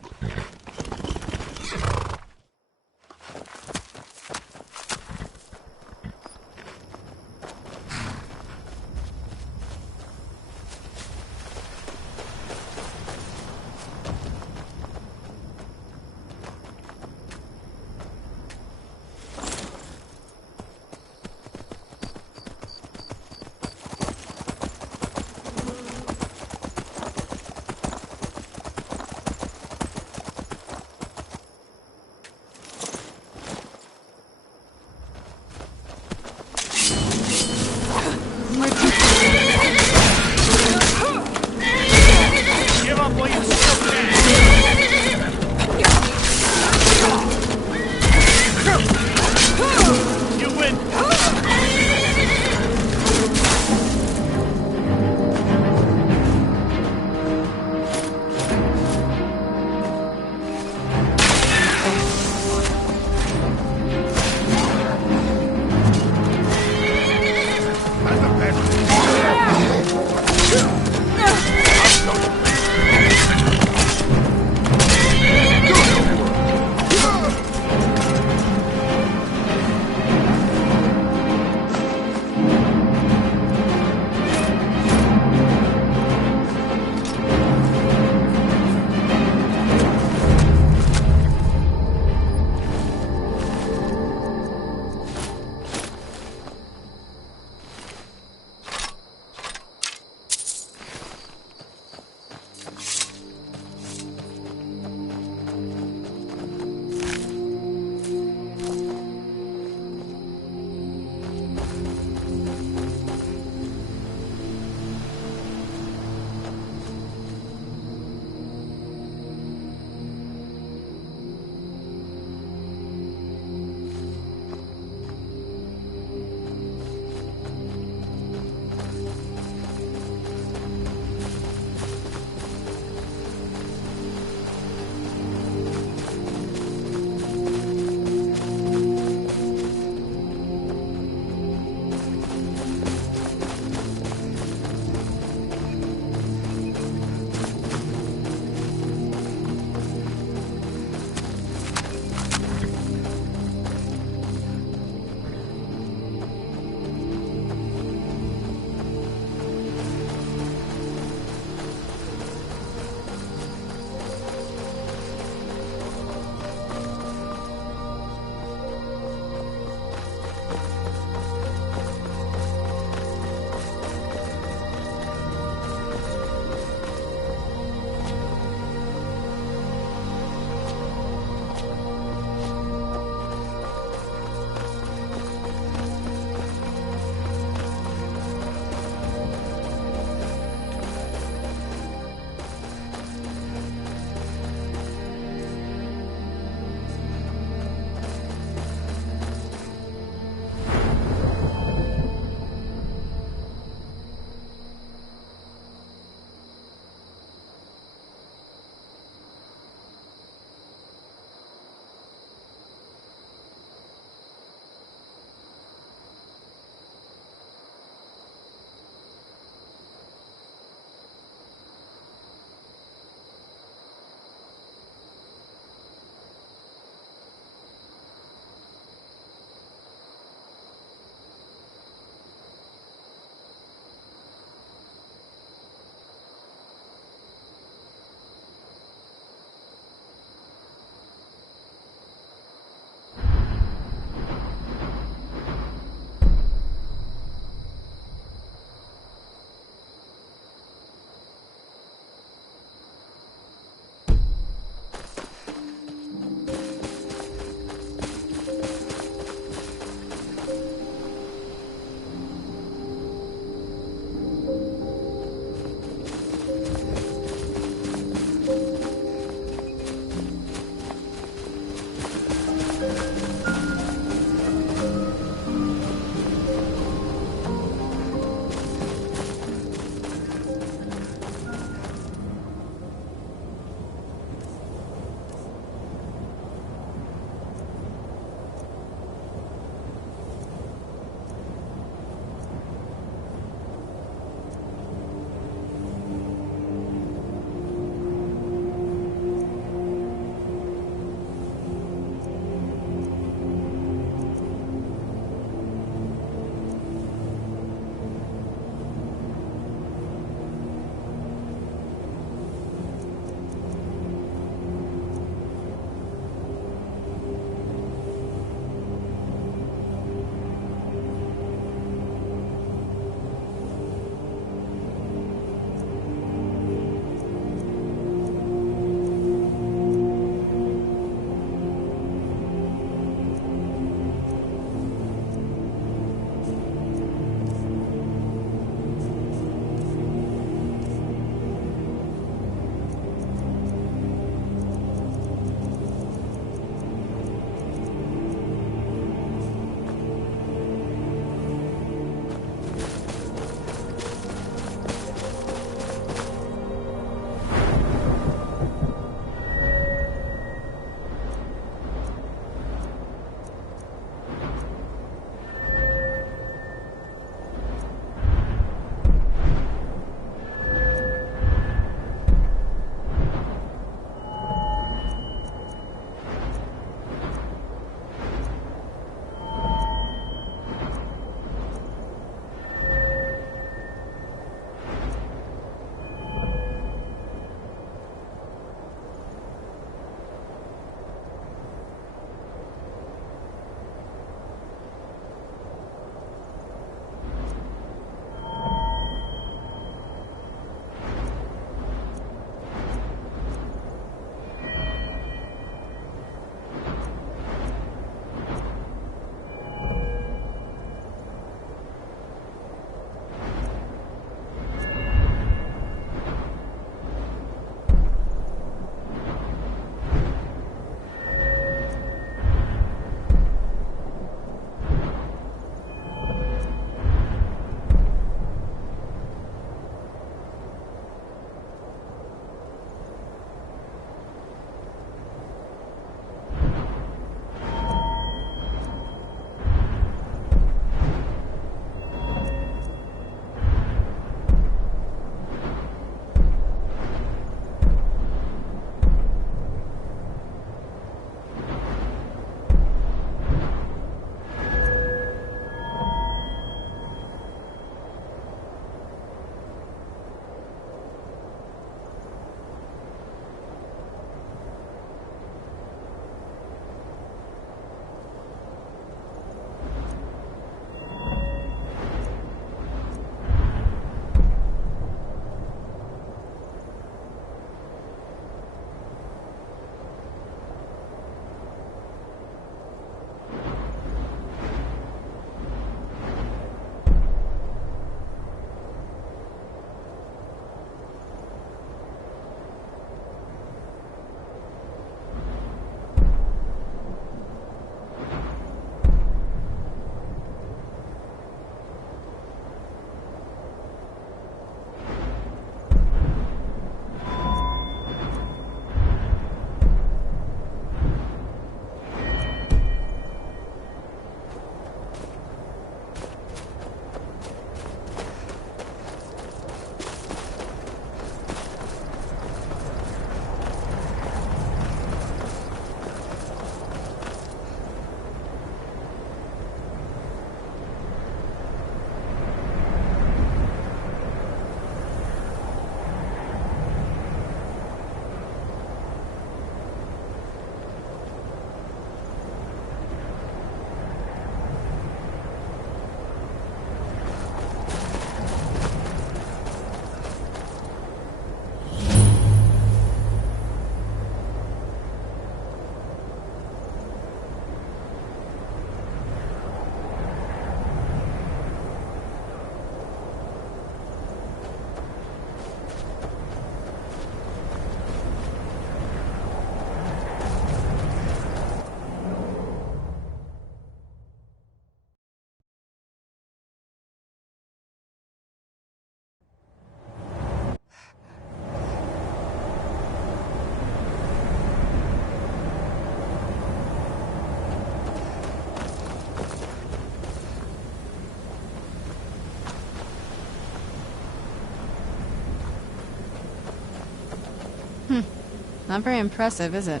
Not very impressive, is it?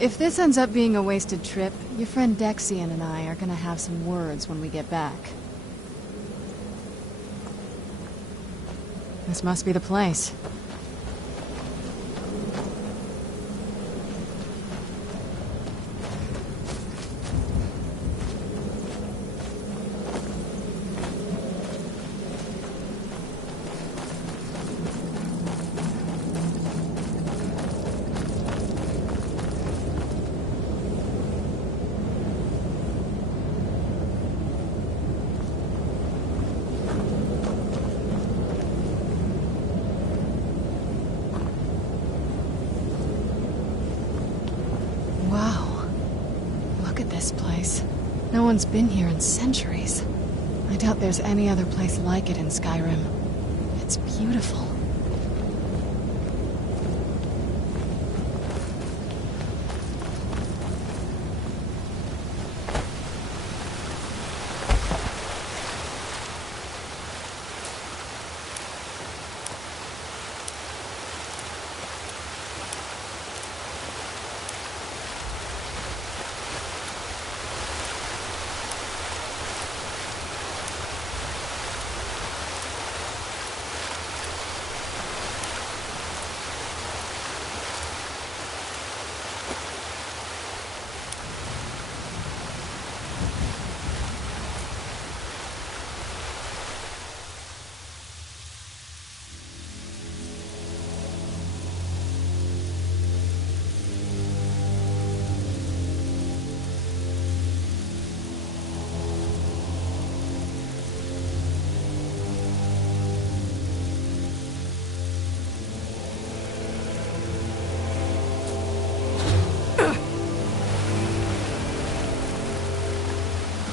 If this ends up being a wasted trip, your friend Dexian and I are gonna have some words when we get back. This must be the place. This place. No one's been here in centuries. I doubt there's any other place like it in Skyrim. It's beautiful.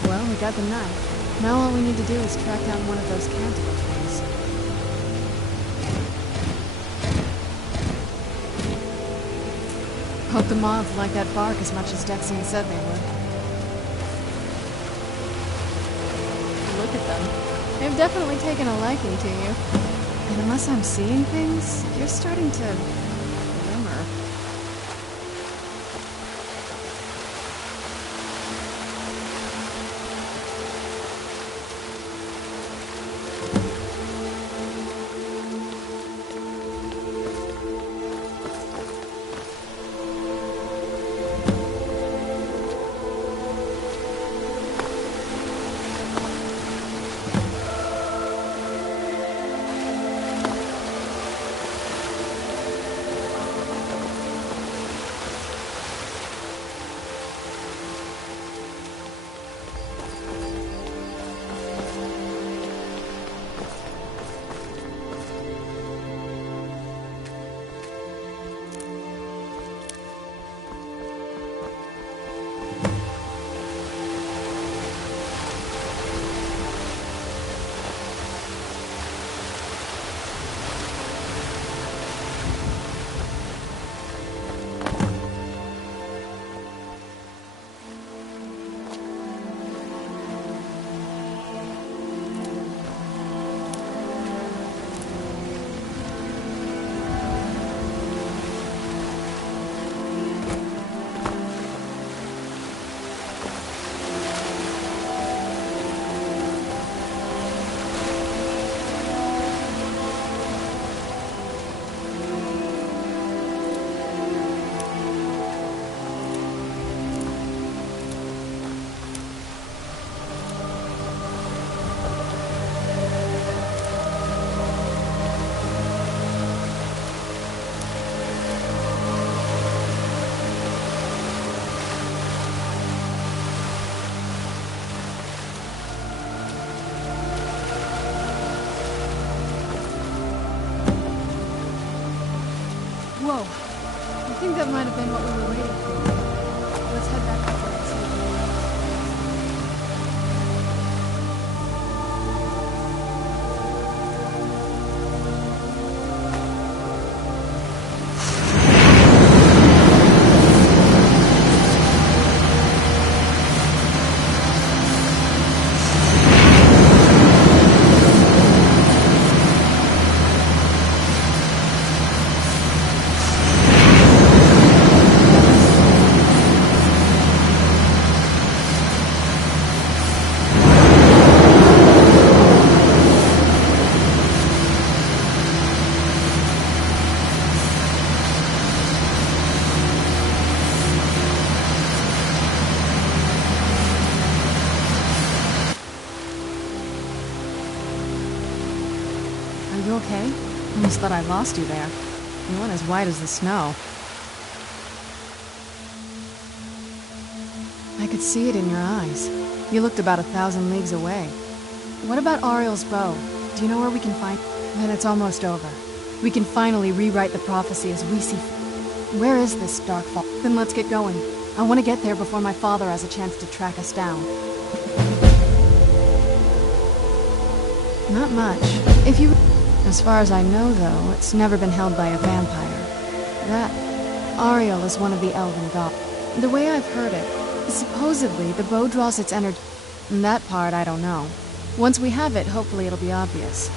Well, we got the knife. Now all we need to do is track down one of those canticle trees. Hope the moths like that bark as much as Dexian said they would. Look at them. They've definitely taken a liking to you. And unless I'm seeing things, you're starting to glimmer. Whoa. I think that might have been what we were waiting for. Let's head back up and see what okay? Almost thought I lost you there. You went as white as the snow. I could see it in your eyes. You looked about 1,000 leagues away. What about Ariel's bow? Do you know where we can find... Then it's almost over. We can finally rewrite the prophecy as we see... Where is this Darkfall? Then let's get going. I want to get there before my father has a chance to track us down. Not much. If you... As far as I know, though, it's never been held by a vampire. That... Ariel is one of the elven gods. The way I've heard it, supposedly the bow draws its energy... That part, I don't know. Once we have it, hopefully it'll be obvious.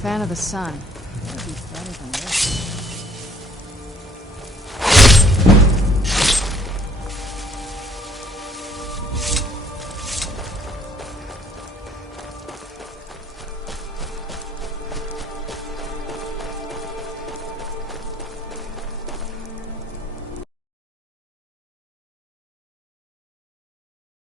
fan of the sun.